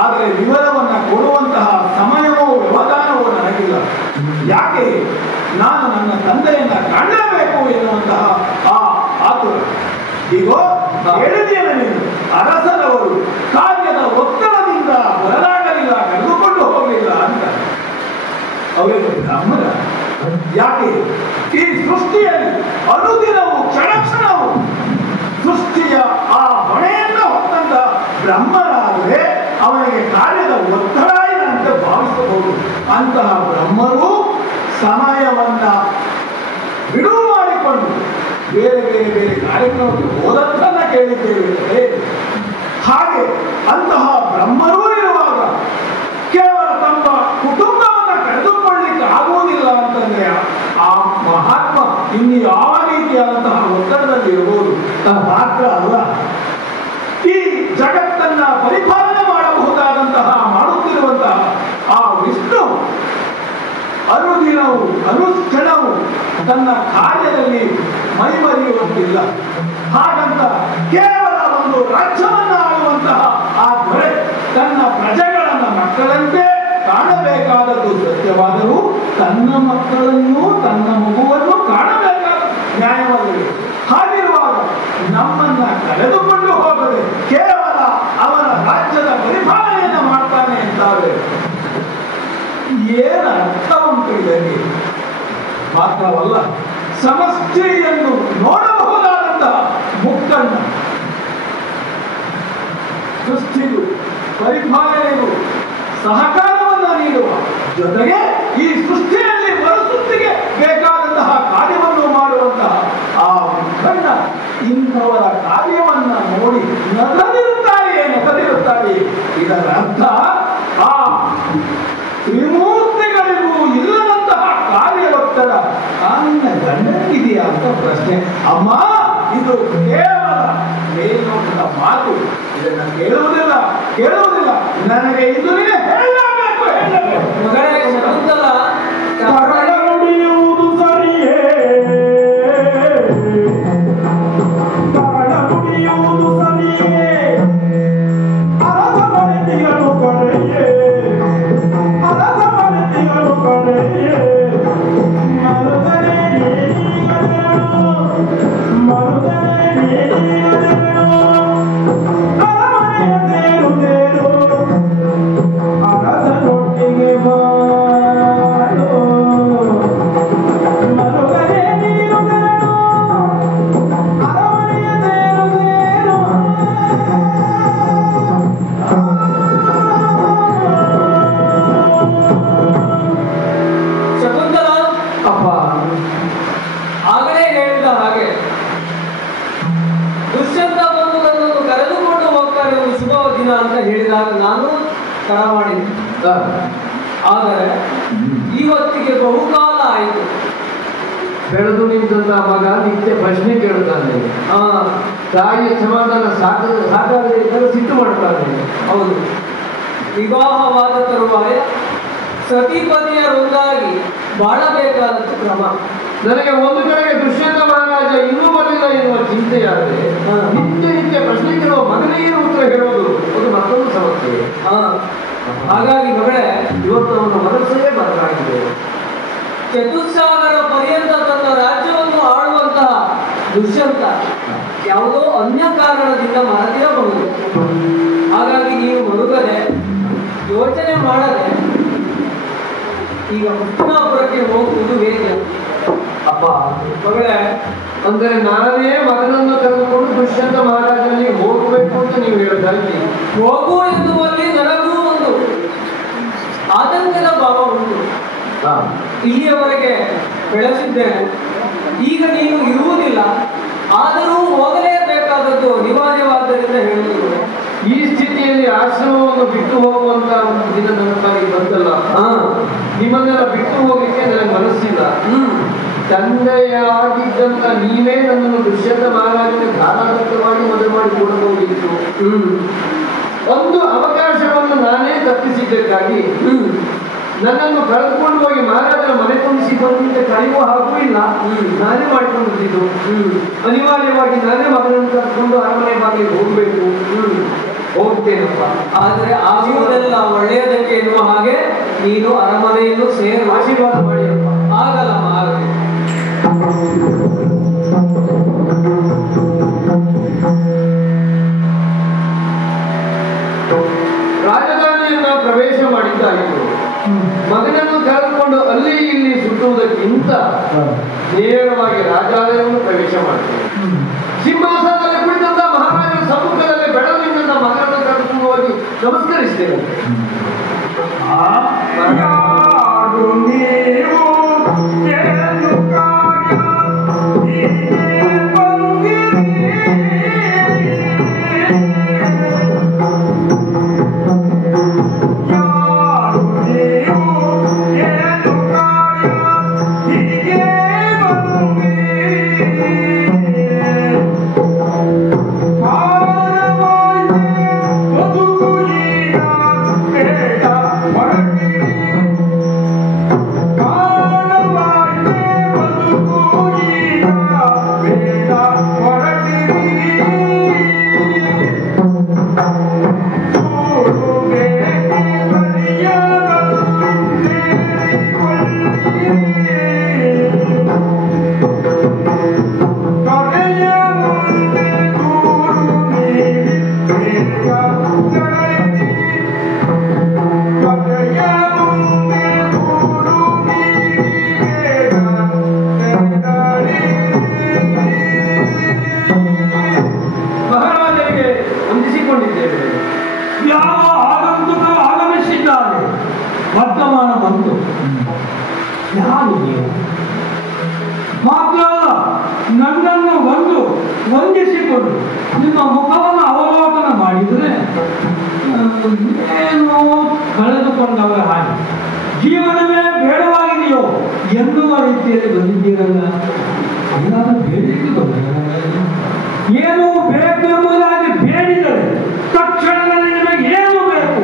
ಆದರೆ ವಿವರವನ್ನ ಕೊಡುವಂತಹ ಸಮಯವೋ ವ್ಯವಧಾನವೋ ನನಗಿಲ್ಲ. ಯಾಕೆ? ನಾನು ನನ್ನ ತಂದೆಯನ್ನ ಕಾಣಲೇಬೇಕು ಎನ್ನುವಂತಹ ಆ ಆತುರ. ಈಗೋ ಹೇಳಿದೆಯಲ್ಲ ನೀನು, ಅರಸನವರು ಕಾರ್ಯದ ಒತ್ತಡದಿಂದ ಬರಲಾಗಲಿಲ್ಲ, ಕರೆದುಕೊಂಡು ಹೋಗಲಿಲ್ಲ ಅಂತ. ಅವರಿಗೆ ಬ್ರಾಹ್ಮಣ ಯಾಕೆ? ಈ ಸೃಷ್ಟಿಯಲ್ಲಿ ಅನುದಿನವೂ ಕ್ಷಣ ಕ್ಷಣವು ಸೃಷ್ಟಿಯ ಆ ಹೊಣೆಯನ್ನು ಹೊತ್ತಂತ ಬ್ರಹ್ಮರಾದರೆ ಅವನಿಗೆ ಕಾರ್ಯದ ಒತ್ತಡ ಅಂತ ಭಾವಿಸಬಹುದು. ಅಂತಹ ಬ್ರಹ್ಮರು ಸಮಯವನ್ನ ಬಿಡುವು ಮಾಡಿಕೊಂಡು ಬೇರೆ ಬೇರೆ ಬೇರೆ ಕಾರ್ಯಕ್ರಮಕ್ಕೆ ಹೋದಂತನ್ನ ಕೇಳಿದ್ದೇವೆ. ಹಾಗೆ ಅಂತಹ ಬ್ರಹ್ಮರೂ ಇರುವಾಗ ಕೇವಲ ತಮ್ಮ ಕುಟುಂಬವನ್ನ ಕಳೆದುಕೊಳ್ಳಿಕ್ಕೆ ಆಗುವುದಿಲ್ಲ ಅಂತಂದ್ರೆ ಆ ಮಹಾತ್ಮ ಇನ್ನು ಯಾವ ರೀತಿಯಾದಂತಹ ಒತ್ತಡದಲ್ಲಿ ಇರಬಹುದು. ಮಾತ್ರ ಅಲ್ಲ, ಈ ಜಗತ್ತನ್ನ ಪರಿಪಾಲನೆ ಮಾಡಬಹುದಾದಂತಹ ಮಾಡುತ್ತಿರುವಂತಹ ಆ ವಿಷ್ಣು ಅನುದಿನವು ಅನುಕ್ಷಣವು ತನ್ನ ಕಾರ್ಯದಲ್ಲಿ ಮೈಮರೆಯುವಂತಿಲ್ಲ. ಹಾಗಂತ ಕೇವಲ ಒಂದು ರಾಜ್ಯವನ್ನ ಆಳುವಂತಹ ಆ ದೊರೆ ತನ್ನ ಪ್ರಜೆಗಳನ್ನ ಮಕ್ಕಳಂತೆ ಕಾಣಬೇಕಾದದ್ದು ಸತ್ಯವಾದರೂ ತನ್ನ ಮಕ್ಕಳನ್ನು ತನ್ನ ಮಗುವನ್ನು ಕಾಣಬೇಕಾದ ನ್ಯಾಯವಾಗಿದೆ. ಹಾಗಿರುವಾಗ ನಮ್ಮನ್ನ ಕರೆದುಕೊಂಡು ಹೋಗದೆ ಕೇವಲ ಅವನ ರಾಜ್ಯದ ಪರಿಪಾಲನೆಯನ್ನು ಮಾಡ್ತಾನೆ ಅಂತಾದ್ರೆ ಏನು ಅರ್ಥ ಉಂಟು ಇದಕ್ಕೆ? ಮಾತ್ರವಲ್ಲ ಸಮಷ್ಟಿಯನ್ನು ನೋಡಬಹುದಾದಂತಹ ಮುಕ್ತಣ್ಣ. ಸೃಷ್ಟಿಗೂ ಪರಿಪಾಲನೆಗೂ ಸಹಕಾರವನ್ನು ನೀಡುವ ಜೊತೆಗೆ ಈ ಸೃಷ್ಟಿಯಲ್ಲಿ ಮರುಸೃಷ್ಟಿಗೆ ಬೇಕಾದಂತಹ ಕಾರ್ಯವನ್ನು ಮಾಡುವಂತಹ ಆ ಮುಖಂಡ ಇಂಥವರ ಕಾರ್ಯವನ್ನ ನೋಡಿ ನಗದಿರುತ್ತಾರೆ. ಇದರ ಅರ್ಥ ಆ ತ್ರಿಮೂರ್ತಿಗಳಿಗೂ ಇಲ್ಲದಂತಹ ಕಾರ್ಯ ಒತ್ತಡ ನನ್ನ ಗಂಡನಿದೆಯಾ ಅಂತ ಪ್ರಶ್ನೆ. ಅಮ್ಮ, ಇದು ಕೇವಲ ಮೇಲ್ನೋಟದ ಮಾತು. ಇದನ್ನ ಕೇಳುವುದಿಲ್ಲ ನನಗೆ ಇದು ಹೇಳಬೇಕು. ಮಗಳೇ ಶಕುಂತಲ, ನುಡಿಯುವುದು ಸರಿಯೇ, ನುಡಿಯುವುದು ಸರಿಯೇ, ಅರಸ ಮನೆತಿಗಳು ಕಡೆಯೇ, ಅರಸ ಮನೆತಿಗಳು ಕಡೆಯೇ, ಮರುದನೆ ಅರಮನೆಯ ಸೇರು ಸೇರು ಅರಸನೊಟ್ಟಿಗೆ ಬಾಳು, ಮರುಗನೆ ನೀರು ಸೇರು ಅರಮನೆಯ ಸೇರು ಸೇರು. ಶಕುಂತಲ, ಅಪ್ಪ, ಆಗಲೇ ಹೇಳಿದ ಹಾಗೆ ದುಷ್ಯಂತ ಬಂದು ನನ್ನನ್ನು ಕರೆದುಕೊಂಡು ಹೋಗ್ತಾರೆ ಒಂದು ಶುಭ ದಿನ ಅಂತ ಹೇಳಿದಾಗ ನಾನು ತಡ ಮಾಡಿದ್ದೆ. ಆದರೆ ಇವತ್ತಿಗೆ ಬಹುಕಾಲ ಆಯಿತು. ಬೆಳೆದು ನಿಂತ ಮಗ ನಿತ್ಯ ಪ್ರಶ್ನೆ ಕೇಳುತ್ತಾನೆ. ತಾಯಿಯ ಸಮಾಧಾನ ಸಾಕಾಗದೇ ಇದ್ದರೆ ಸಿಟ್ಟು ಮಾಡ್ತಾನೆ. ಹೌದು, ವಿವಾಹವಾದ ತರುವಾಯ ಸತಿಪತಿಯರೊಂದಾಗಿ ಬಾಳಬೇಕಾದದ್ದು ಕ್ರಮ. ನನಗೆ ಒಂದು ಕಡೆಗೆ ದುಷ್ಯಂತ ಮಹಾರಾಜ ಇನ್ನೂ ಬರಲಿಲ್ಲ ಎನ್ನುವ ಚಿಂತೆಯಾದರೆ ನಿತ್ಯ ಪ್ರಶ್ನೆ ಕೇಳುವ ಮಗನೇ ಉತ್ತರ ಹೇಳುವುದು ಅದು ಮತ್ತೊಂದು ಸಮಸ್ಯೆ. ಹಾಗಾಗಿ ಮಗಳೇ, ಇವತ್ತು ಅವನ ಮನಸ್ಸೇ ಬದಲಾಗಿದೆ. ಚತುಸ್ಸಾಗರ ಪರ್ಯಂತ ತನ್ನ ರಾಜ್ಯವನ್ನು ಆಳುವಂತಹ ದುಷ್ಯಂತ ಯಾವುದೋ ಅನ್ಯ ಕಾರಣದಿಂದ ಮರೆತಿರಬಹುದು. ಹಾಗಾಗಿ ನೀವು ಮರುಗದೆ ಯೋಚನೆ ಮಾಡದೆ ಈಗ ಹಸ್ತಿನಾಪುರಕ್ಕೆ ಹೋಗುವುದು ವೇಗ. ಅಪ್ಪ, ಮಗಳೇ, ಅಂದರೆ ನಾನೇ ಮಗನನ್ನು ಕರೆದುಕೊಂಡು ದುಷ್ಯಂತ ಮಹಾರಾಜನಲ್ಲಿ ಹೋಗಬೇಕು ಅಂತ ನೀವು ಹೇಳ್ತಾ ಇದ್ದೀರಿ. ಹೋಗು ಎನ್ನುವಲ್ಲಿ ನನಗೂ ಒಂದು ಆತಂಕದ ಭಾವ ಉಂಟು. ಇಲ್ಲಿಯವರೆಗೆ ಬೆಳೆಸಿದ್ದೇನೆ, ಈಗ ನೀನು ಇರುವುದಿಲ್ಲ, ಆದರೂ ಹೋಗಲೇಬೇಕಾದದ್ದು ಅನಿವಾರ್ಯವಾದ್ದರಿಂದ ಹೇಳುವುದು. ಈ ಸ್ಥಿತಿಯಲ್ಲಿ ಆಶ್ರಮವನ್ನು ಬಿಟ್ಟು ಹೋಗುವಂತ ಒಂದು ದಿನ ನನ್ನ ಪಾಲಿಗೆ ಬಂತಲ್ಲ. ನಿಮ್ಮನ್ನೆಲ್ಲ ಬಿಟ್ಟು ಹೋಗ್ಲಿಕ್ಕೆ ನನಗೆ ಮನಸ್ಸಿಲ್ಲ. ತಂದೆಯಾಗಿದ್ದಂತ ನೀವೇ ನನ್ನನ್ನು ದುಷ್ಯಂತ ಮಹಾರಾಜನ ಧಾರಾದತ್ತವಾಗಿ ಮದುವೆ ಮಾಡಿ ಕೊಡಬಹುದಿತ್ತು. ಒಂದು ಅವಕಾಶವನ್ನು ನಾನೇ ತಪ್ಪಿಸಿದ್ದಕ್ಕಾಗಿ ನನ್ನನ್ನು ಕಳೆದುಕೊಂಡು ಹೋಗಿ ಮಹಾರಾಜನ ಮನೆ ತುಂಬಿಸಿ ಬಂದಿದ್ದ ಕಳೆಯುವ ಹಾಗೂ ಇಲ್ಲ. ನಾನೇ ಮಾಡಿಕೊಂಡಿದ್ದು. ಅನಿವಾರ್ಯವಾಗಿ ನಾನೇ ಮಗನನ್ನು ಕರೆದುಕೊಂಡು ಅರಮನೆ ಬಾಗಿಲಿಗೆ ಹೋಗ್ಬೇಕು. ಹೋಗ್ತೇನಪ್ಪ. ಆದರೆ ಆಗುವುದೆಲ್ಲ ಒಳ್ಳೆಯದಕ್ಕೆ ಎನ್ನುವ ಹಾಗೆ ನೀನು ಅರಮನೆಯನ್ನು ಸೇರಿ ಆಶೀರ್ವಾದ ಮಾಡಿಯಪ್ಪ. ಆಗಲ್ಲಮ್ಮ, ಆಗಲಿ. ರಾಜಧಾನಿಯನ್ನ ಪ್ರವೇಶ ಮಾಡಿದ್ದಾಯಿತು. ಮಗನನ್ನು ಕರೆದುಕೊಂಡು ಅಲ್ಲಿ ಇಲ್ಲಿ ಸುತ್ತುವುದಕ್ಕಿಂತ ನೇರವಾಗಿ ರಾಜಾಲಯವನ್ನು ಪ್ರವೇಶ ಮಾಡ್ತೇವೆ. ಸಿಂಹಾಸನದಲ್ಲಿ ಕುಳಿತಂತ ಮಹಾರಾಜನ ಸಮ್ಮುಖದಲ್ಲಿ ಬೆಳಗಿನಿಂದ ಮಗನನ್ನು ಕರೆದುಕೊಂಡು ಹೋಗಿ ನಮಸ್ಕರಿಸ್ತೇವೆ. ಕಾಣವಾಯ್ತೆ ನಿಮ್ಮ ಮುಖವನ್ನು ಅವಲೋಕನ ಮಾಡಿದರೆ ಏನೋ ಕಳೆದುಕೊಂಡವರ ಹಾಗೆ, ಜೀವನವೇ ಬೇಡವಾಗಿದೆಯೋ ಎನ್ನುವ ರೀತಿಯಲ್ಲಿ ಬಂದಿದ್ದೀರಲ್ಲ. ಏನಾದರೂ ಬೇಡಿಕೆ ಏನು ಬೇಕು ಎಂಬುದಾಗಿ ಬೇಡಿದರೆ ತಕ್ಷಣದಲ್ಲಿ ನಿಮಗೆ ಏನು ಬೇಕು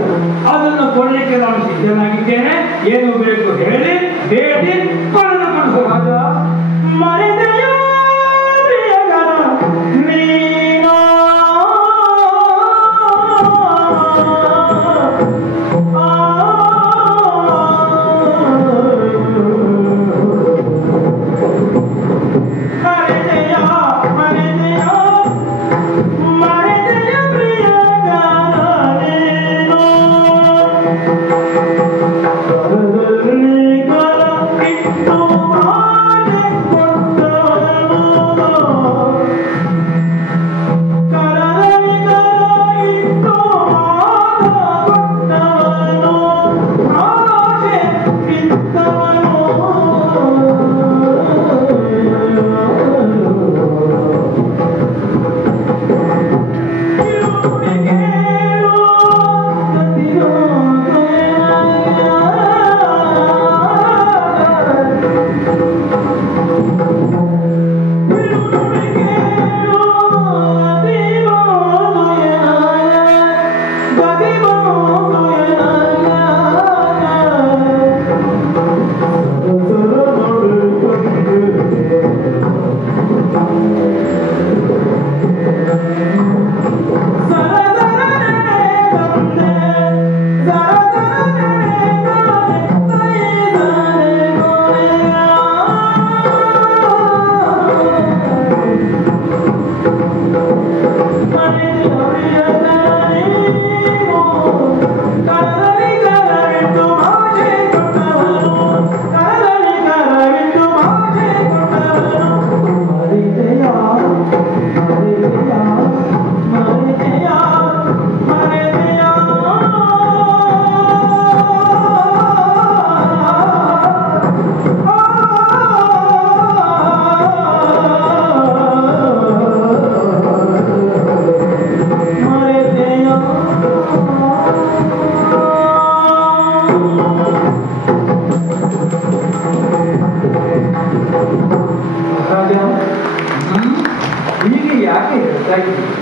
ಅದನ್ನು ಕೊಡಲಿಕ್ಕೆ ನಾನು ಸಿದ್ಧನಾಗಿದ್ದೇನೆ. ಏನು ಬೇಕು ಹೇಳಿ, ಬೇಡಿ ಪಡೆದುಕೊಂಡು ರಾಜ. ಮರೆದೆಯೋ ಪ್ರಿಯಕರ ನೀನೋ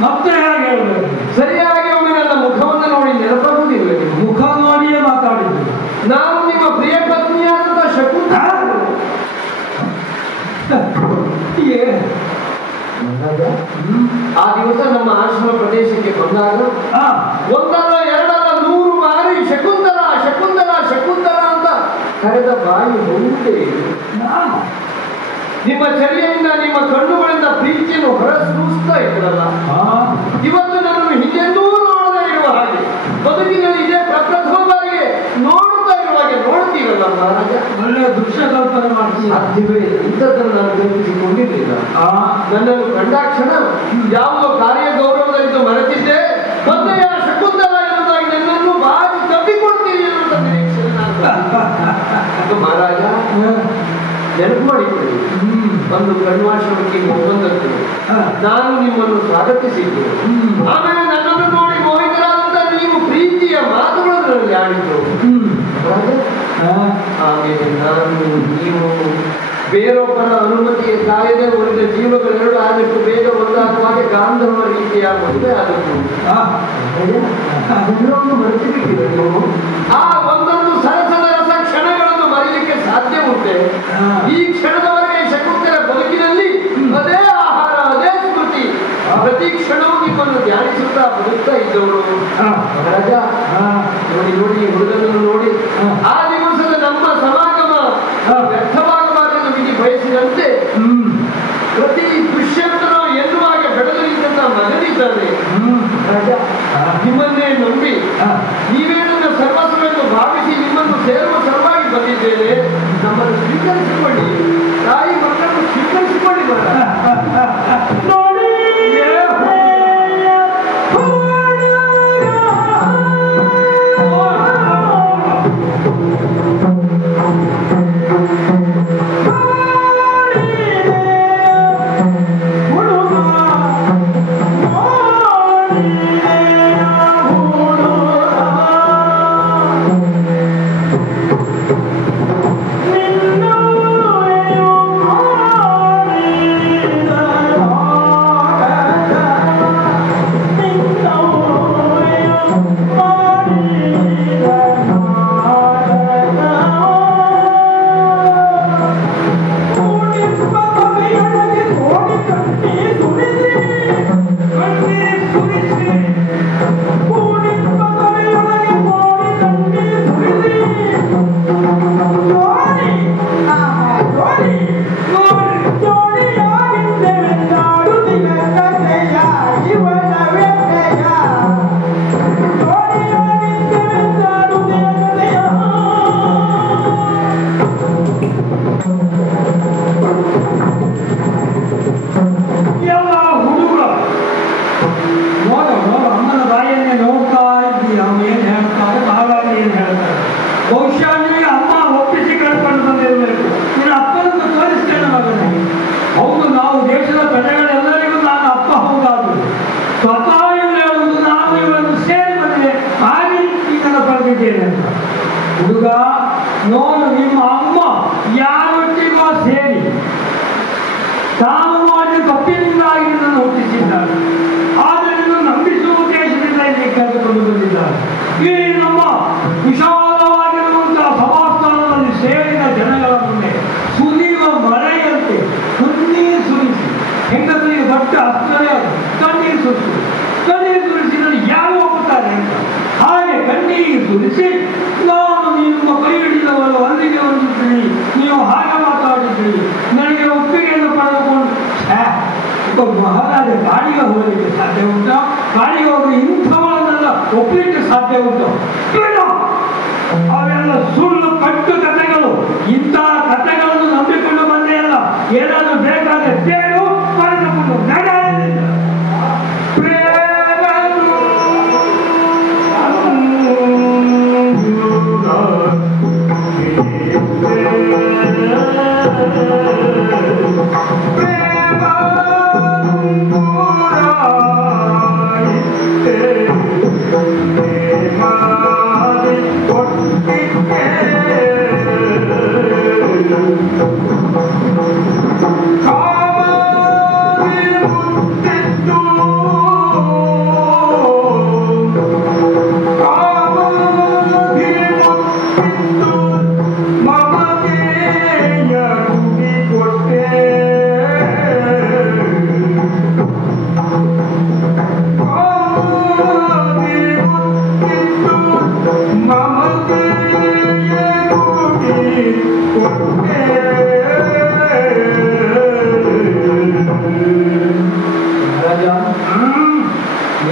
ಮತ್ತೆ ಹೇಗೆ ಹೇಳಬೇಕು? ಸರಿಯಾಗಿ ಒಮ್ಮೆ ನನ್ನ ಮುಖವನ್ನು ನೋಡಿ ನೆನಪಾಗುವುದಿಲ್ಲ. ಮುಖ ನೋಡಿಯೇ ಮಾತಾಡಿದ್ದು. ನಾನು ನಿಮ್ಮ ಪ್ರಿಯ ಪತ್ನಿಯಾದಂತ ಶಕುಂತಲ. ಆ ದಿವಸ ನಮ್ಮ ಆಶ್ರಮ ಪ್ರದೇಶಕ್ಕೆ ಬಂದಾಗ ಒಂದಲ್ಲ ಎರಡಲ್ಲ 100 ಬಾರಿ ಶಕುಂತಲ ಶಕುಂತಲ ಶಕುಂತಲ ಅಂತ ಕರೆದ ಬಾಯಿ ಹೋಗುತ್ತೇ. ನಿಮ್ಮ ಚರ್ಯೆಯಿಂದ ನಿಮ್ಮ ಕಣ್ಣುಗಳಿಂದ ಪ್ರೀತಿಯನ್ನು ಹೊರಸೂಸ್ತಾ ಇದ್ರಲ್ಲ, ಇವತ್ತು ನನ್ನನ್ನು ಹಿಂದೆಂದೂ ನೋಡದೇ ಇರುವ ಹಾಗೆ ಬದುಕಿನಲ್ಲಿ ಇದೇ ಪ್ರಪ್ರಥಮ ಬಾರಿಗೆ ನೋಡುತ್ತಾ ಇರುವ ಹಾಗೆ ನೋಡ್ತೀರಲ್ಲ ಮಹಾರಾಜ. ಒಳ್ಳೆಯ ದೃಶ್ಯ ಕಲ್ಪನೆ ಮಾಡ್ತೀವಿ. ಸಾಧ್ಯವೇ ಇಲ್ಲ. ಇಂಥದ್ದನ್ನು ನಾನು ಕಲ್ಪಿಸಿಕೊಂಡಿರಲಿಲ್ಲ. ನನ್ನನ್ನು ಕಂಡಾಕ್ಷಣ ಯಾವುದೋ ಕಾರ್ಯ ಗೌರವದಲ್ಲಿದ್ದು ಮರೆತಿದ್ದೆ. ಮೊದಲೆಯ ಶಕುಂತಲ ಎನ್ನುವುದಾಗಿ ನನ್ನನ್ನು ಬಾರಿ ತಪ್ಪಿಕೊಡ್ತೀರಿ ಎನ್ನುವಂತ ನಿರೀಕ್ಷೆ ನಾನು ಮಹಾರಾಜ ನೆನಪು ಮಾಡಿಕೊಳ್ಳಿ. ಒಂದು ಕಣ್ವಾಶ್ರಮಕ್ಕೆ ಹೋಗುವಂತದ್ದು ನಾನು ನಿಮ್ಮನ್ನು ಸ್ವಾಗತಿಸಿದ್ದೆ. ಆಮೇಲೆ ನನ್ನನ್ನು ನೋಡಿ ಮೋಹಿತರಾದಂತ ನೀವು ಪ್ರೀತಿಯ ಮಾತುಗಳನ್ನು ನನಗೆ ಆಡಿದ್ದು. ಆಮೇಲೆ ನಾನು ನೀವು ಬೇರೊಬ್ಬರ ಅನುಮತಿಗೆ ಕಾಯದೆ ಉಳಿದ ಜೀವಗಳೆರಡು ಆದಷ್ಟು ಬೇಗ ಒಂದಾಗುವಾಗ ಗಾಂಧರ್ವ ರೀತಿಯ ಮದುವೆ ಆದದ್ದು. ಅದೆಲ್ಲವನ್ನು ಮರೆತಿಬಿಟ್ಟಿದೆ ನೀವು. ಆ ಒಂದೊಂದು ಸರಸದ ರಸ ಕ್ಷಣಗಳನ್ನು ಮರೆಯಲಿಕ್ಕೆ ಸಾಧ್ಯ ಉಂಟೆ? ಈ ಕ್ಷಣದವರೆಗೆ ಶಕುಂತಲ ಬದುಕಿನಲ್ಲಿ ಅದೇ ಆಹಾರ, ಅದೇ ಸ್ಮೃತಿ, ಪ್ರತಿ ಕ್ಷಣವೂ ನಿಮ್ಮನ್ನು ಧ್ಯಾನಿಸುತ್ತಾ ಬದುಕ್ತಾ ಇದ್ದವರು. ರಾಜ ನೋಡಿ ನೋಡಿ ಹುಡುಗನನ್ನು ನೋಡಿ ಆ ದಿವಸದ ನಮ್ಮ ಸಮಾಗಮ ವ್ಯರ್ಥವಾಗಬಾರದು ವಿಧಿ ಬಯಸಿದಂತೆ ಪ್ರತಿ ದುಷ್ಯಂತನೋ ಎನ್ನುವಾಗ ಬೆಳೆದು ನಿಂತ ಮಗನಿದ್ದಾನೆ. ರಾಜ ನಿಮ್ಮನ್ನೇ ನಂಬಿ ನೀವೇ ನನ್ನ ಸರ್ವಸ್ವವನ್ನು ಭಾವಿಸಿ ನಿಮ್ಮನ್ನು ಸೇರುವ ಸಲುವಾಗಿ ಬಂದಿದ್ದೇನೆ. ನಮ್ಮನ್ನು ಸ್ವೀಕರಿಸಿಕೊಳ್ಳಿ. ಎಲ್ಲ ಹುಡುಗ ನೋಡು ಅಮ್ಮನ ಬಾಯನ್ನೇ ನೋಡ್ತಾ ಇದ್ದೀಯ. ಅಮ್ಮ ಏನು ಹೇಳ್ತಾರೆ, ಬಾಬಾಗ ಏನು ಹೇಳ್ತಾರೆ. ಬಹುಶಃ ನಿಮಗೆ ಅಮ್ಮ ಒಪ್ಪಿಸಿ ಕಳ್ಕೊಂಡು ಬಂದಿರಬೇಕು. ನೀನು ಅಪ್ಪನನ್ನು ತೋರಿಸ್ತೇನೆ ಮಗನೇ. ಹೌದು, ನಾವು ದೇಶದ ಪ್ರಜೆಗಳೆಲ್ಲರಿಗೂ ನಾನು ಅಪ್ಪ ಹೌದಾದ್ರು ಸ್ವತಃ ಇವರು ಹೇಳುವುದು ನಾನು ಇವರನ್ನು ಸೇರಿ ಬಂದಿದೆ ಹಾಗೆ ಇದನ್ನು ಪಡೆದಿದ್ದೇನೆ ಅಂತ. ಹುಡುಗ ನೋಡು, ನಿಮ್ಮ ಅಮ್ಮ ಯಾರೊಟ್ಟಿಗೋ ಸೇರಿ ತಾನು ಮಾಡಿದ ತಪ್ಪಿನಿಂದಾಗಿ ನಿನ್ನನ್ನು ಹುಟ್ಟಿಸಿದ್ದಾರೆ. ಆದರೆ ನಿನ್ನ ನಂಬಿಸುವ ಉದ್ದೇಶದಿಂದ ಇಲ್ಲಿ ಕರೆದುಕೊಂಡು ಬಂದಿದ್ದಾರೆ. ಈ ನಮ್ಮ ವಿಶಾಲವಾಗಿರುವಂತಹ ಸಭಾಸ್ಥಾನದಲ್ಲಿ ಸೇರಿದ ಜನಗಳ ಮುಂದೆ ಸುರಿಯುವ ಮಳೆಯಂತೆ ಕಣ್ಣೀರು ಸುರಿಸಿ, ಹೆಂಗಸರಿಗೆ ದೊಡ್ಡ ಅಸ್ತ್ರವೇ ಅದು ಕಣ್ಣೀರು ಸುರಿಸಿ, ಕಣ್ಣೀರು ಸುರಿಸಿದರೆ ಯಾರು ಹೋಗುತ್ತಾರೆ ಅಂತ ಹಾಗೆ ಕಣ್ಣೀರು ಸುರಿಸಿ, ನಾನು ನಿಮ್ಮ ಕೈ ಹಿಡಿದವರು ಅಲ್ಲಿಗೆ ಬಂದಿದ್ದೀನಿ, ನೀವು ಹಾಗೆ ಮಾತಾಡಿದ್ದೀರಿ, ನನಗೆ ಒಪ್ಪಿಗೆಯನ್ನು ಪಡೆದುಕೊಂಡು ಮಹಾರಾಜ ಗಾಡಿಗೆ ಹೋಗಲಿಕ್ಕೆ ಸಾಧ್ಯ ಉಂಟು? ಗಾಡಿಗೆ ಹೋಗಿ ಇಂಥವರನ್ನೆಲ್ಲ ಒಪ್ಪಲಿಕ್ಕೆ ಸಾಧ್ಯ ಉಂಟು? ಅವೆಲ್ಲ ಸುಳ್ಳು ಕಟ್ಟು ಕಥೆಗಳು. ಇಂತಹ ಕಥೆಗಳನ್ನು ನಂಬಿಕೊಂಡು ಬಂದೇ ಅಲ್ಲ. ಏನಾದರೂ ಬೇಕಾದ್ರೆ ಬೇರು ಪಡೆದುಕೊಂಡು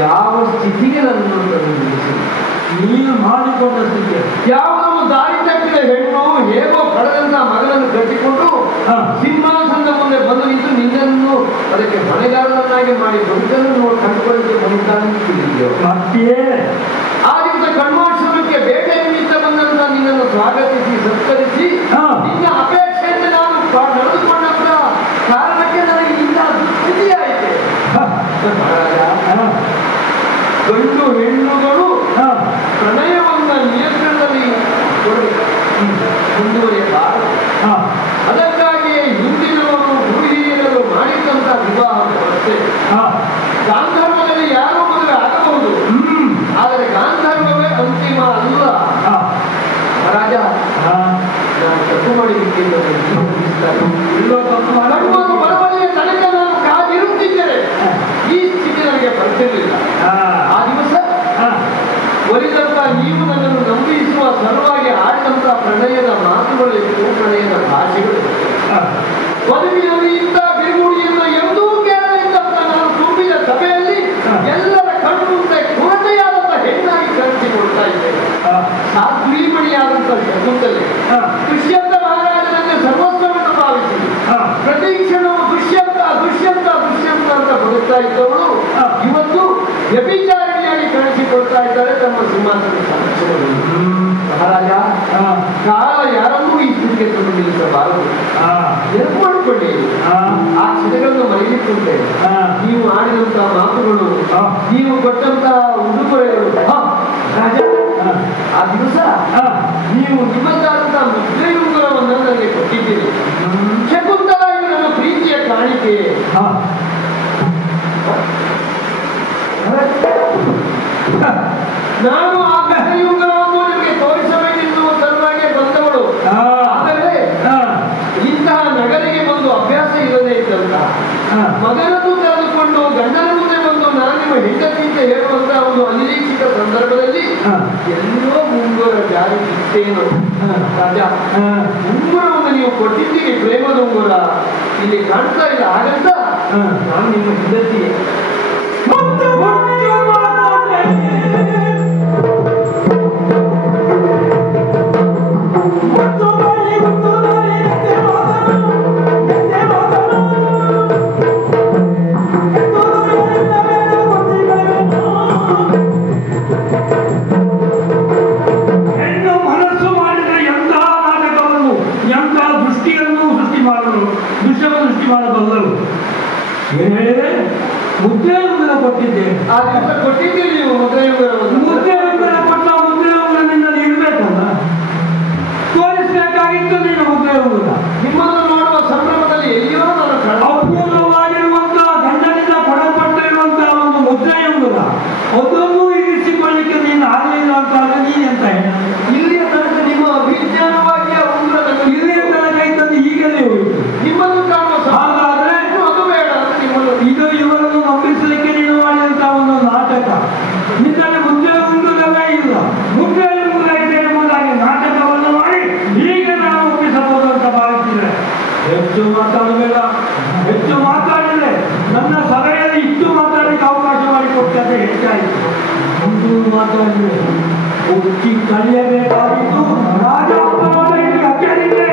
ಯಾವ ಸ್ಥಿತಿಗೆ ನನ್ನನ್ನು ನೀನು ಮಾಡಿಕೊಂಡ ಸ್ಥಿತಿ, ಯಾವುದೋ ದಾರಿ ತಪ್ಪಿದ ಹೆಣ್ಣು ಹೇಗೋ ಪಡೆದಂತ ಮಗನನ್ನು ಕಟ್ಟಿಕೊಂಡು ಸಿಂಹಾಸನದ ಮುಂದೆ ಬಂದು ನಿಂತು ನಿನ್ನನ್ನು ಅದಕ್ಕೆ ಹೊಣೆಗಾರನನ್ನಾಗಿ ಮಾಡಿ ಬದುಕನ್ನು ಕಂಡುಕೊಳ್ಳಿಕ್ಕೆ ಬಂದಿದ್ದೇವೆ. ಆ ದಿವಸ ಕಣ್ಮಾಶ್ರಮಕ್ಕೆ ಬೇಟೆ ನಿಮಿತ್ತ ಬಂದಂತ ನಿನ್ನನ್ನು ಸ್ವಾಗತಿಸಿ ಸತ್ಕರಿಸಿ ನಿನ್ನ ಅಪೇಕ್ಷೆಯಿಂದ ನಾನು ನಡೆದುಕೊಂಡಂತ ಕಾರಣಕ್ಕೆ ನನಗೆ ನಿನ್ನ ಸ್ಥಿತಿಯಾಯಿತೆ. ಗಂಡು ಹೆಣ್ಣುಗಳು ಪ್ರಣಯವನ್ನ ನಿಯಂತ್ರಣದಲ್ಲಿ ಮುಂದುವರಿಯಬಾರದು. ಅದಕ್ಕಾಗಿಯೇ ಹಿಂದಿನವರು ಗುರುಹಿರಿಯರು ಮಾಡಿದಂತ ವಿವಾಹ ವ್ಯವಸ್ಥೆ ಗಾಂಧರ್ವದಲ್ಲಿ ಯಾರೋ ಮದುವೆ ಆಗಬಹುದು, ಆದರೆ ಗಾಂಧರ್ವವೇ ಅಂತಿಮ ಅಲ್ಲ. ರಾಜ ನಾನು ತಪ್ಪು ಮಾಡಿದ್ದೆಲ್ಲ ಬರುವಲ್ಲಿಯ ತನಕ ನಾನು ಕಾದಿರುತ್ತಿದ್ದರೆ ಈ ಸ್ಥಿತಿ ನನಗೆ ಬರ್ತಿರಲಿಲ್ಲ. ಆ ದಿವಸ ಒಲಿದಂತ ನೀವು ನನ್ನನ್ನು ನಂಬಿಸುವ ಸಲುವಾಗಿ ಆಡಿದಂತ ಪ್ರಣಯದ ಮಾತುಗಳಿತ್ತು, ಪ್ರಣಯದ ಭಾಷೆಗಳು. ಮದುವೆಯಲ್ಲಿ ಇಂಥ ಬಿರುಗುಡಿಯನ್ನು ಎಂದೂ ಕೇಳಲಿದ್ದಂತ ನಾನು ತುಂಬಿದ ಸಭೆಯಲ್ಲಿ ಎಲ್ಲರ ಕಣ್ಣುಂದೆ ಕೊರತೆಯಾದಂತ ಹೆಣ್ಣಾಗಿ ಕಾಣಿಸಿಕೊಡ್ತಾ ಇದ್ದೇನೆ. ಸಾಧ್ವೀಮಣಿಯಾದಂತ ಶಕುಂತಲೆ ದುಷ್ಯಂತ ಮಹಾರಾಜನನ್ನು ಸರ್ವಸ್ವವನ್ನು ಭಾವಿಸಿ ಪ್ರತಿ ಕ್ಷಣವು ದುಷ್ಯಂತ ದುಷ್ಯಂತ ದುಷ್ಯಂತ ಅಂತ ಬದುಕ್ತಾ ಇದ್ದವಳು ಇವತ್ತು ವ್ಯಭಿಚಾರಿಣಿಯಾಗಿ ಕಾಣಿಸಿಕೊಳ್ತಾ ಇದ್ದಾರೆ ತಮ್ಮ ಸಿಂಹಾಸನ ಸಾಕ್ಷಿಗಳು. ಮಹಾರಾಜ, ಕಾಲ ಯಾರನ್ನೂ ಈ ಸ್ಥಿತಿಗೆ ತಂದು ನಿಲ್ಲಿಸಬಾರದು. ನೆನಪು ಮಾಡಿಕೊಳ್ಳಿ, ಆ ಕ್ಷಣಗಳನ್ನು ಮರೆಯಲಿಕ್ಕುಂಟೆ. ನೀವು ಆಡಿದಂತ ಮಾತುಗಳು, ನೀವು ಕೊಟ್ಟಂತ ಉಡುಗೊರೆಗಳು. ರಾಜ, ಆ ದಿವಸ ನೀವು ನಿಮ್ಮದಾದಂತ ಮುದ್ರೆಯುಂಗುರವನ್ನು ನನಗೆ ಕೊಟ್ಟಿದ್ದೀರಿ. ಶಕುಂತಲ ಇದು ನನ್ನ ಪ್ರೀತಿಯ ಕಾಣಿಕೆ. ನಾನು ಆ ಮುದ್ರೆಯುಂಗುರವನ್ನು ನಿಮಗೆ ತೋರಿಸಬೇಕೆನ್ನುವ ಸಲುವಾಗಿ ಬಂದವಳು. ಆದರೆ ಇಂತಹ ನಗರಿಗೆ ಬಂದು ಅಭ್ಯಾಸ ಇರದೇ ಇದ್ದಂತ ಮಗನನ್ನು ಕರೆದುಕೊಂಡು ಗಂಡನ ಮುಂದೆ ಬಂದು ನಾನು ನಿಮ್ಮ ಹೆಂಡತಿ ಅಂತ ಹೇಳುವಂತಹ ಒಂದು ಅನಿರೀಕ್ಷಿತ ಸಂದರ್ಭದಲ್ಲಿ ಎಲ್ಲೋ ಮುಂಗುರ ಜಾರಿ ಇತ್ತೇನು. ರಾಜ, ಉಂಗುರವನ್ನು ನೀವು ಕೊಟ್ಟಿದ್ದೀರಿ, ಪ್ರೇಮದ ಉಂಗುರ ಇಲ್ಲಿ ಕಾಣ್ತಾ ಇಲ್ಲ. ಹಾಗಂತ ನಾನು ನಿಮ್ಮ ಹೆಂಡತಿಯೇ. ಮತ್ತೆ ಮಾಡಬಲ್ಲರು. ಏನು ಹೇಳಿದ್ರೆ ಮುದ್ರೆ ಉಂಗುರ ಕೊಟ್ಟಿದ್ದೇನೆ. ಆ ದಿವಸ ಕೊಟ್ಟಿದ್ದೀರಿ ನೀವು ಮುದ್ರೆ ಉಂಗುರ ಕೊಟ್ಟ ಮುದ್ರೆ ಉಂಗುರ ನಿನ್ನಲ್ಲಿ ಇರಬೇಕಲ್ಲ, ತೋರಿಸಬೇಕಾಗಿತ್ತು ನೀನು ಮುದ್ರೆ ಉಂಗುರ. ನಿಮ್ಮನ್ನು ನೋಡುವ ಸಂಭ್ರಮದಲ್ಲಿ ಎಲ್ಲಿಯೋ ನಾನು ಅಪೂರ್ವವಾಗಿರುವಂತಹ ಗಂಡನಿಂದ ಕೊಡಲ್ಪಟ್ಟಿರುವಂತಹ ಒಂದು ಮುದ್ರೆ ಉಂಗುರ, ಅದನ್ನು ಇರಿಸಿಕೊಳ್ಳಿಕ್ಕೆ ನೀನು ಆಗಲಿಲ್ಲ ಅಂತಾಗ ನೀನೆಂತ ಇಲ್ಲಿಯ ತನಕ ನಿಮ್ಮ ವಿಜ್ಞಾನವಾಗಿ ಆ ಉಂಗುರ ಇಲ್ಲಿಯ ತನಕ ಇದ್ದದ್ದು ಈಗಲೇ ಹೋಯಿತು. ನಿಮ್ಮನ್ನು ಕಾಣುವ ಹಾಗಾದ್ರೆ ಅದು ಬೇಡ ನಿಮ್ಮನ್ನು ಇದು ಇವರನ್ನು ನಂಬಿಸಲಿಕ್ಕೆ ನೀನು ಮಾಡಿದಂತಹ ಒಂದು ನಾಟಕ. ನಿನ್ನಲ್ಲಿ ಮುದ್ರೆ ಉಂಗುರವೇ ಇಲ್ಲ, ಮುದ್ರೆ ಉಂಗುರ ಇದೆ ಎಂಬುದಾಗಿ ನಾಟಕವನ್ನು ಮಾಡಿ ಈಗ ನಾನು ಒಪ್ಪಿಸಬಹುದು ಅಂತ ಭಾವಿಸಿದ್ರೆ ಹೆಚ್ಚು ಮಾತಾಡಬೇಡ. ಹೆಚ್ಚು ಮಾತಾಡಿದ್ರೆ ನನ್ನ ಸಭೆಯಲ್ಲಿ ಇಷ್ಟು ಮಾತಾಡಲಿಕ್ಕೆ ಅವಕಾಶ ಮಾಡಿಕೊಟ್ಟರೆ ಹೆಚ್ಚಾಯಿತು. ಒಂದು ಮಾತಾಡಿದ್ರೆ ಒಚ್ಚಿ ಕಲಿಯಬೇಕಾಗಿತ್ತು. ರಾಜ ಅಕ್ಕಳಿದ್ರೆ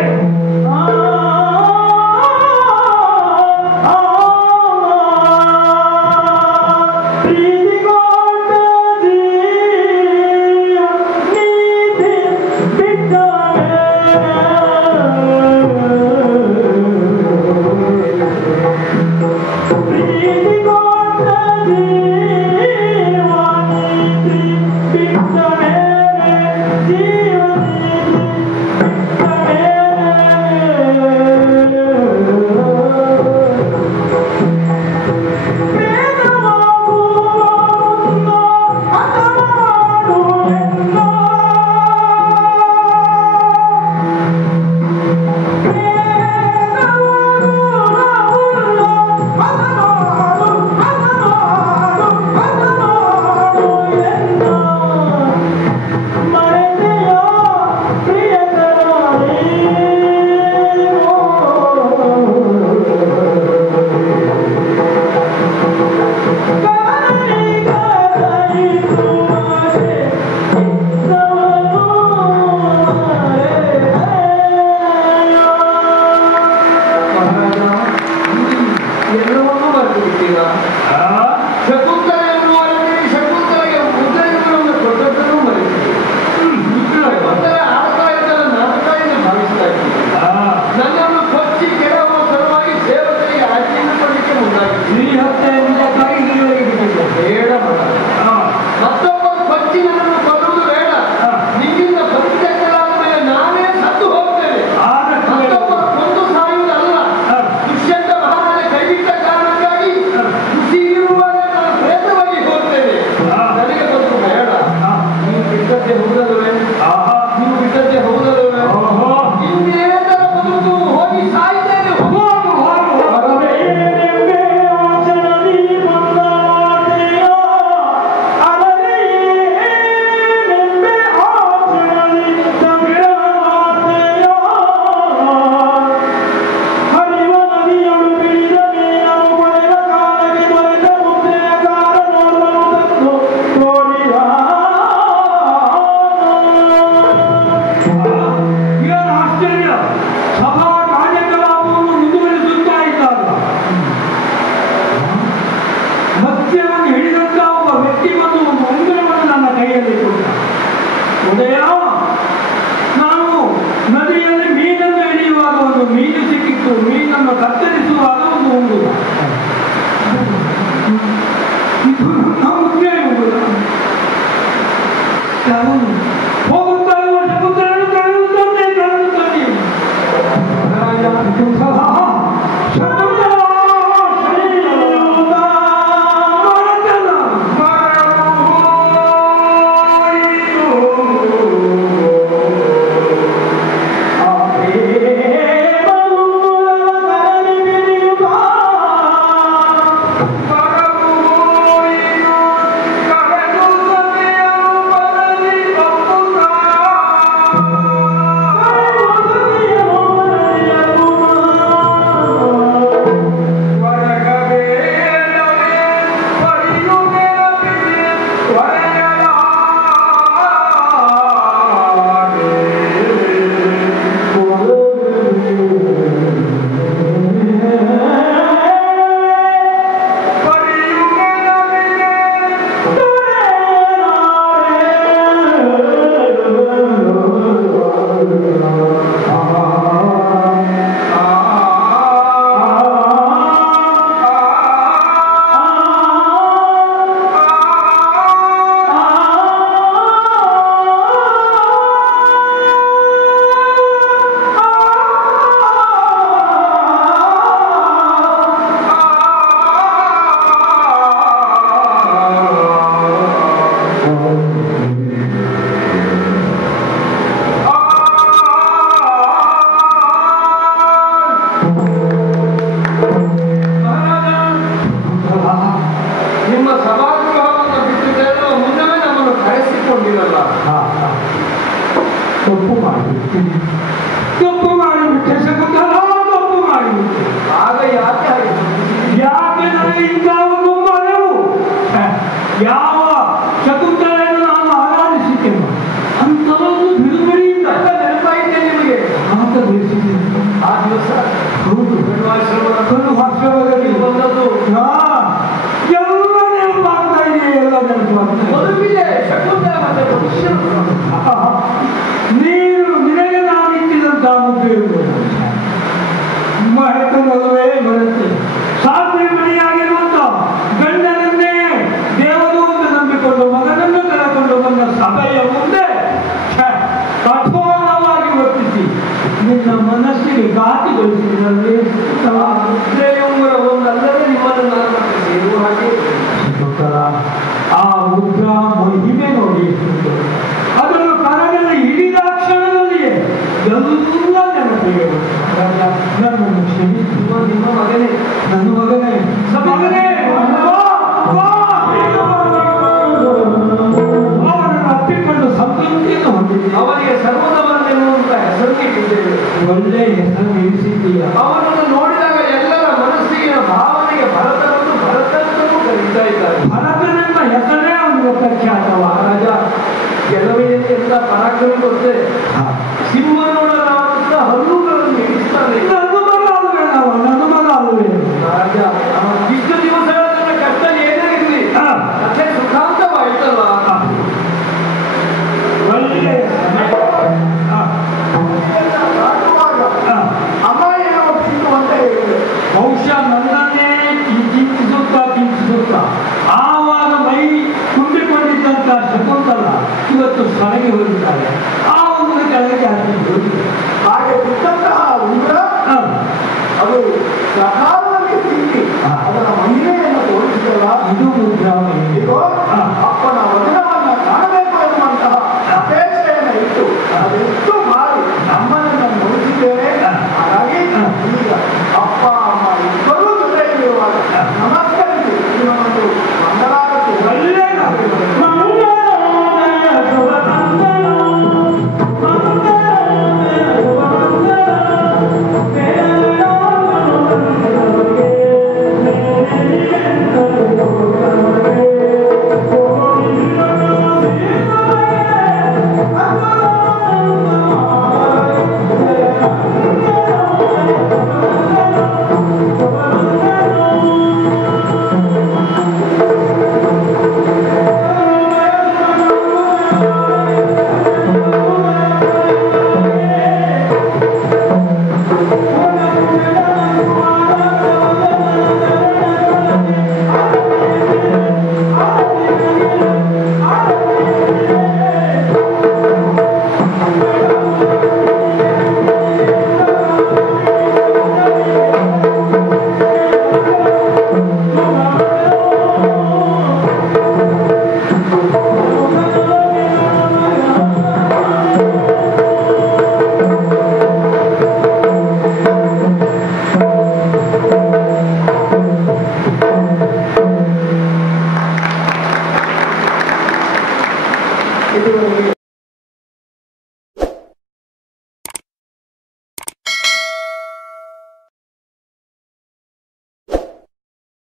Hare ಯಾವ ಶಕುಂತಲೆಯನ್ನು ನಾನು ಆರಾಧಿಸಿದ್ದೇನೆ ಅಂತವೊಂದು ಬಿಡುಗಡೆಯಿಂದ ನೆನಪಾಯಿತೆ ನಿಮಗೆ ಮಾತ ಬಯಸಿದ್ದೇನೆ. ಆ ದಿವಸ ಹೌದು, ಕರುಣಾಶ್ರಮದಲ್ಲಿ ಬಂದದ್ದು ಎಲ್ಲ ನೆನಪಾಗ್ತಾ ಇದೆ, ಎಲ್ಲ ನೆನಪಾಗ್ತಾ ಇದೆ. ಮದುವಿದೆ ಶಕುಂತಲ ಮತ್ತೆ ಭವಿಷ್ಯರು. ನೀನು ನಿನಗೆ ನಾನಿಟ್ಟಿದಂತ ಮುದ್ದೆ ಮರೆತಲ್ಲವೇ ಬರುತ್ತೆ. ಸಾಧ್ವಿ ಮಣಿಯಾಗಿರುವಂತ ಗಂಡನನ್ನೇ ದೇವರು ಎಂದು ನಂಬಿಕೊಂಡು ಮಗನನ್ನು ಕರೆಕೊಂಡು ಬಂದ ಸಭೆಯ ಮುಂದೆ ಕಠೋರವಾಗಿ ವರ್ತಿಸಿ ನಿನ್ನ ಮನಸ್ಸಿಗೆ ಘಾತಿಗೊಳಿಸಿದರೆ ಒಂದಲ್ಲದೆ ನಿಮ್ಮನ್ನು ನಾನು ಮತ್ತೆ ಸೇರುವ ಹಾಗೆ ಆ ಮುದ್ರಾ ಮಹಿಮೆ ನೋಡಿ ಎಷ್ಟು ಅದನ್ನು ಕರಗಲ್ಲಿ ಹಿಡಿದ ಕ್ಷಣದಲ್ಲಿಯೇ ಎಲ್ಲ ನೆನಪಿಗೆ ನನ್ನನ್ನು ಕ್ಷಮಿಸಿ. ನಿಮ್ಮ ಮಗನೇ, ನನ್ನ ಮಗನೇ, ಮಗನೇ ಅವನನ್ನು ಅಪ್ಪಿಕೊಂಡು ಸಂತೃಪ್ತಿಯನ್ನು ಹೊಂದಿದ್ದೆ. ಅವನಿಗೆ ಸರ್ವದವನ್ನೆನ್ನುವಂತ ಹೆಸರಿಟ್ಟಿದ್ದೇವೆ. ಒಳ್ಳೆ ಹೆಸರು ಇರಿಸಿದ್ದೀಯ. ಅವನನ್ನು ನೋಡಿದಾಗ ಎಲ್ಲರ ಮನಸ್ಸಿನ ಭಾವನೆಗೆ ಭರತನನ್ನು ಭರತನನ್ನು ಕರೀತಾ ಇದ್ದಾರೆ. ಭರತನೆಂಬ ಹೆಸರೇ ಅವನಿಗೆ ಪ್ರಖ್ಯಾತವ. ರಾಜ ಕೆಲವೆಯಲ್ಲಿ ಎಲ್ಲ ಪರಾಕ್ರಮ ಗೊತ್ತೇ. ಸಿಂಹನೋಡರಾದ ಹಲ್ಲುಗಳನ್ನು ಇಡಿಸ್ತಾನೆ. ನನ್ನ ಮಗ ಅಲ್ವೇ ರಾಜ ಇಷ್ಟು ದಿವಸಗಳ ತನ್ನ ಕಷ್ಟ ಏನೇ ಇರಲಿ ಮತ್ತೆ ಸುಖಾಂತವಾಯ್ತಲ್ವ. ಒಳ್ಳೆ ಅಮಾಯನ ಒಪ್ಪಿತು ಅಂತ ಹೇಳಿದೆ. ಬಹುಶಃ ನನ್ನನ್ನೇ ಚಿಂತಿಸುತ್ತಾ ಆವಾಗ ಮೈ ತುಂಬಿಕೊಂಡಿದ್ದಂತ ಶಕುಂತಲ ಇವತ್ತು ಸೊರಗಿ ಹೋಗಿದ್ದಾರೆ. ಆ ಒಂದು ಕೆಳಗೆ ಹೋಗಿದೆ. ಹಾಗೆ ಬಿಟ್ಟಂತಹ ಉಂಗ್ರ ಅದು ಸಕಾಲದಲ್ಲಿ ತಿಂಡಿ ಅದರ ಮಹಿಳೆಯನ್ನು ತೋರಿಸಿದಲ್ಲ. ಇದು ಮುದ್ರಾಮಣಿ.